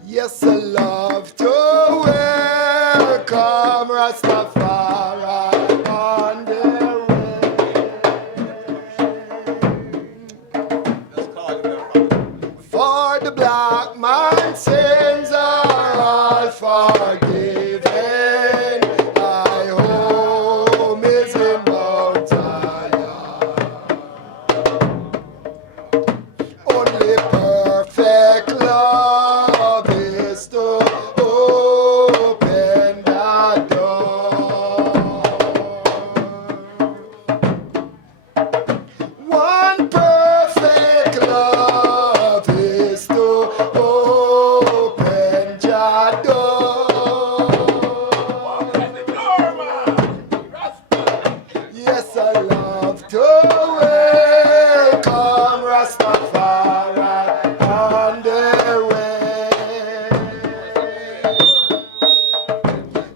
Yes, I love to welcome Rastafari on the way. For the black man's sins are all forgiven. I home is in Mount Zion. Only perfect love is to open the door. One perfect love is to open the door. Yes, I love to welcome Rastafari on the way.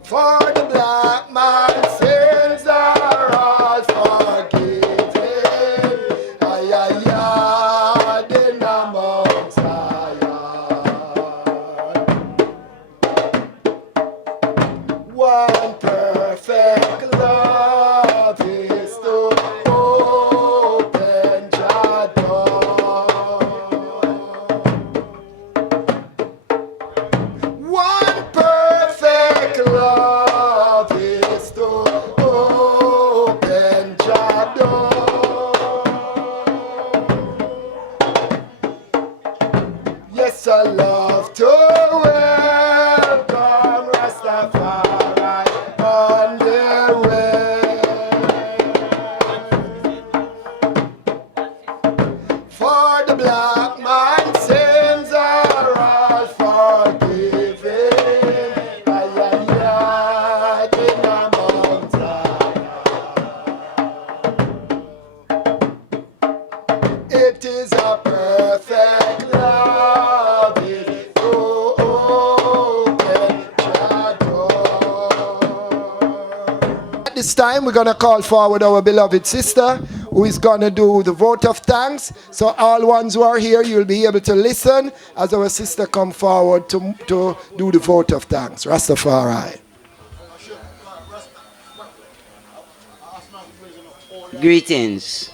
For the black man's sins are all forgiven. Ay, ay, ay, in the Mount Zion. One perfect love is to open the door. One perfect love is to open the door. Yes, I love to welcome Rastafari on the way. For the black man's sins are all forgiven. Ay, ay, ay, in the Mount Zion. It is a perfect love is to open the door. At this time, we're going to call forward our beloved sister who is going to do the vote of thanks. So all ones who are here, you'll be able to listen as our sister come forward to do the vote of thanks. Rastafari. Greetings.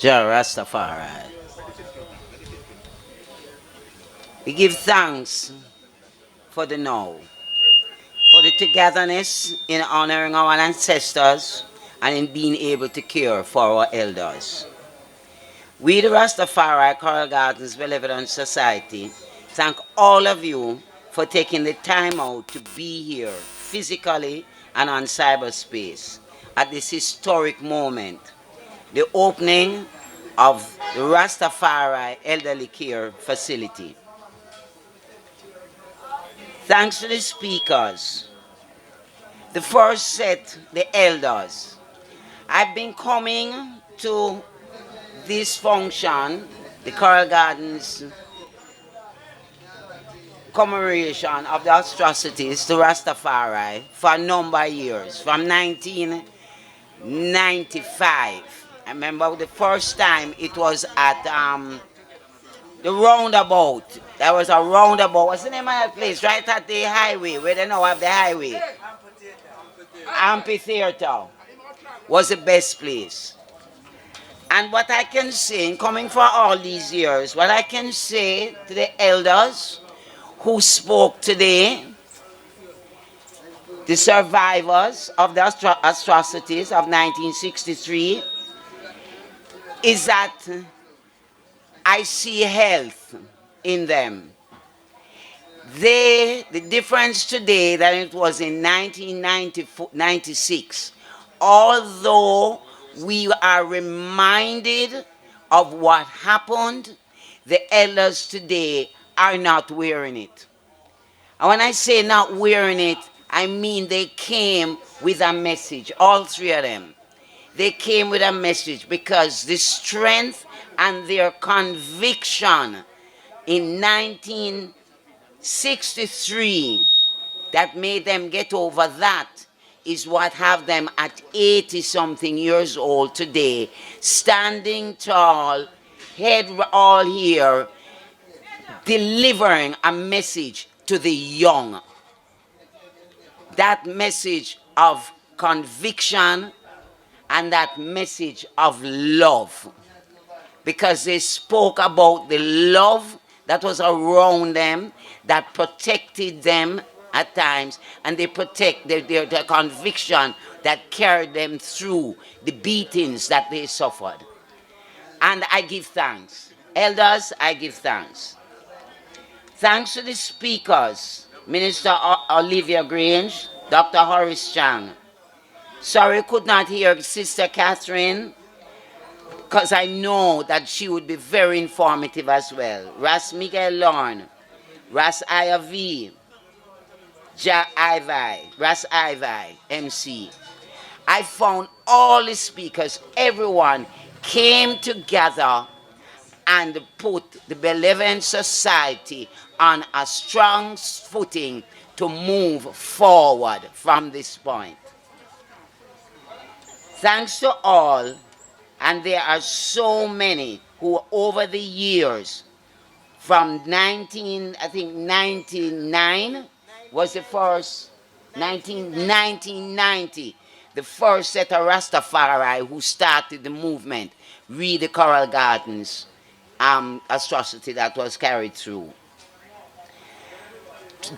Jah Rastafari. We give thanks for the now, for the togetherness in honoring our ancestors and in being able to care for our elders. We, the Rastafari Coral Gardens Benevolent Society, thank all of you for taking the time out to be here physically and on cyberspace at this historic moment, the opening of the Rastafari Elderly Care Facility. Thanks to the speakers, the first set, the elders. I've been coming to this function, the Coral Gardens commemoration of the atrocities to Rastafari for a number of years, from 1995. I remember the first time it was at the roundabout. There was a roundabout. What's the name of that place? Right at the highway, where they now have the highway. Amphitheater was the best place. And what I can say, coming for all these years, what I can say to the elders who spoke today, the survivors of the atrocities of 1963, is that I see health in them. The difference today than it was in 1996, although we are reminded of what happened, the elders today are not wearing it. And when I say not wearing it, I mean they came with a message, all three of them. They came with a message because the strength and their conviction in 1963 that made them get over that is what have them at 80-something years old today, standing tall, head all here, delivering a message to the young. That message of conviction and that message of love. Because they spoke about the love that was around them, that protected them at times, and they protect their conviction that carried them through the beatings that they suffered. And I give thanks. Elders, I give thanks. Thanks to the speakers, Minister Olivia Grange, Dr. Horace Chang. Sorry could not hear Sister Catherine, because I know that she would be very informative as well. Ras Miguel Lorne, Ras Ivy, Ja Ivy, Ras Ivy, MC. I found all the speakers, everyone came together and put the Benevolent Society on a strong footing to move forward from this point. Thanks to all, and there are so many who over the years, from 1999 was the first, 1990, the first set of Rastafari who started the movement, read the Coral Gardens atrocity that was carried through.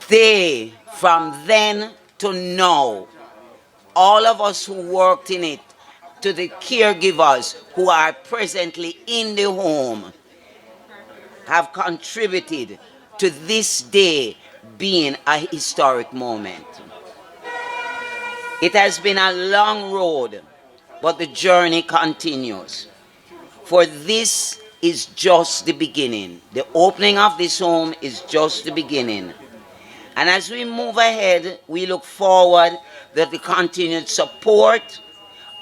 They, from then to now, all of us who worked in it, to the caregivers who are presently in the home, have contributed to this day being a historic moment. It has been a long road, but the journey continues. For this is just the beginning. The opening of this home is just the beginning. And as we move ahead, we look forward to the continued support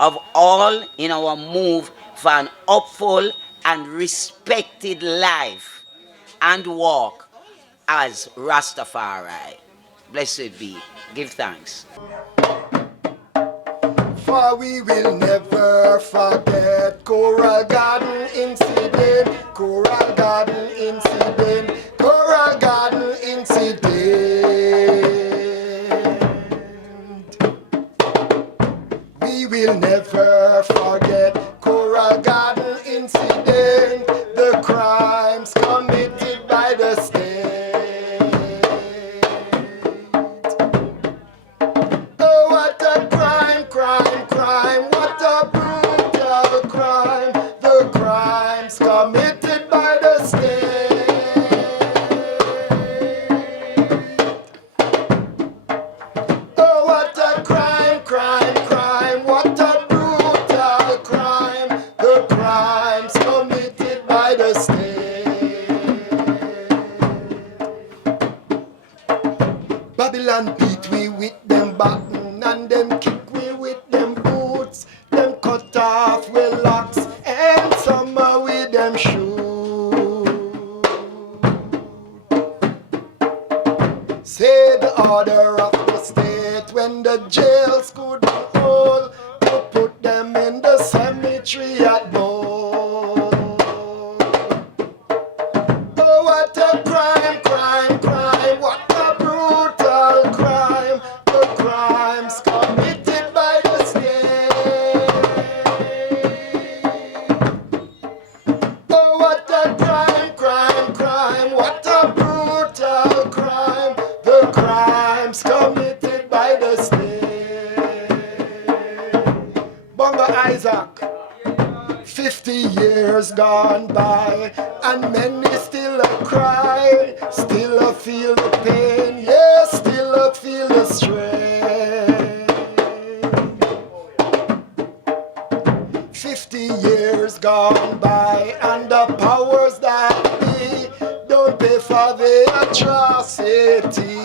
of all in our move for an hopeful and respected life and walk as Rastafari. Blessed be. Give thanks. For we will never forget Coral Garden incident, Coral Garden incident, Coral Garden incident. We will never forget Coral Garden incident. Babylon beat we with them baton and them kick we with them boots. Them cut off with locks and some with them shoes. Say the order of the state when the jails could hold to put them in the cemetery at Bow. Oh, what a crime, crime, crime, what a brutal crime. The crimes committed by the state. Oh, what a crime, crime, crime, what a brutal crime. The crimes committed by the state. Bongo Isaac. 50 years gone by, and many still a cry, still a feel the pain, yes, still a feel the strain. 50 years gone by, and the powers that be don't pay for the atrocity.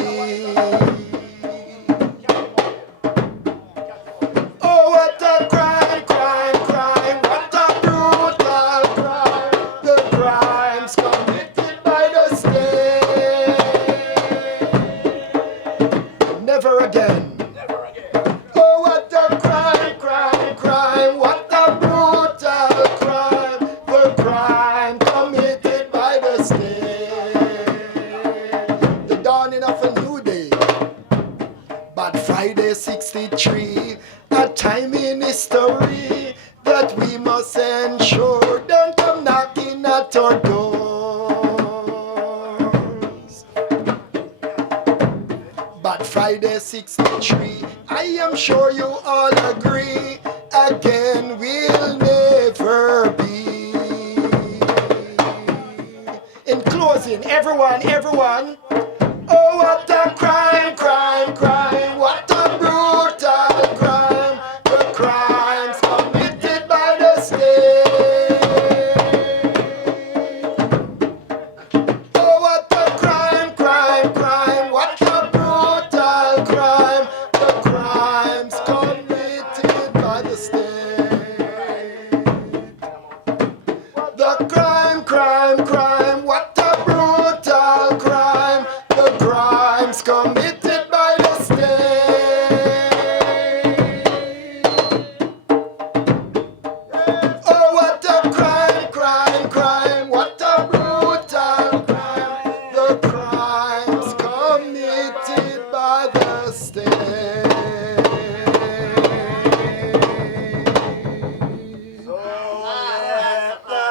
Oh, what a crime, crime, crime, what a brutal crime. The crimes committed by the state. Never again. Oh, what a crime, crime, crime, what a brutal crime. The crime committed by the state. The dawning of a new day. But Friday 63, a time in history that we must ensure don't come knocking at our doors. But Friday 63, I am sure you all agree, again will never be. In closing, everyone, oh, what a crime, crime, crime, what a brutal crime. The crimes committed by the state. Oh, what a crime, crime, crime, what a brutal crime. The crimes committed by the state. The crime, crime, crime, what a brutal crime. The crimes committed by the state. Oh, what a crime, crime, crime, what a brutal crime. The crimes committed by the state. So let the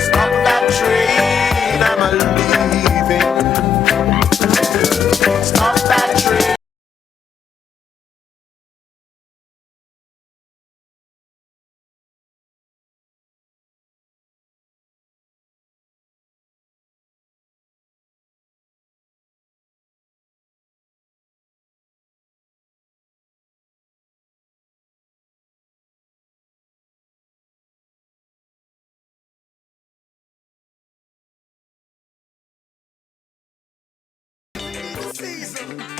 stop that train, I'm a leaving. Stop that train. Season.